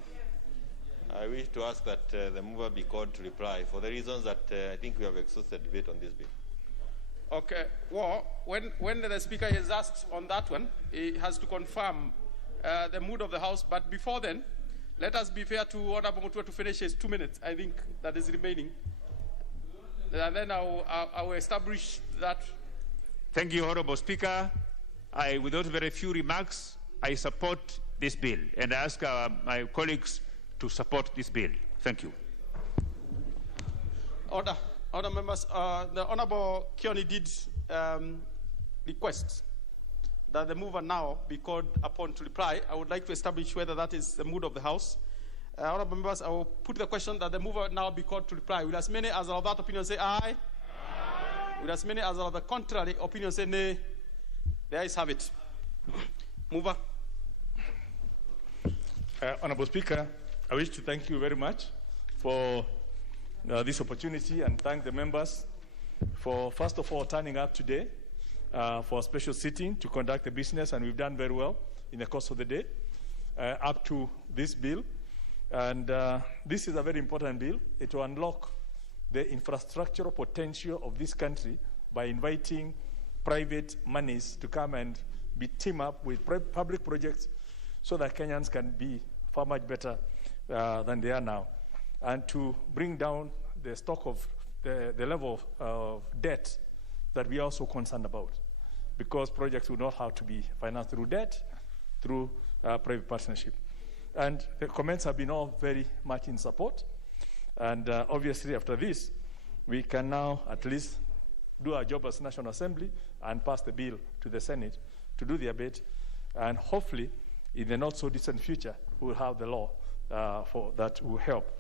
I wish to ask that the mover be called to reply for the reasons that I think we have exhausted debate on this bill. Okay. Well, when the Speaker is asked on that one, he has to confirm the mood of the House. But before then, let us be fair to Honorable Mutua to finish his 2 minutes, I think, that is remaining. And then I will establish that. Thank you, Honorable Speaker. Without very few remarks, I support this bill, and I ask my colleagues to support this bill. Thank you. Order members, the Honorable Kioni did request that the mover now be called upon to reply. I would like to establish whether that is the mood of the House. Honorable members, I will put the question that the mover now be called to reply. Will as many as are of that opinion say aye? Aye. Will as many as are of the contrary opinion say nay? The ayes have it. Mover. Honorable Speaker, I wish to thank you very much for this opportunity and thank the members for, first of all, turning up today for a special sitting to conduct the business, and we've done very well in the course of the day up to this bill. And this is a very important bill. It will unlock the infrastructural potential of this country by inviting private monies to come and team up with public projects so that Kenyans can be far much better than they are now, and to bring down the stock of the level of debt that we are also concerned about, because projects will not have to be financed through debt, through private partnership. And the comments have been all very much in support. And obviously, after this, we can now at least do our job as National Assembly and pass the bill to the Senate to do their bit. And hopefully, in the not-so-distant future, we will have the law that will help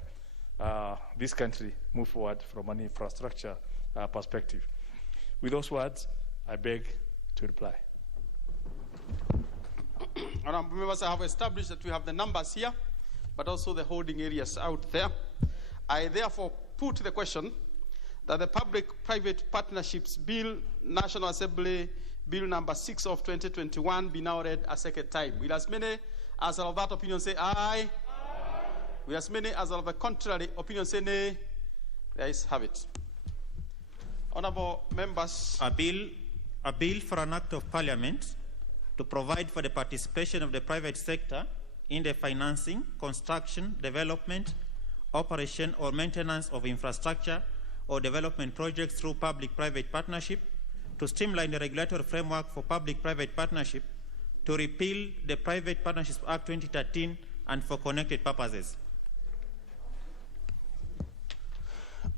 this country move forward from an infrastructure perspective. With those words, I beg to reply. Honourable members, I have established that we have the numbers here, but also the holding areas out there. I therefore put the question that the Public-Private Partnerships Bill, National Assembly Bill number 6 of 2021 be now read a second time. Will as many as are of that opinion say aye? Aye. Will as many as are of the contrary opinion say nay? The ayes have it. Honourable members. A bill for an act of parliament to provide for the participation of the private sector in the financing, construction, development, operation or maintenance of infrastructure or development projects through public-private partnership, to streamline the regulatory framework for public-private partnership, to repeal the Private Partnerships Act 2013 and for connected purposes.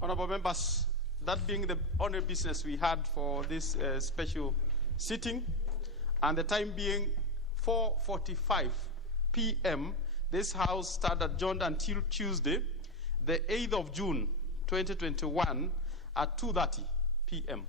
Honourable members, that being the only business we had for this special sitting, and the time being 4:45 p.m., this House started adjourned until Tuesday, the 8th of June, 2021, at 2:30 p.m.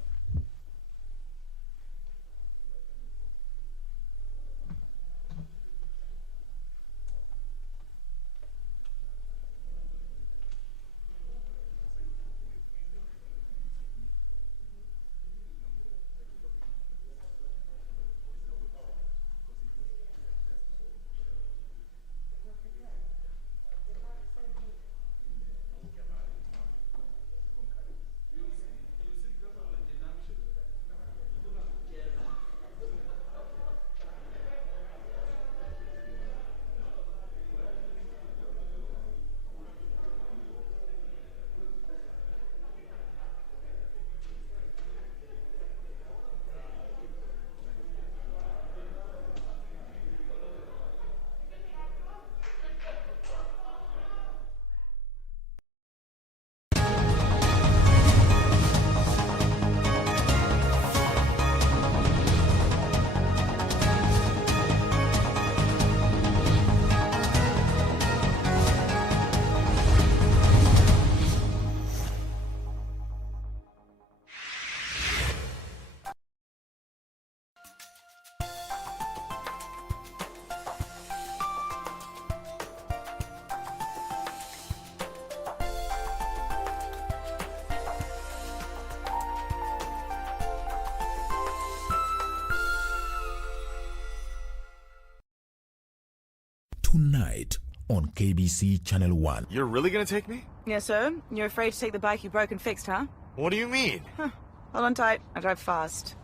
Tonight on KBC Channel 1. You're really gonna take me? Yes, sir. You're afraid to take the bike you broke and fixed, huh? What do you mean? Hold on tight. I drive fast.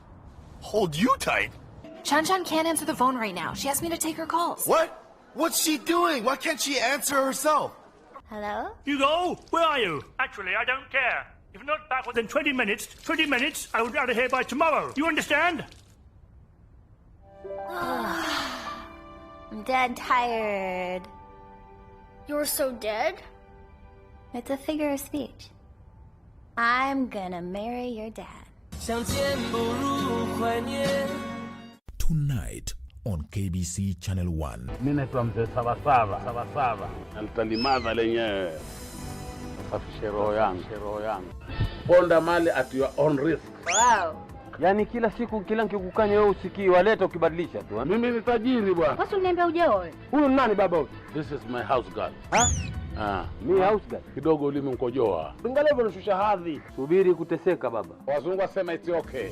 Hold you tight? Chan can't answer the phone right now. She asked me to take her calls. What? What's she doing? Why can't she answer herself? Hello? Hugo, where are you? Actually, I don't care. If you're not back within 20 minutes, I will be out of here by tomorrow. You understand? I'm dead tired. You're so dead? It's a figure of speech. I'm gonna marry your dad. Tonight on KBC Channel 1. Mimi naitwa mzee Sawasawa. Nitalimaza lenyewe. Safishe roho yangu. Ponda mali at your own risk. Wow. Yaani kila siku kila nikikukanya wewe usikii waleta ukibadilisha tu. Mimi ni tajiri bwana. What's uniambia ujao wewe? Huyu nani baba huyu? This is my house girl. Mi house girl. Kidogo ulimi mkojoa. Bingalia hivyo unashusha hadhi. Subiri kuteseka baba. Wazungu wasema it's okay.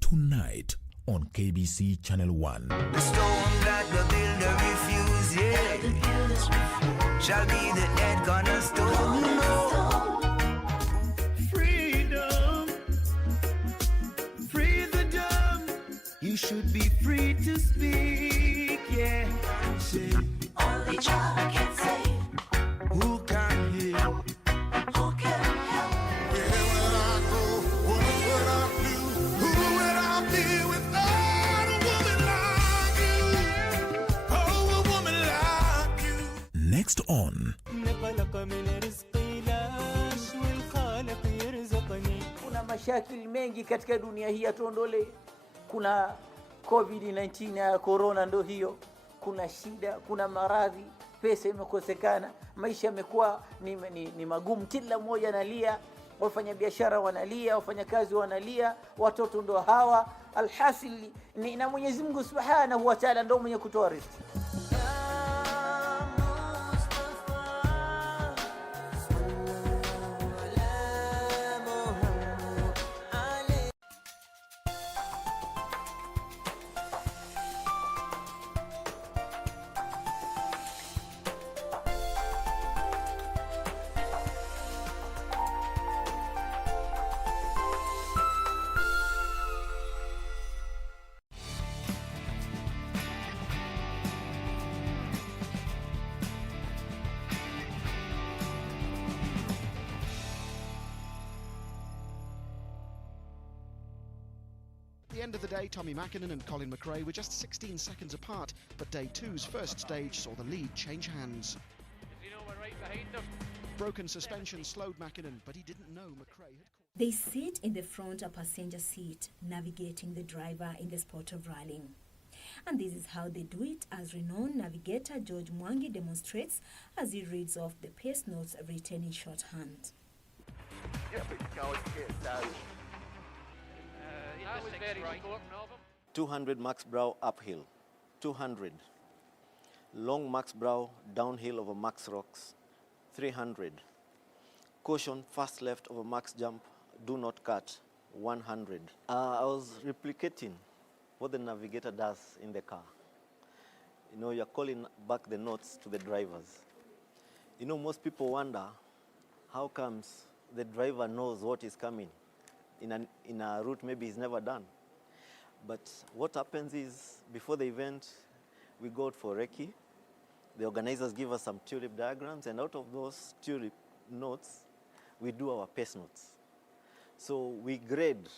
Tonight on KBC Channel 1. The stone that the builder refused, yeah, shall be the head cornerstone. Freedom, free the dumb. You should be free to speak, yeah. Say, only Jah can save. Who can heal? Who can help? Where will I go? What will I do? Who will I be without a woman like you? Oh, a woman like you. Next on. Kuna mashakili mengi katika dunia hii, atuondole. Kuna COVID-19 ya corona, ndo hiyo. Kuna shida, kuna maradhi, pesa imekosekana, maisha yamekuwa ni magumu, kila mmoja analia, wafanya biashara wanalia, wafanya kazi wanalia, watoto ndo hawa. Alhasili na Mwenyezi Mungu Subhanahu wa Ta'ala ndo mwenye kutoa riziki. At the end of the day, Tommy Mackinnon and Colin McRae were just 16 seconds apart, but day two's first stage saw the lead change hands. Broken suspension slowed Mackinnon, but he didn't know McRae had... They sit in the front passenger seat, navigating the driver in the sport of rallying. And this is how they do it, as renowned navigator George Mwangi demonstrates as he reads off the pace notes written in shorthand. 200 Max Brow uphill, 200. Long Max Brow downhill over Max Rocks, 300. Caution fast left over Max Jump, do not cut, 100. I was replicating what the navigator does in the car. You know, you're calling back the notes to the drivers. You know, most people wonder how comes the driver knows what is coming in a route maybe he's never done. But what happens is, before the event, we go out for recce. The organizers give us some tulip diagrams, and out of those tulip notes, we do our pace notes. So we grade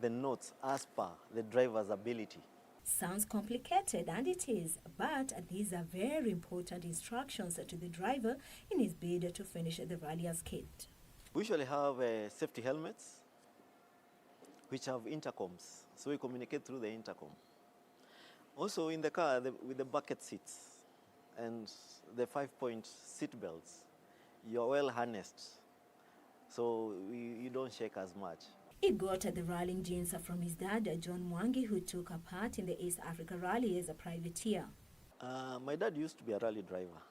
the notes as per the driver's ability. Sounds complicated, and it is, but these are very important instructions to the driver in his bid to finish the rally unscathed. We usually have safety helmets, which have intercoms, so we communicate through the intercom. Also in the car, with the bucket seats and the 5-point seat belts, you're well harnessed, so you don't shake as much. He got the rallying jeans from his dad, John Mwangi, who took a part in the East Africa Rally as a privateer. My dad used to be a rally driver.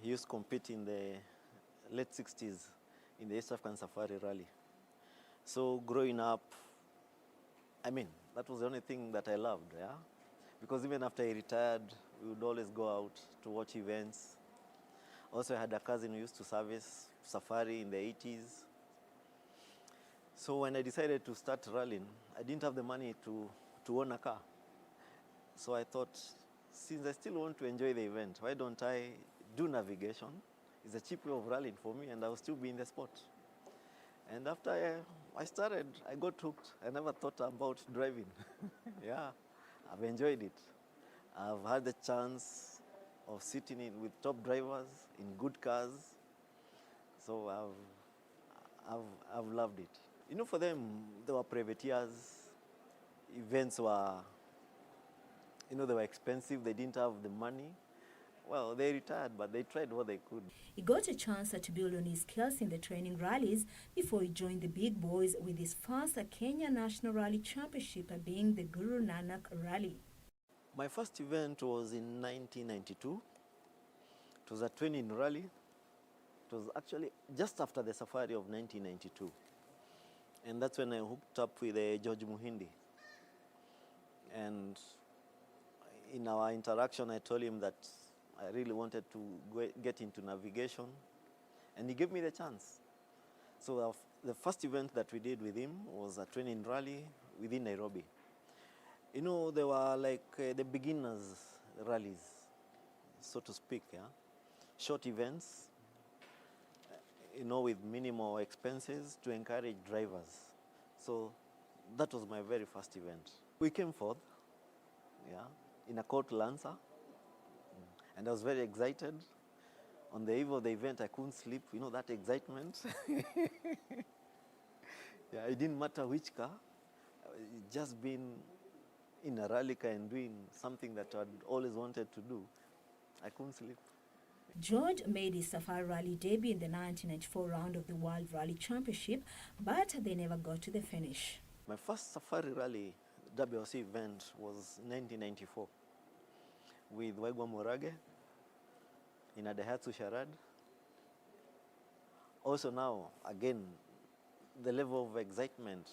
He used to compete in the late 60s in the East African Safari Rally. So growing up, I mean, that was the only thing that I loved, yeah? because even after I retired, we would always go out to watch events. Also, I had a cousin who used to service safari in the 80s. So when I decided to start rallying, I didn't have the money to own a car. So I thought, since I still want to enjoy the event, why don't I do navigation? It's a cheap way of rallying for me, and I'll still be in the sport. And after I started, I got hooked. I never thought about driving. Yeah, I've enjoyed it. I've had the chance of sitting in with top drivers in good cars. So I've loved it. You know, for them, they were privateers. Events were, you know, they were expensive. They didn't have the money. Well, they retired, but they tried what they could. He got a chance to build on his skills in the training rallies before he joined the big boys with his first Kenya National Rally Championship being the Guru Nanak Rally. My first event was in 1992. It was a training rally. It was actually just after the safari of 1992. And that's when I hooked up with George Muhindi. And in our interaction, I told him that I really wanted to get into navigation, and he gave me the chance. So the first event that we did with him was a training rally within Nairobi. You know, they were like the beginners rallies, so to speak, yeah? Short events, you know, with minimal expenses to encourage drivers. So that was my very first event. We came forth, yeah, in a Colt Lancer, and I was very excited. On the eve of the event, I couldn't sleep, you know, that excitement. Yeah, it didn't matter which car, just being in a rally car and doing something that I'd always wanted to do, I couldn't sleep. George made his Safari Rally debut in the 1994 round of the World Rally Championship, but they never got to the finish. My first Safari Rally WRC event was 1994 with Waigwa Morage in a Daihatsu Sharad. Also now, again, the level of excitement